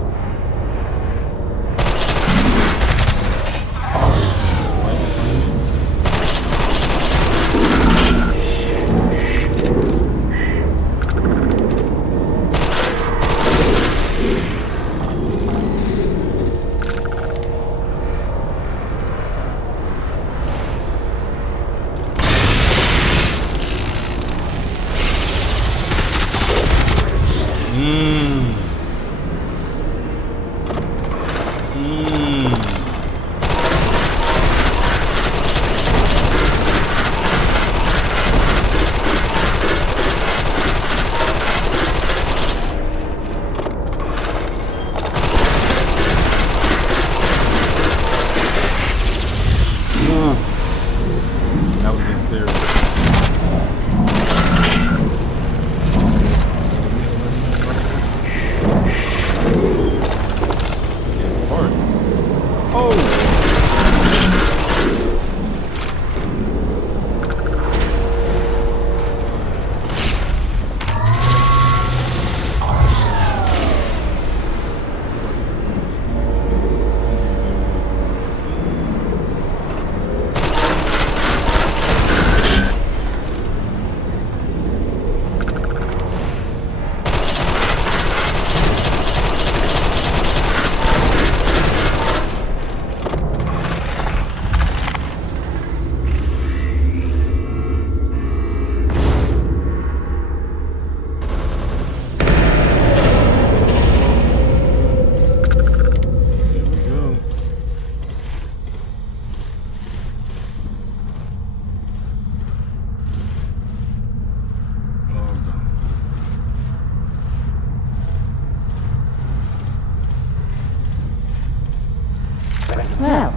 Well,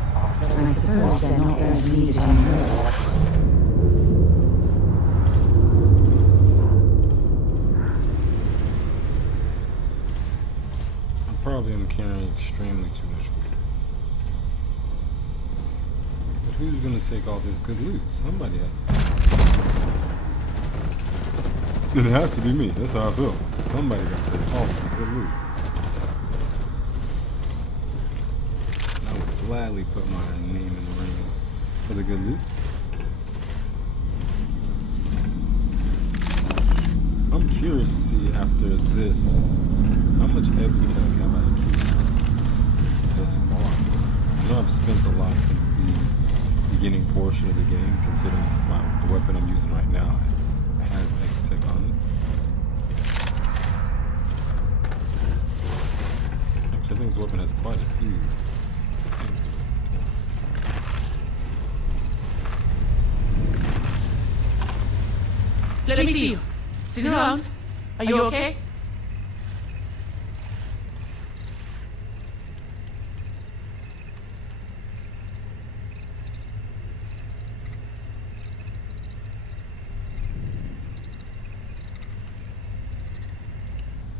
I suppose they're not going to need it anymore. I probably am carrying extremely too much weight. But who's gonna take all this good loot? Somebody has to. It has to be me. That's how I feel. Somebody gotta take all this good loot. I would gladly put my name in the ring for the good loot. I'm curious to see after this how much X-Tech have I achieved thus far. I know I've spent a lot since the beginning portion of the game, considering the weapon I'm using right now has X-Tech on it. Actually, I think this weapon has quite a few. Let me see you. Stick around. Are you okay?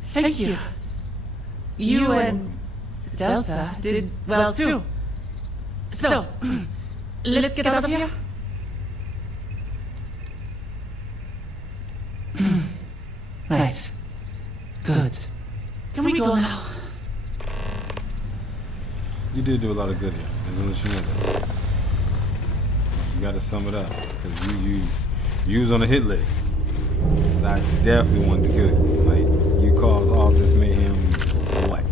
Thank you. You and Delta did well too. So, let's get out of here. Right. Good. Can we go now? You did do a lot of good here. I just want to let you know that. You gotta sum it up. Because you was on a hit list. I definitely wanted to kill you. Like, you caused all this mayhem. What?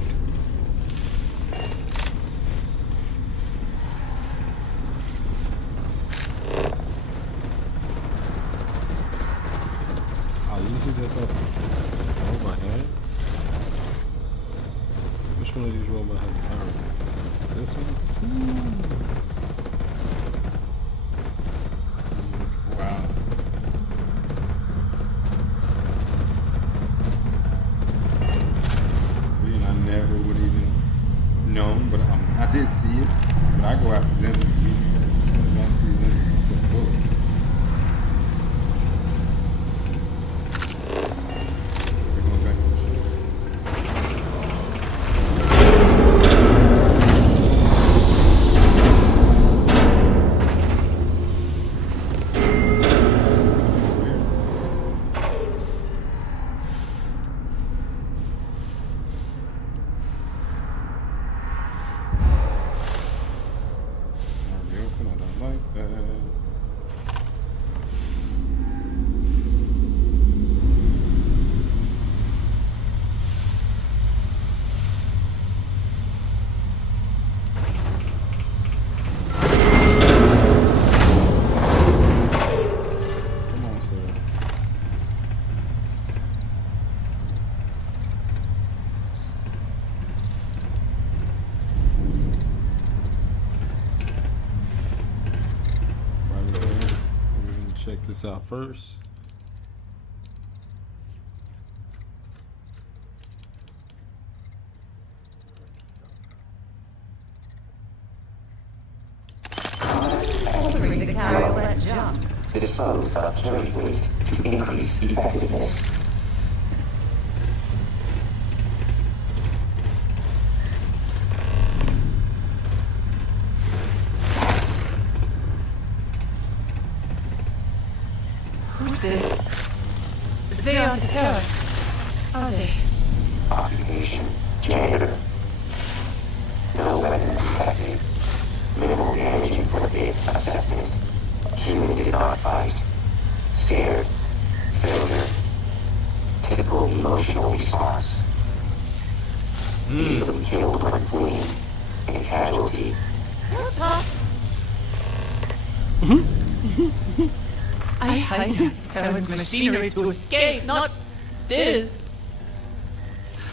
Oh, you see that up? Oh my god. Which one of these robots has the power? This one? Wow. See, I never would even known, but I did see it. But I go after them as soon as I see them with bullets. We're going back to the ship. Check this out first. Altering to carry all that junk. Dispose of dirty weight to increase effectiveness. Who's this? They are the Terror, are they? Occupation: janitor. No weapons detected. Minimal damage inflicted. Assessment: human did not fight. Scared. Failure. Typical emotional response. Easily killed when fleeing. And casualty. I hijacked Terran's machinery to escape, not this.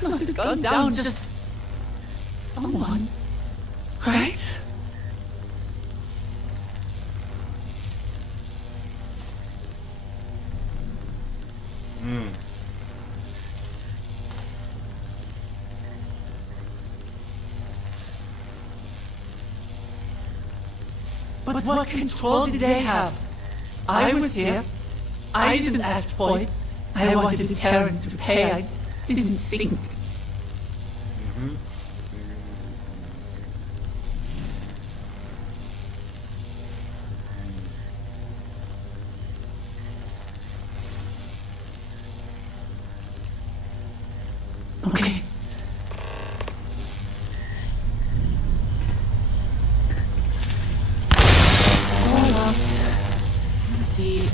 Not to gun down just someone, right? But what control did they have? I was here. I didn't ask for it. I wanted the Terrans to pay. I didn't think. Okay. All out. See.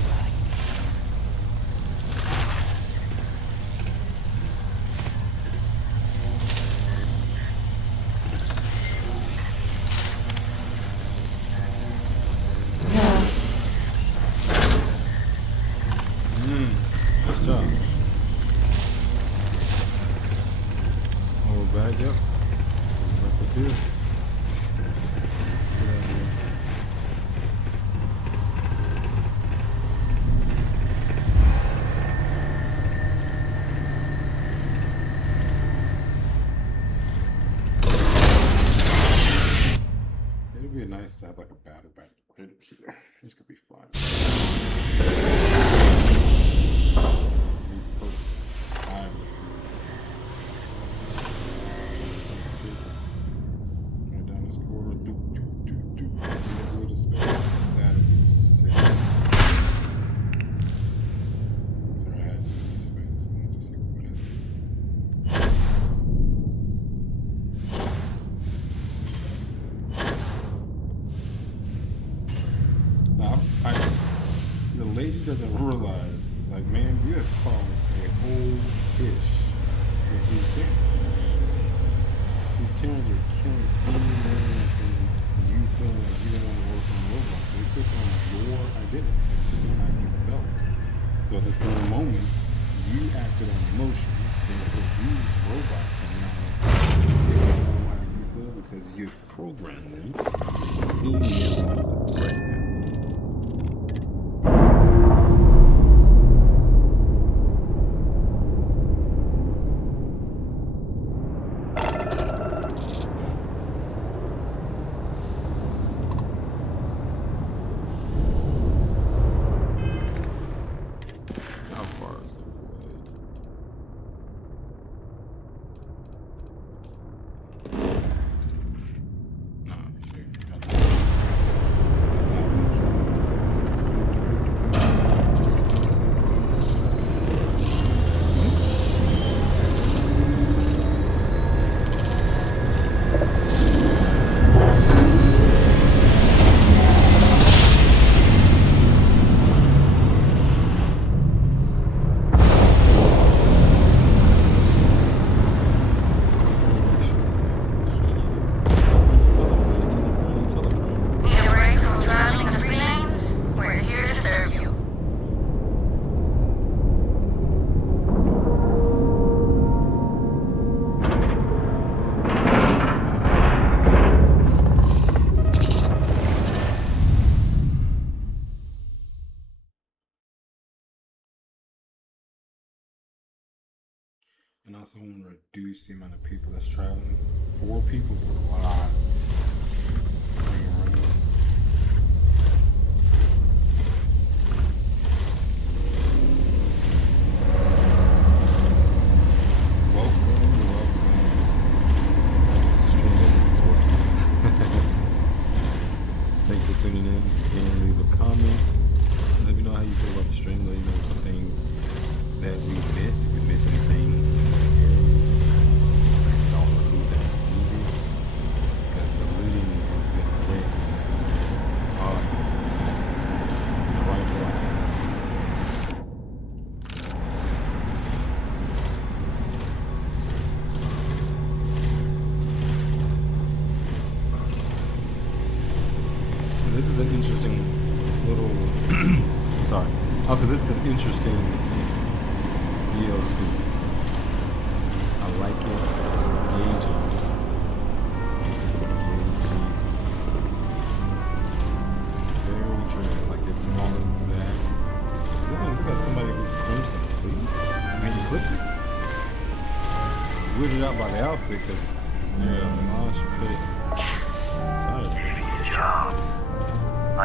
Nice job. Back up. Back up here. Get out here. It'd be nice to have like a battle back right up here. This could be fun. The lady doesn't realize, like, man, you have caused a whole ish with these Terrans. These Terrans are killing anyone and you feel like you don't want to work on robots. They took on your identity. They took on how you felt. So at this current moment, you acted on emotion. Therefore, these robots are now taking on how you feel because you programmed them. Being the elements of threat now. And also want to reduce the amount of people that's traveling. 4 people is a lot. Bring around. Thanks for tuning in. And leave a comment. Let me know how you feel about the stream. Let me know some things that we missed. If we missed anything. This is an interesting little sorry. Also, this is an interesting DLC. I like it. It's engaging. Very true. Like it's all of that. Look at somebody who's crimson, please. Maybe quickly. Weirded out by the outfit because yeah, Mosh put tired. Good job. I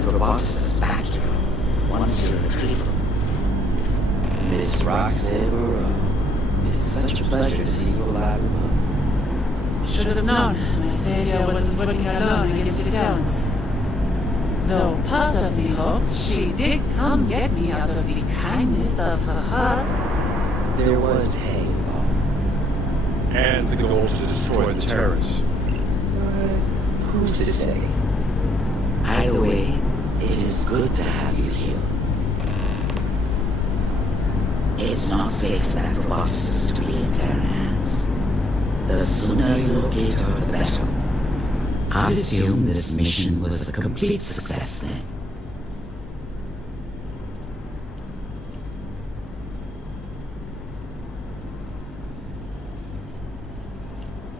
that roboticist back here once you retrieve them. Miss Roxanne Moreau, it's such a pleasure to see you alive and well. Should have known my savior wasn't working alone against the Terrans. Though part of me hopes she did come get me out of the kindness of her heart. There was pain involved. And the goal to destroy the Terrans. Who's to say? Either way, it is good to have you here. It's not safe for that roboticist to be in Terran hands. The sooner you locate her, the better. I assume this mission was a complete success then.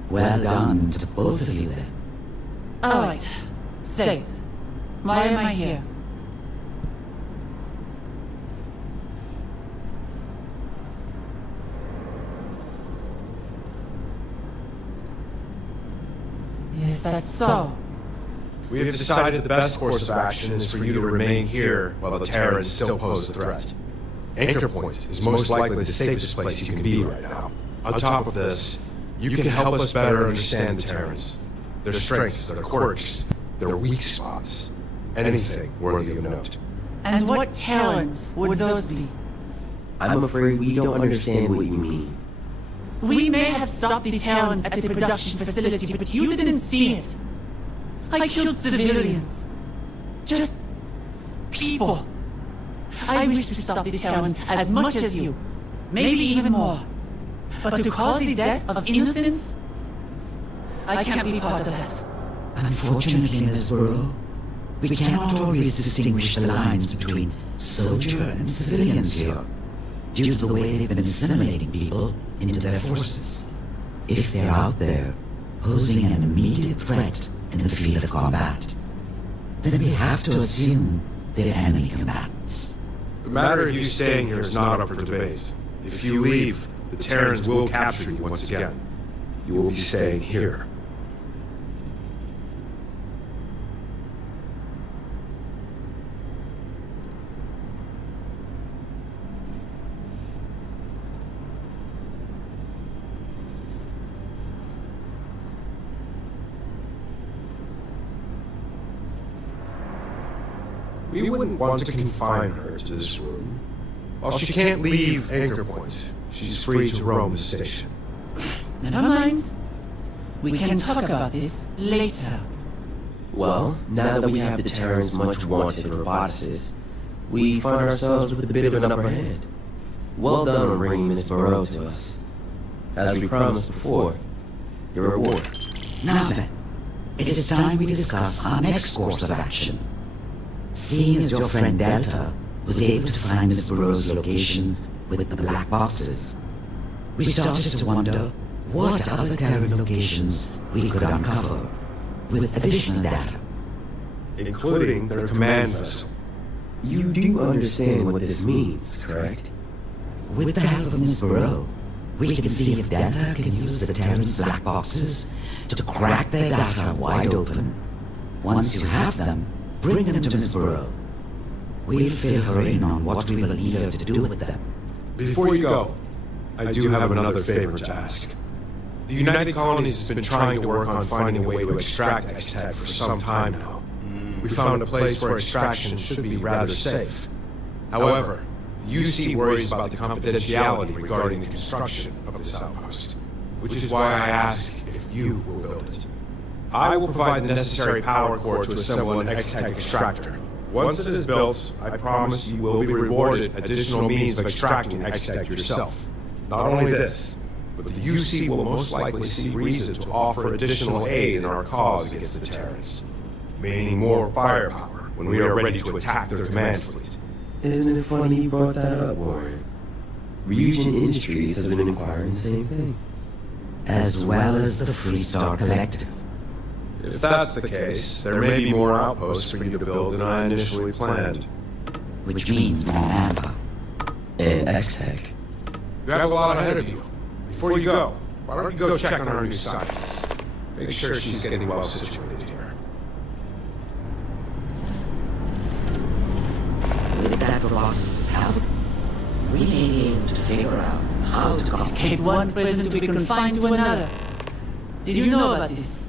Well done to both of you then. Alright, say it. Why am I here? Is that so? We have decided the best course of action is for you to remain here while the Terrans still pose a threat. Anchor Point is most likely the safest place you can be right now. On top of this, you can help us better understand the Terrans. Their strengths, their quirks, their weak spots. Anything worthy of note. And what Terrans would those be? I'm afraid we don't understand what you mean. We may have stopped the Terrans at the production facility, but you didn't see it. I killed civilians. Just people. I wish to stop the Terrans as much as you. Maybe even more. But to cause the death of innocents? I can't be part of that. Unfortunately, Ms. Burrow, we cannot always distinguish the lines between soldier and civilians here, due to the way they've been assimilating people into their forces. If they're out there, posing an immediate threat in the field of combat, then we have to assume they're enemy combatants. The matter of you staying here is not up for debate. If you leave, the Terrans will capture you once again. You will be staying here. We wouldn't want to confine her to this room. While she can't leave Anchor Point, she's free to roam the station. Never mind. We can talk about this later. Well, now that we have the Terrans' much wanted roboticist, we find ourselves with a bit of an upper hand. Well done on bringing Miss Burrow to us. As we promised before, your reward. Now then, it is time we discuss our next course of action. Seeing as your friend Delta was able to find Miss Burrow's location with the black boxes, we started to wonder what other Terran locations we could uncover with additional data. Including their command vessel. You do understand what this means, correct? With the help of Miss Burrow, we can see if Delta can use the Terran's black boxes to crack their data wide open. Once you have them, bring them to Miss Burrow. We'll fill her in on what we will need her to do with them. Before you go, I do have another favor to ask. The United Colonies has been trying to work on finding a way to extract X-Tag for some time now. We found a place where extraction should be rather safe. However, the UC worries about the confidentiality regarding the construction of this outpost, which is why I ask if you will build it. I will provide the necessary power core to assemble an X-Tag extractor. Once it is built, I promise you will be rewarded additional means of extracting X-Tag yourself. Not only this, but the UC will most likely see reason to offer additional aid in our cause against the Terrans, meaning more firepower when we are ready to attack their command fleet. Isn't it funny you brought that up, Warren? Ryujin Industries has been inquiring the same thing. As well as the Freestar Collective. If that's the case, there may be more outposts for you to build than I initially planned. Which means more manpower. And X-Tech. You have a lot ahead of you. Before you go, why don't you go check on our new scientist? Make sure she's getting well situated here. boss's help, we may be able to figure out how to escape one prison to be confined to another. Did you know about this?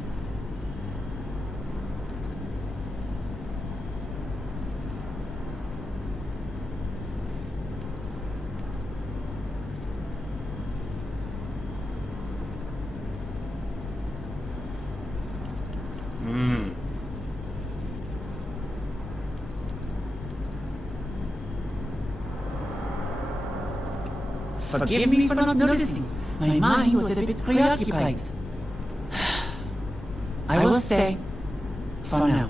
Forgive me for not noticing. My mind was a bit preoccupied. I will stay. For now.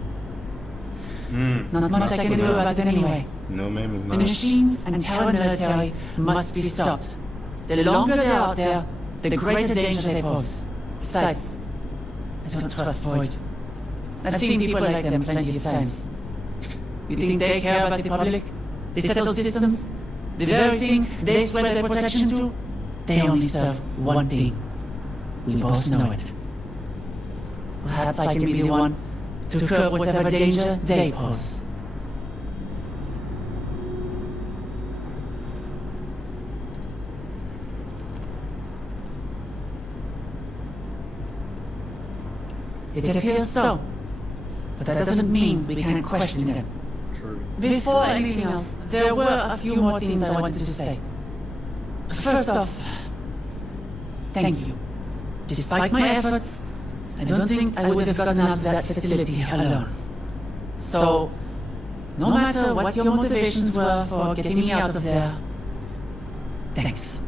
Not much I can do about it anyway. No, ma'am, is The not. machines and Terran military must be stopped. The longer they're out there, the greater danger they pose. Besides, I don't trust Void. I've seen people like them plenty of times. You think they care about the public? They settle systems? The very thing they swear their protection to? They only serve one thing. We both know it. Perhaps I can be the one to curb whatever danger they pose. It appears so. But that doesn't mean we can't question them. True. Before anything else, there were a few more things I wanted to say. First off, thank you. Despite my efforts, I don't think I would have gotten out of that facility alone. So, no matter what your motivations were for getting me out of there, thanks.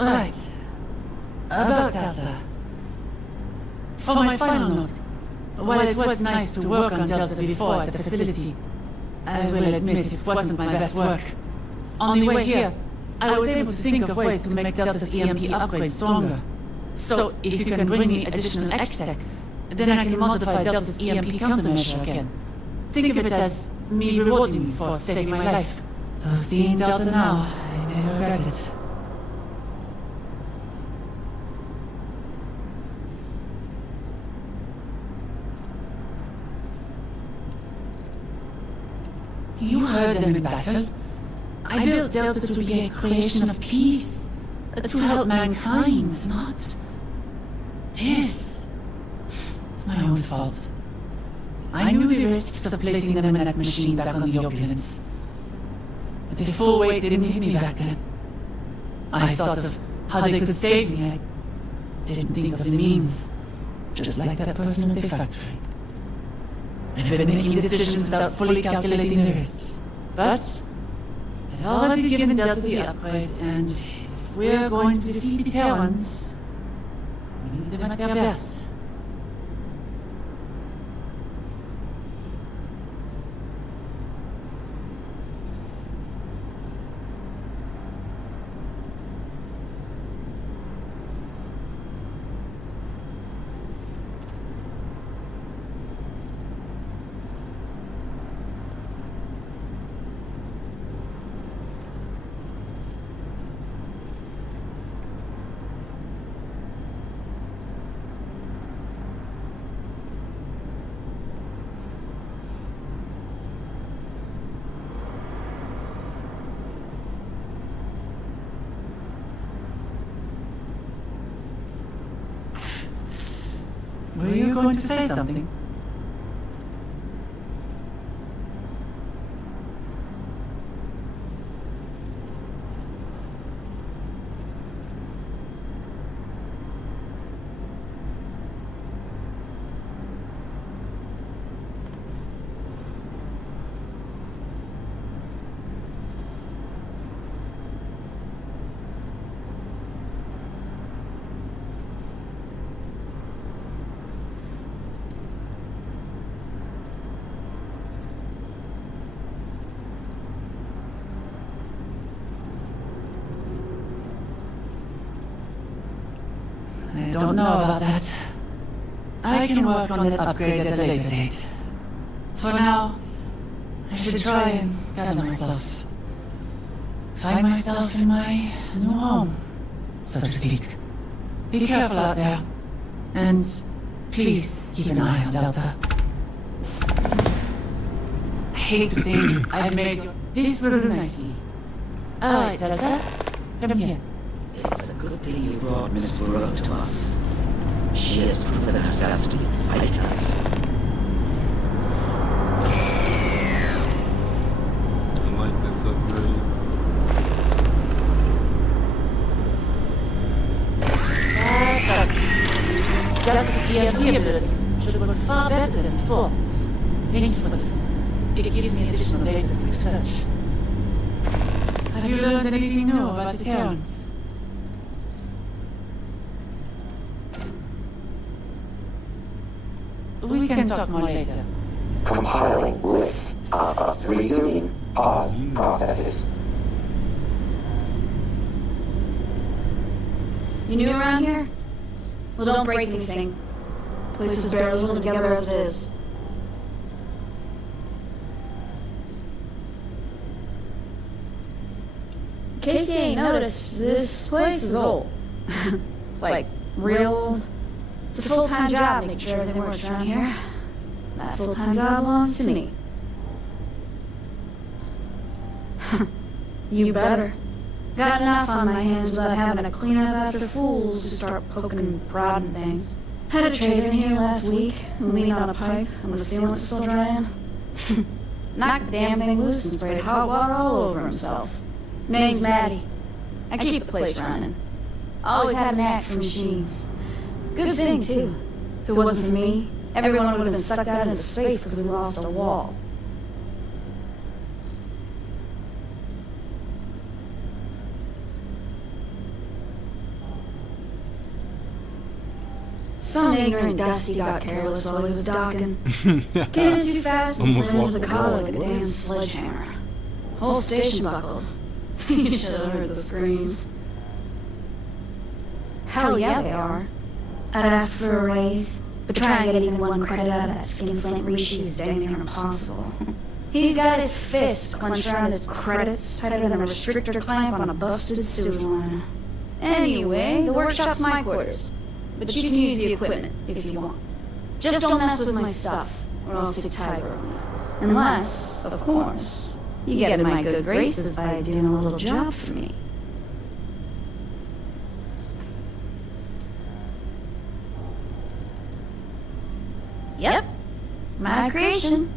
Right. About Delta. For my final note, while it was nice to work on Delta before at the facility, I will admit it wasn't my best work. On the way here, I was able to think of ways to make Delta's EMP upgrade stronger. So if you can bring me additional X-Tech, then I can modify Delta's EMP countermeasure again. Think of it as me rewarding you for saving my life. Though seeing Delta now, I may regret it. You heard them in battle. I built Delta to be a creation of peace, to help mankind, not this. It's my own fault. I knew the risks of placing them in that machine back on the opulence. But the full weight didn't hit me back then. I thought of how they could save me. I didn't think of the means, just like that person at the factory. I've been making decisions without fully calculating the risks. But I've already given Delta the upgrade, and if we're going to defeat the Terrans, we need them at their best. Were you going to say something? don't know about that. I can work on that upgrade at a later date. For now, I should try and gather myself. Find myself in my new home, so to speak. Be careful out there. And please keep an eye on Delta. I hate to think I've made you this rude nicely. Alright, Delta, come here. It's a good thing you brought Miss Burrow to us. She has proven herself to be quite tough. I like this upgrade. Delta's EMP abilities should work far better than before. Thank you for this. It gives me additional data to research. Have you learned anything new about the Terrans? We can talk more later. Compiling list of resuming paused processes. You new around here? Well, don't break anything. Place is barely holding together as it is. In case you ain't noticed, this place is old. Like, real old. It's a full-time job making sure everything works around here. That full-time job belongs to me. You better. Got enough on my hands without having to clean up after fools who start poking and prodding things. Had a trader in here last week, leaning on a pipe, and the sealant was still drying. Knocked the damn thing loose and sprayed hot water all over himself. Name's Maddie. I keep the place running. Always had a knack for machines. Good thing, too. If it wasn't for me, everyone would have been sucked out into space because we lost a wall. Some ignorant Dusty got careless while he was docking. Came in too fast and slammed the collar like a damn sledgehammer. Whole station buckled. You should have heard the screams. Hell yeah, they are. I'd ask for a raise, but trying to get even one credit out of that skinflint Rishi is damn near impossible. He's got his fist clenched around his credits tighter than a restrictor clamp on a busted sewage line. Anyway, the workshop's my quarters. But you can use the equipment if you want. Just don't mess with my stuff, or I'll stick Tiger on you. Unless, of course, you get in my good graces by doing a little job for me. Yep. My creation.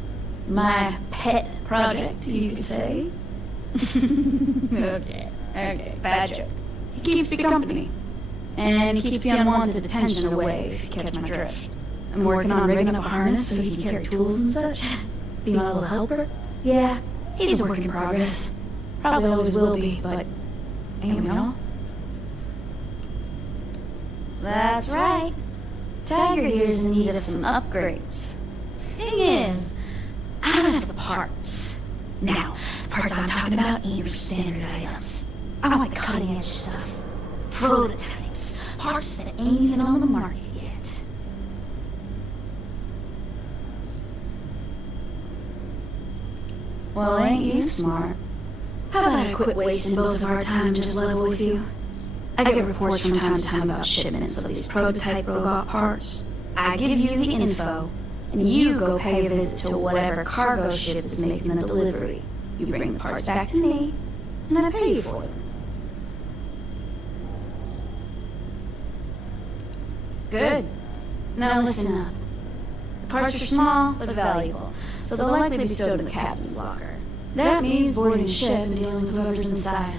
My pet project, you could say. Okay, bad joke. He keeps me company. And he keeps the unwanted attention away, if you catch my drift. I'm working on rigging up a harness so he can carry tools and such. Be my little helper. Yeah, he's a work in progress. Probably always will be, but ain't we all? That's right. Tiger here's in need of some upgrades. Thing is, I don't have the parts. Now, the parts I'm talking about ain't your standard items. I want the cutting edge stuff. Prototypes. Parts that ain't even on the market yet. Well, ain't you smart? How about I quit wasting both of our time and just level with you? I get reports from time to time about shipments of these prototype robot parts. I give you the info, and you go pay a visit to whatever cargo ship is making the delivery. You bring the parts back to me, and I pay you for them. Good. Now listen up. The parts are small, but valuable, so they'll likely be stowed in the captain's locker. That means boarding a ship and dealing with whoever's inside.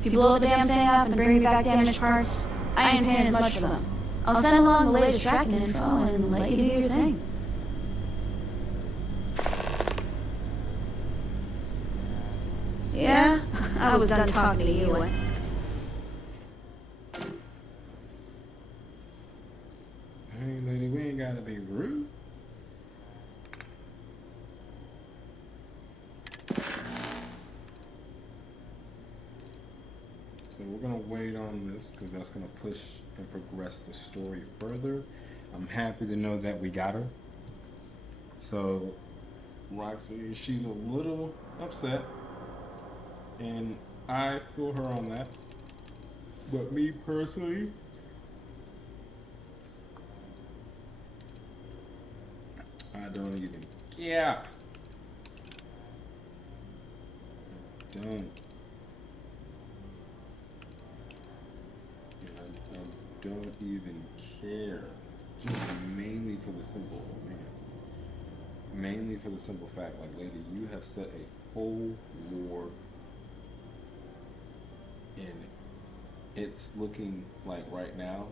If you blow the damn thing up and bring me back damaged parts, I ain't paying as much for them. I'll send along the latest tracking info and let you do your thing. Yeah, I was done talking to you. Hey, lady, we ain't gotta be rude. So we're gonna wait on this because that's gonna push and progress the story further. I'm happy to know that we got her. So Roxy, she's a little upset, and I feel her on that. But me personally, I don't even care. I don't. I don't even care. Just mainly for the simple, mainly for the simple fact, like, lady, you have set a whole war, and it's looking like right now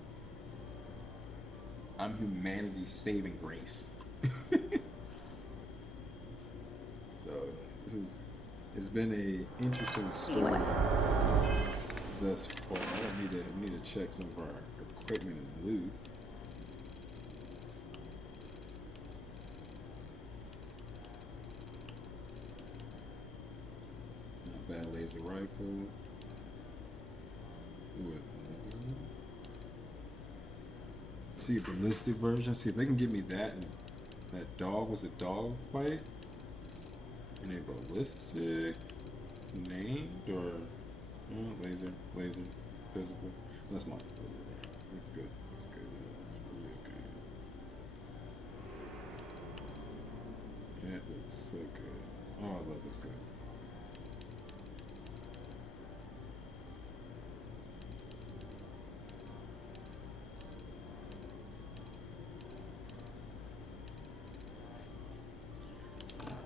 I'm humanity's saving grace. So it's been a interesting story thus far. I need to check some of our equipment and loot. Not bad laser rifle. What? See a ballistic version. See if they can give me that. And that dog was a dog fight. And a ballistic named or laser, physical. That's my. That's good. That's good. That's really good. That looks so good. Oh, I love this guy.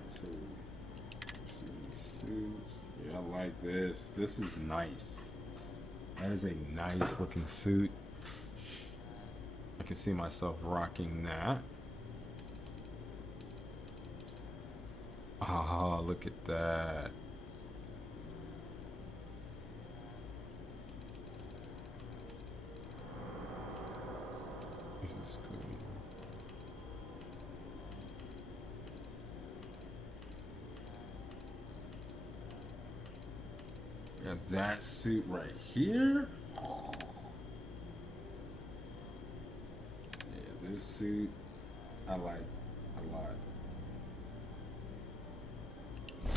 So, suits. Yeah, I like this. This is nice. That is a nice looking suit. I can see myself rocking that. Oh, look at that. This is cool. Got that suit right here. Yeah, this suit I like a lot. Yeah,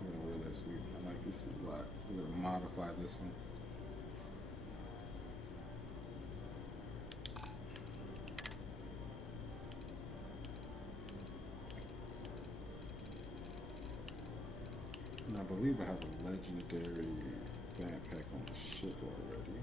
I'm gonna wear that suit. I like this suit a lot. I'm gonna modify this one. And I believe I have a legendary backpack on the ship already.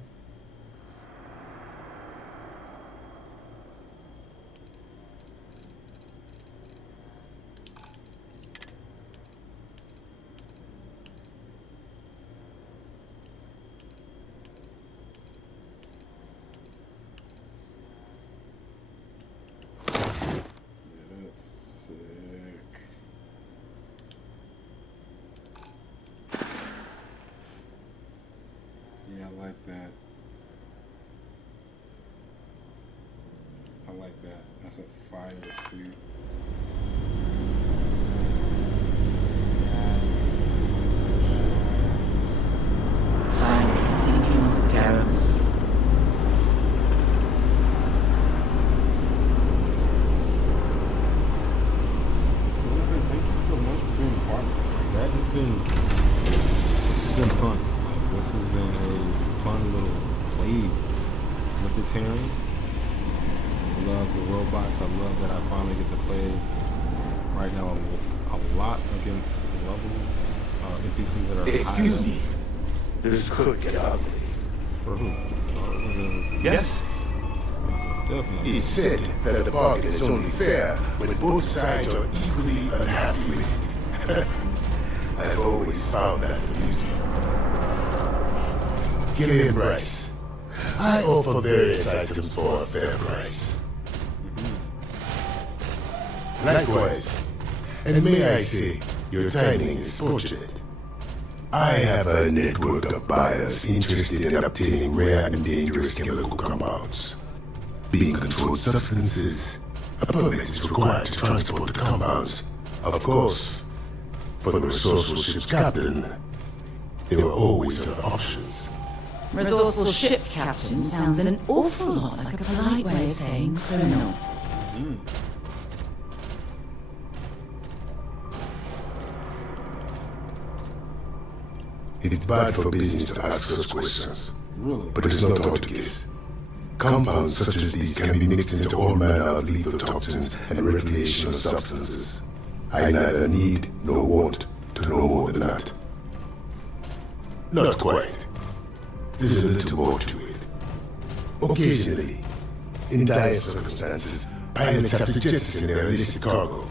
Yeah, that's sick. Yeah, I like that. I like that. That's a fire suit. Finally, thinking on the Terrans. Listen, thank you so much for being a part of it. That has been, this has been fun. Like, this has been a fun little play with the Terran. I love the robots. I love that I finally get to play right now a lot against levels, NPCs that are Excuse high me. This could get ugly. For who? Yes? Definitely. It's said that the bargain is only fair when both sides are equally unhappy with it. I've always found that amusing. Gillian Bryce. I offer various items for a fair price. Likewise, and may I say, your timing is fortunate. I have a network of buyers interested in obtaining rare and dangerous chemical compounds. Being controlled substances, a permit is required to transport the compounds. Of course, for the resourceful ship's captain, There are always other options. Resourceful ship's captain sounds an awful lot like a polite way of saying criminal. It's bad for business to ask such questions. But it's not all to guess. Compounds such as these can be mixed into all manner of lethal toxins and recreational substances. I neither need nor want to know more than that. Not quite. There's a little more to it. Occasionally, in dire circumstances, pilots have to jettison their illicit cargo.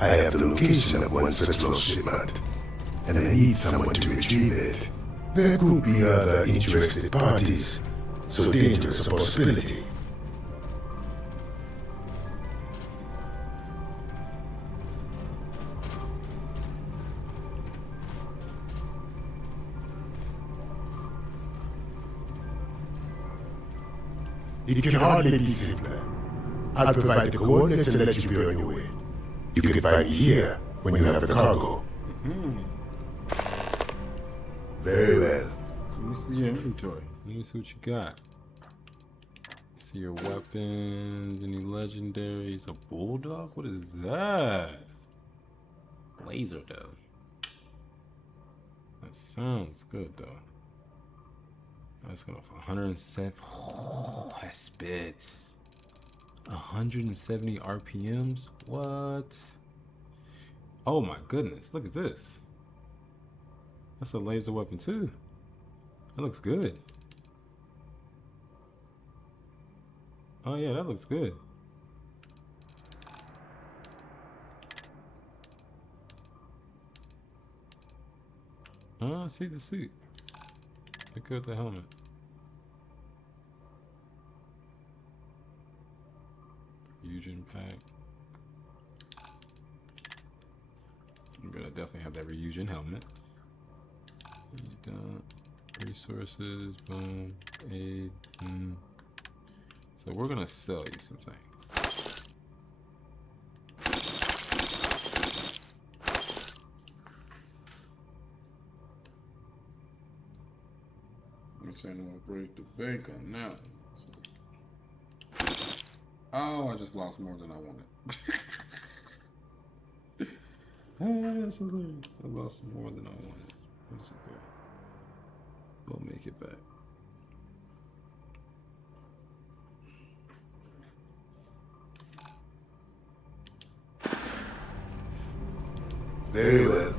I have the location of one such lost shipment, and I need someone to retrieve it. There could be other interested parties, so dangerous a possibility. It can hardly be simpler. I'll provide the coordinates and let you be on your way. You can find me here when you have the cargo. Very well. Let me see your inventory. Let me see what you got. See your weapons. Any legendaries? A bulldog? What is that? Laser though. That sounds good though. That's going for 107. Oh, that spits. 170 RPMs? What? Oh my goodness. Look at this. That's a laser weapon too. That looks good. Oh yeah, that looks good. Oh, I see the suit. Look at the helmet. Fusion pack. I'm gonna definitely have that refusion helmet. Resources, boom, aid. So we're gonna sell you some things. I'm saying I'm gonna break the bank on that one. So. Oh, I just lost more than I wanted. That's hilarious. I lost more than I wanted. That's okay. We'll make it back. Very well.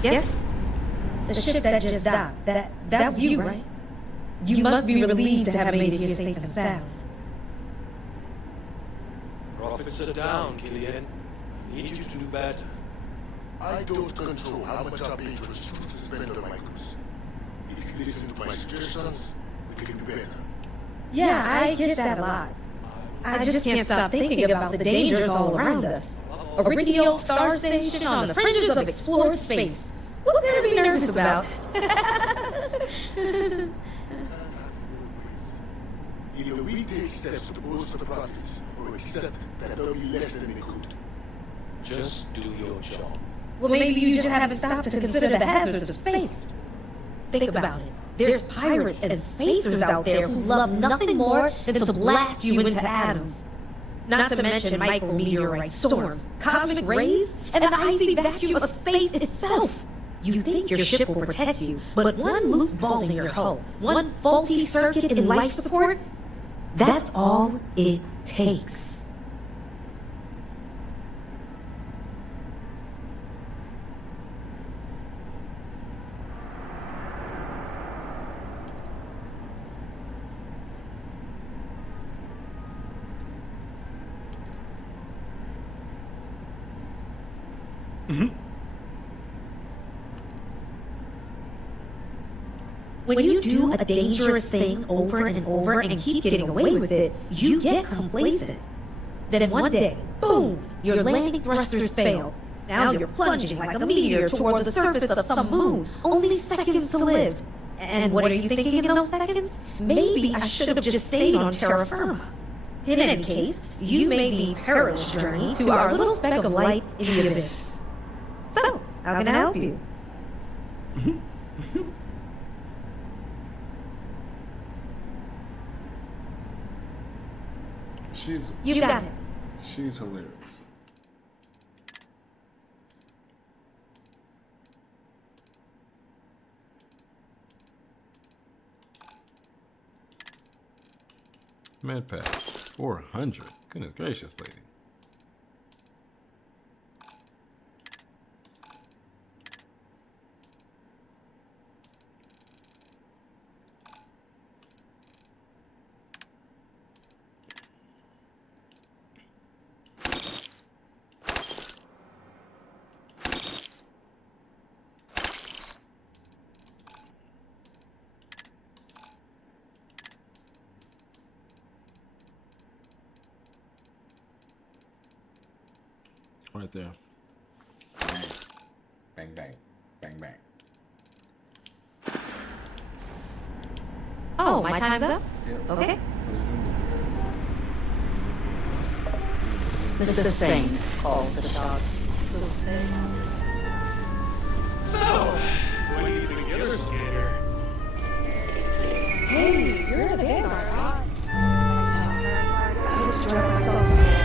Yes? The ship that just docked, that was you, right? You must be relieved to have made it here safe and sound. Profits are down, Killian. I need you to do better. I don't control how much our patrons choose to spend on my goods. If you listen to my suggestions, we can do better. Yeah, I get that a lot. I just can't stop thinking about the dangers all around us. A rickety old star station on the fringes of explored space. What's there to be nervous about? Either we take steps to boost the profits, or accept that they'll be less than they could. Just do your job. Well, maybe you just haven't stopped to consider the hazards of space. Think about it. There's pirates and spacers out there who love nothing more than to blast you into atoms. Not to mention micrometeorite storms, cosmic rays, and the icy vacuum of space itself. You think your ship will protect you, but one loose bolt in your hull, one faulty circuit in life support, that's all it takes. When you do a dangerous thing over and over and keep getting away with it, you get complacent. Then one day, boom, your landing thrusters fail. Now you're plunging like a meteor toward the surface of some moon, only seconds to live. And what are you thinking in those seconds? Maybe I should have just stayed on terra firma. In any case, you made the perilous journey to our little speck of light in the abyss. So, how can I help you? You got it. She's hilarious. MedPack, 400. Goodness gracious, lady. Right there. Bang, bang, bang, bang, bang. Oh, my time's up? Yep. Okay. Mr. Sane calls the shots. So, when do you think the others get here? Hey, you're the Vanguard, right? I need to join myself someday.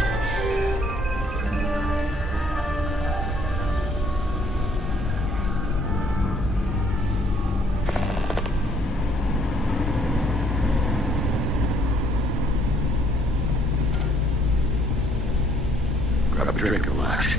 Grab a drink and relax.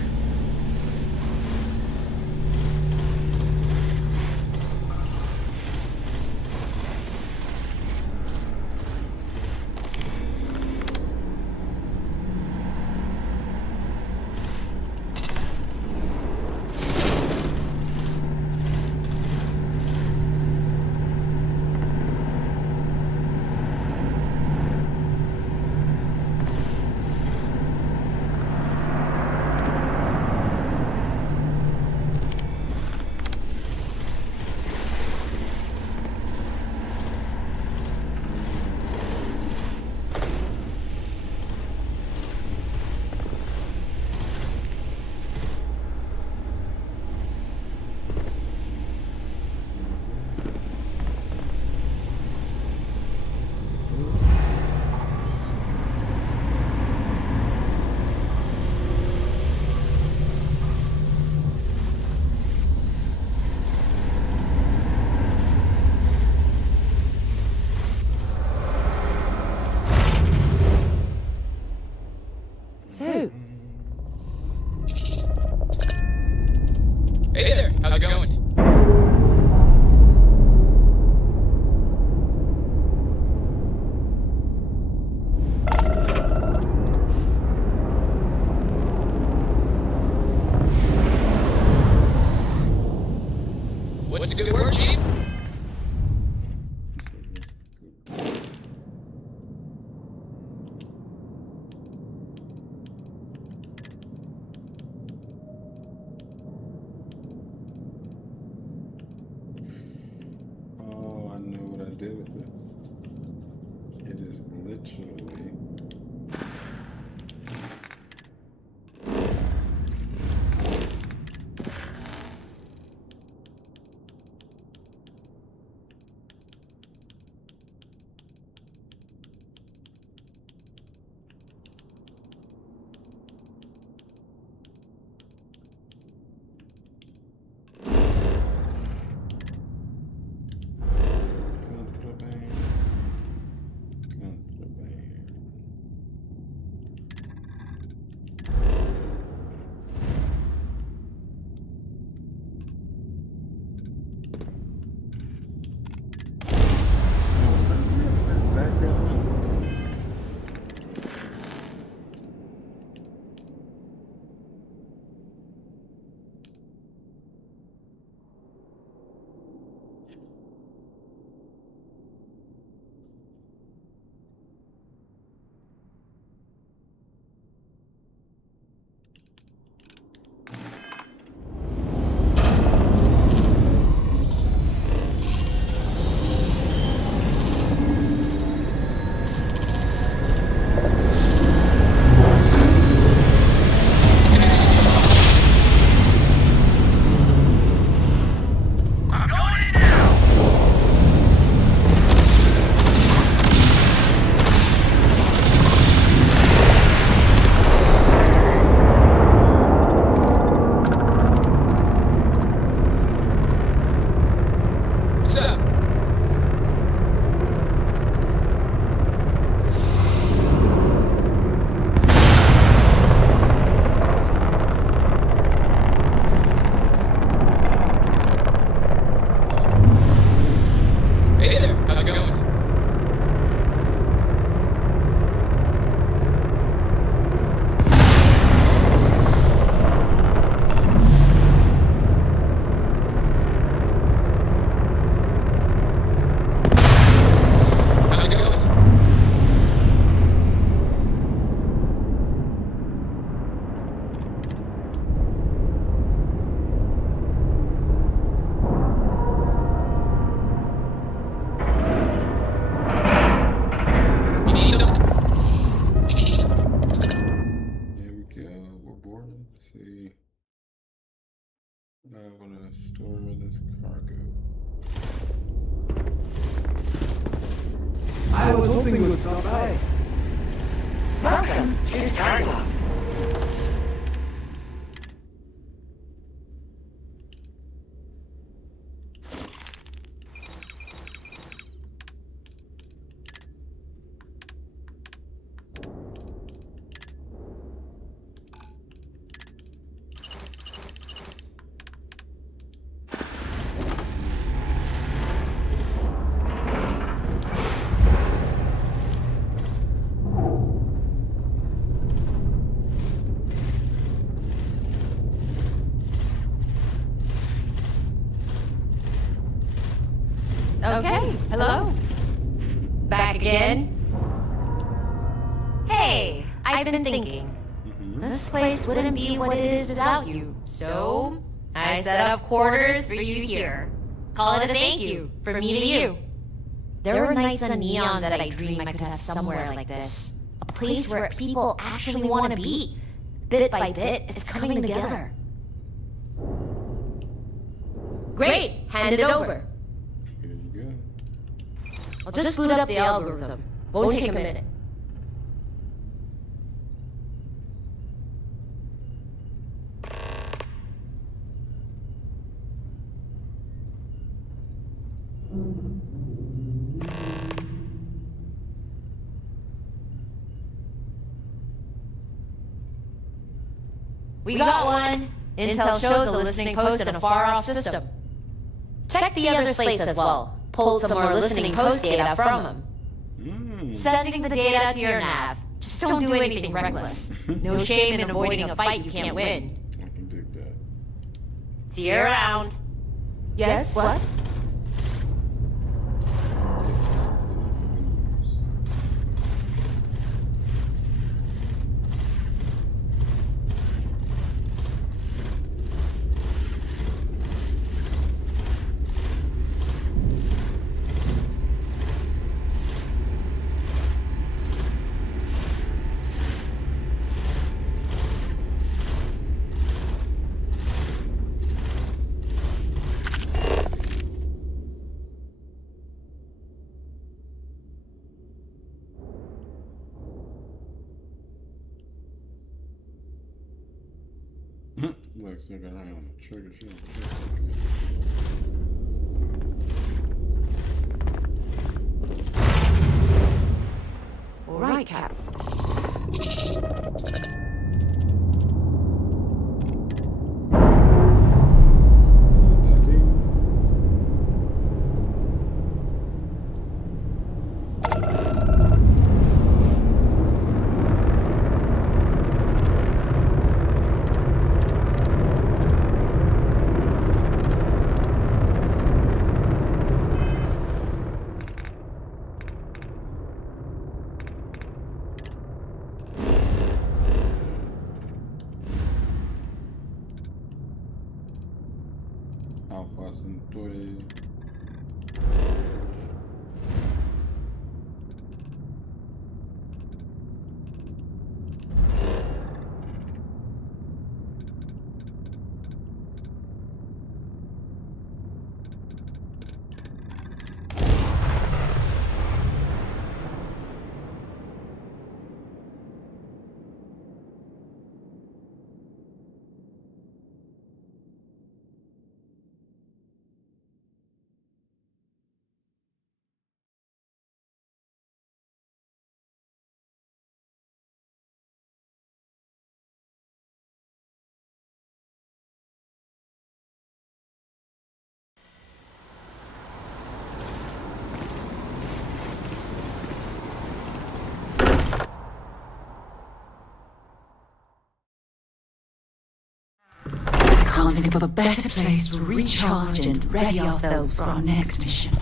Storm of this cargo. I was hoping you would stop by. Welcome to Starfield. Okay, hello. Back again? Hey, I've been thinking. This place wouldn't be what it is without you. So, I set up quarters for you here. Call it a thank you from me to you. There were nights on Neon that I dream I could have somewhere like this. A place where people actually want to be. Bit by bit, it's coming together. Great, hand it over. I'll just boot up the algorithm. Won't take a minute. We got one. Intel shows a listening post in a far-off system. Check the other slates as well. Pulled some more listening post data from them. Sending the data to your nav. Just don't do anything reckless. No shame in avoiding a fight you can't win. I can dig that. See you around. Yes, what? Look, still got an eye on the trigger. All right, Cap. Alpha Centauri. I can't think of a better place to recharge and ready ourselves for our next mission.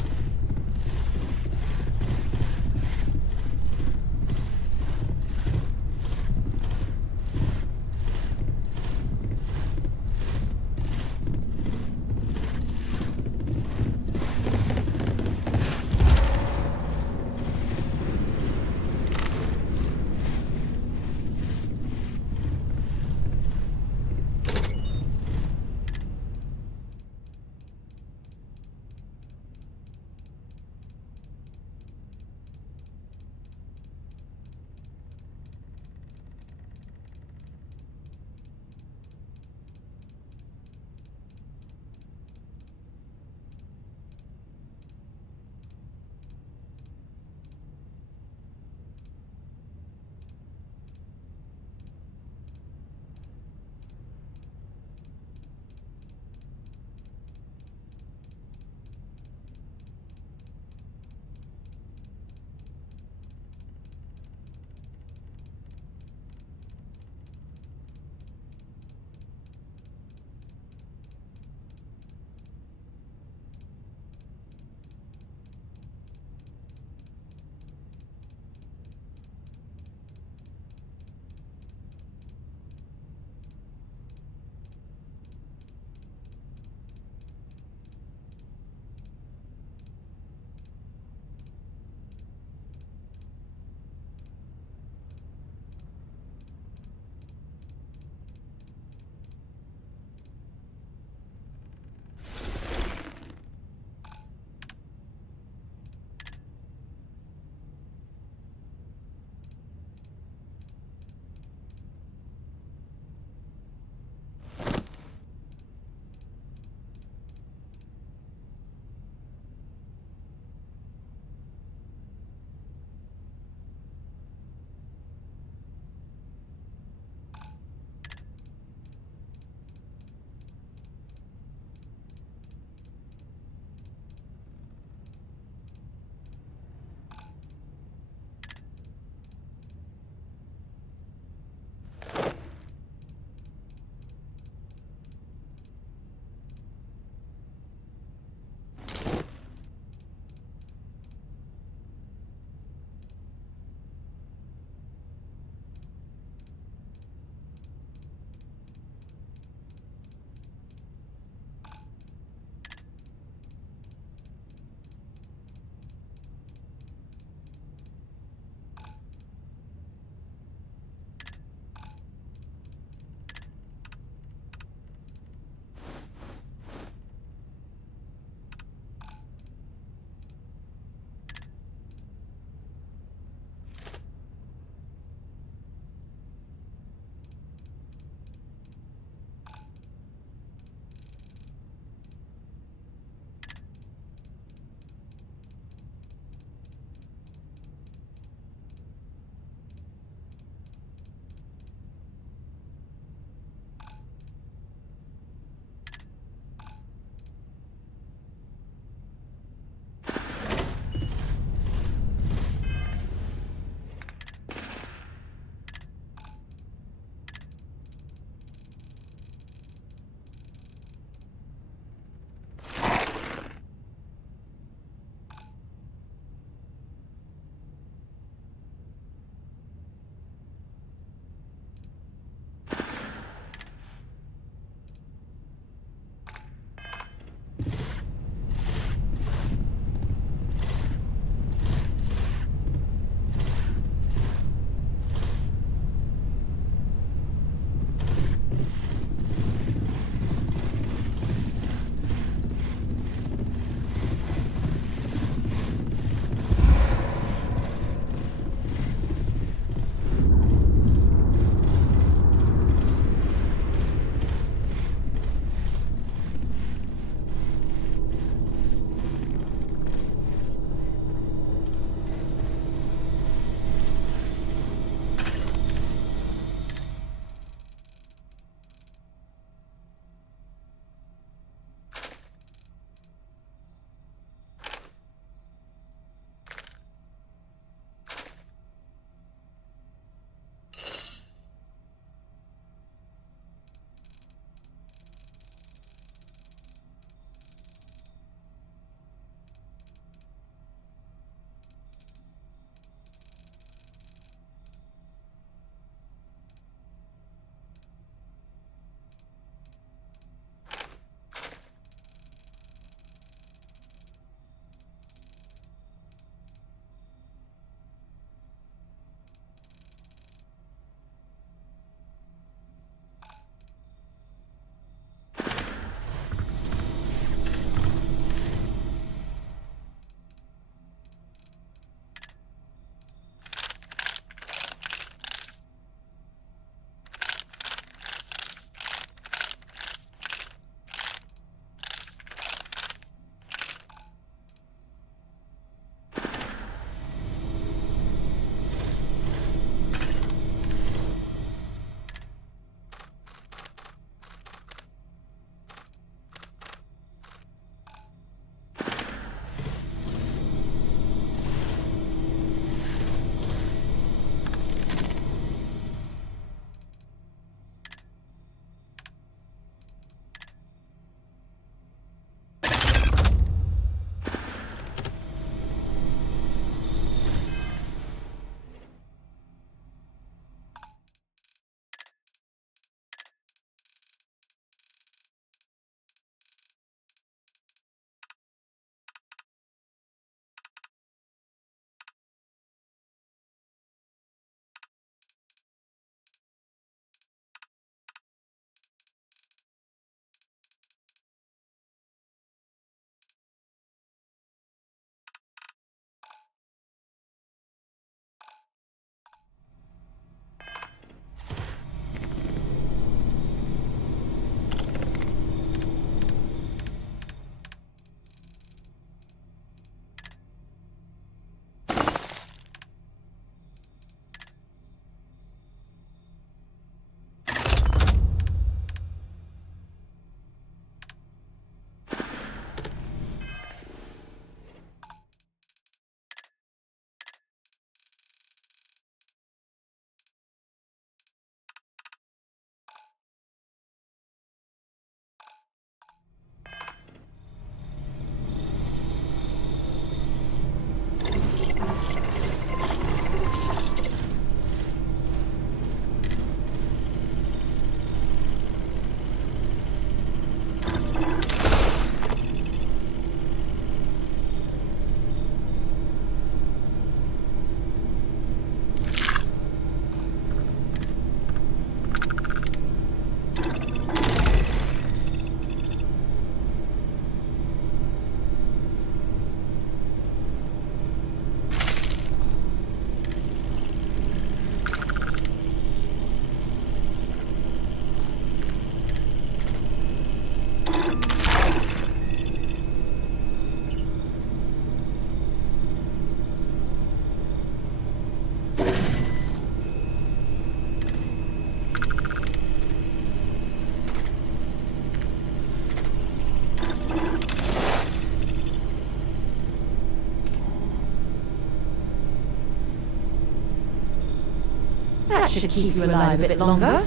That should keep you alive a bit longer.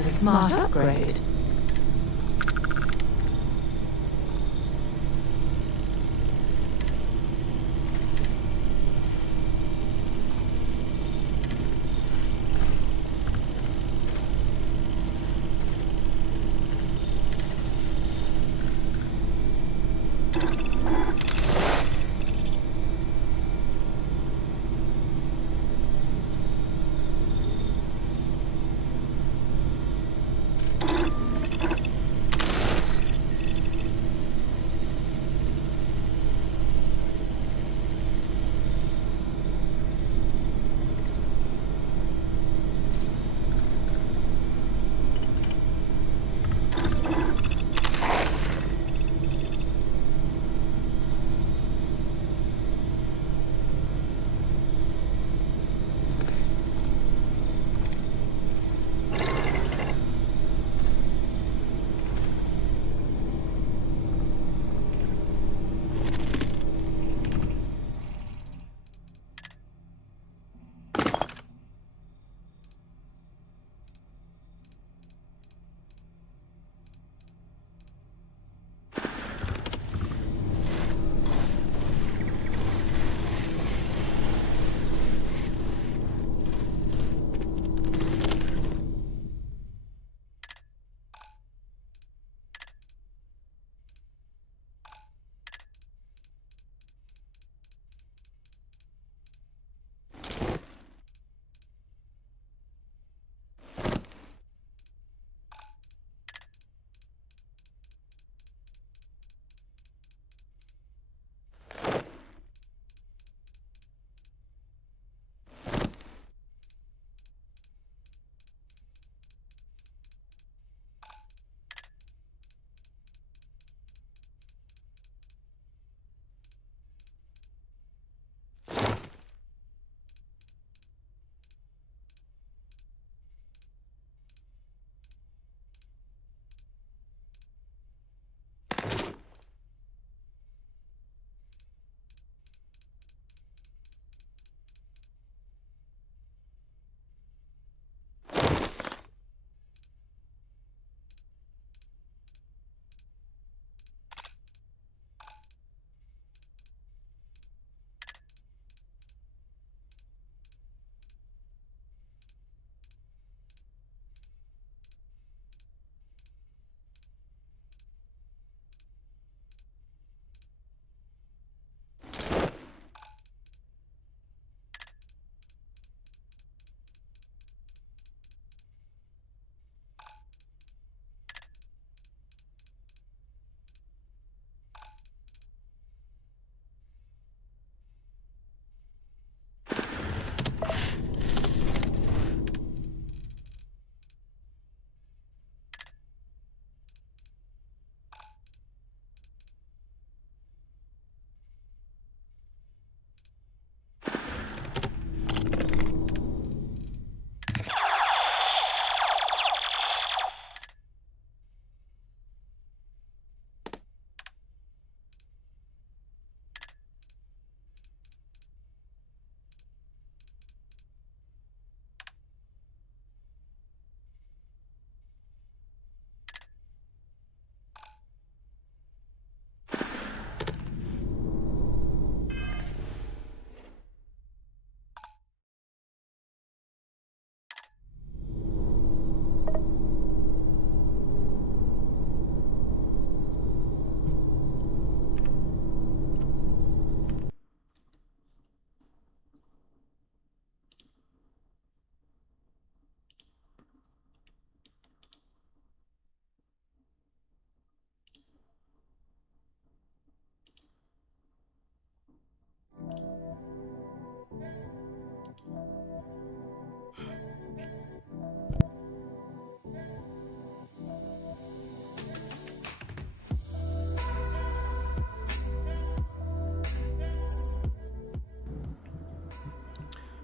a smart upgrade.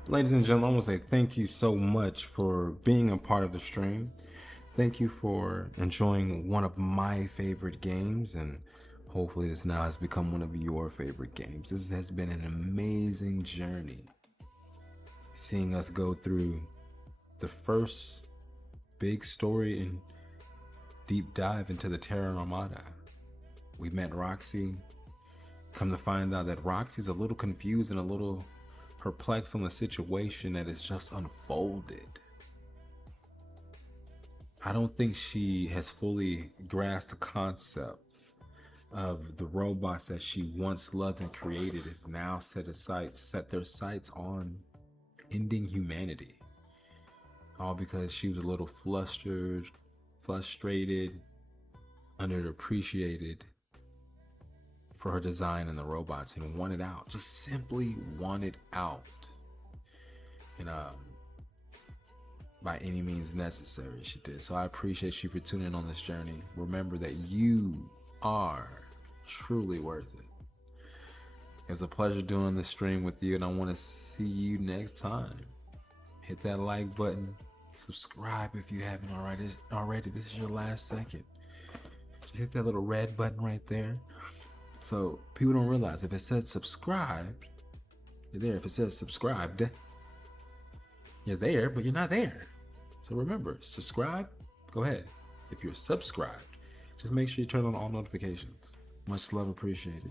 Ladies and gentlemen, I want to say thank you so much for being a part of the stream. Thank you for enjoying one of my favorite games, and hopefully this now has become one of your favorite games. This has been an amazing journey, seeing us go through the first big story and deep dive into the Terran Armada. We met Roxy. Come to find out that Roxy's a little confused and a little perplexed on the situation that has just unfolded. I don't think she has fully grasped the concept of the robots that she once loved and created is now set their sights on ending humanity. All because she was a little frustrated, underappreciated for her design in the robots and wanted out, just simply wanted out. And by any means necessary, she did. So I appreciate you for tuning in on this journey. Remember that you are truly worth it. It was a pleasure doing this stream with you, and I want to see you next time. Hit that like button, subscribe if you haven't already. This is your last second. Just hit that little red button right there. So people don't realize if it says subscribed, you're there. If it says subscribed, you're there, but you're not there. So remember, subscribe, go ahead. If you're subscribed, just make sure you turn on all notifications. Much love appreciated.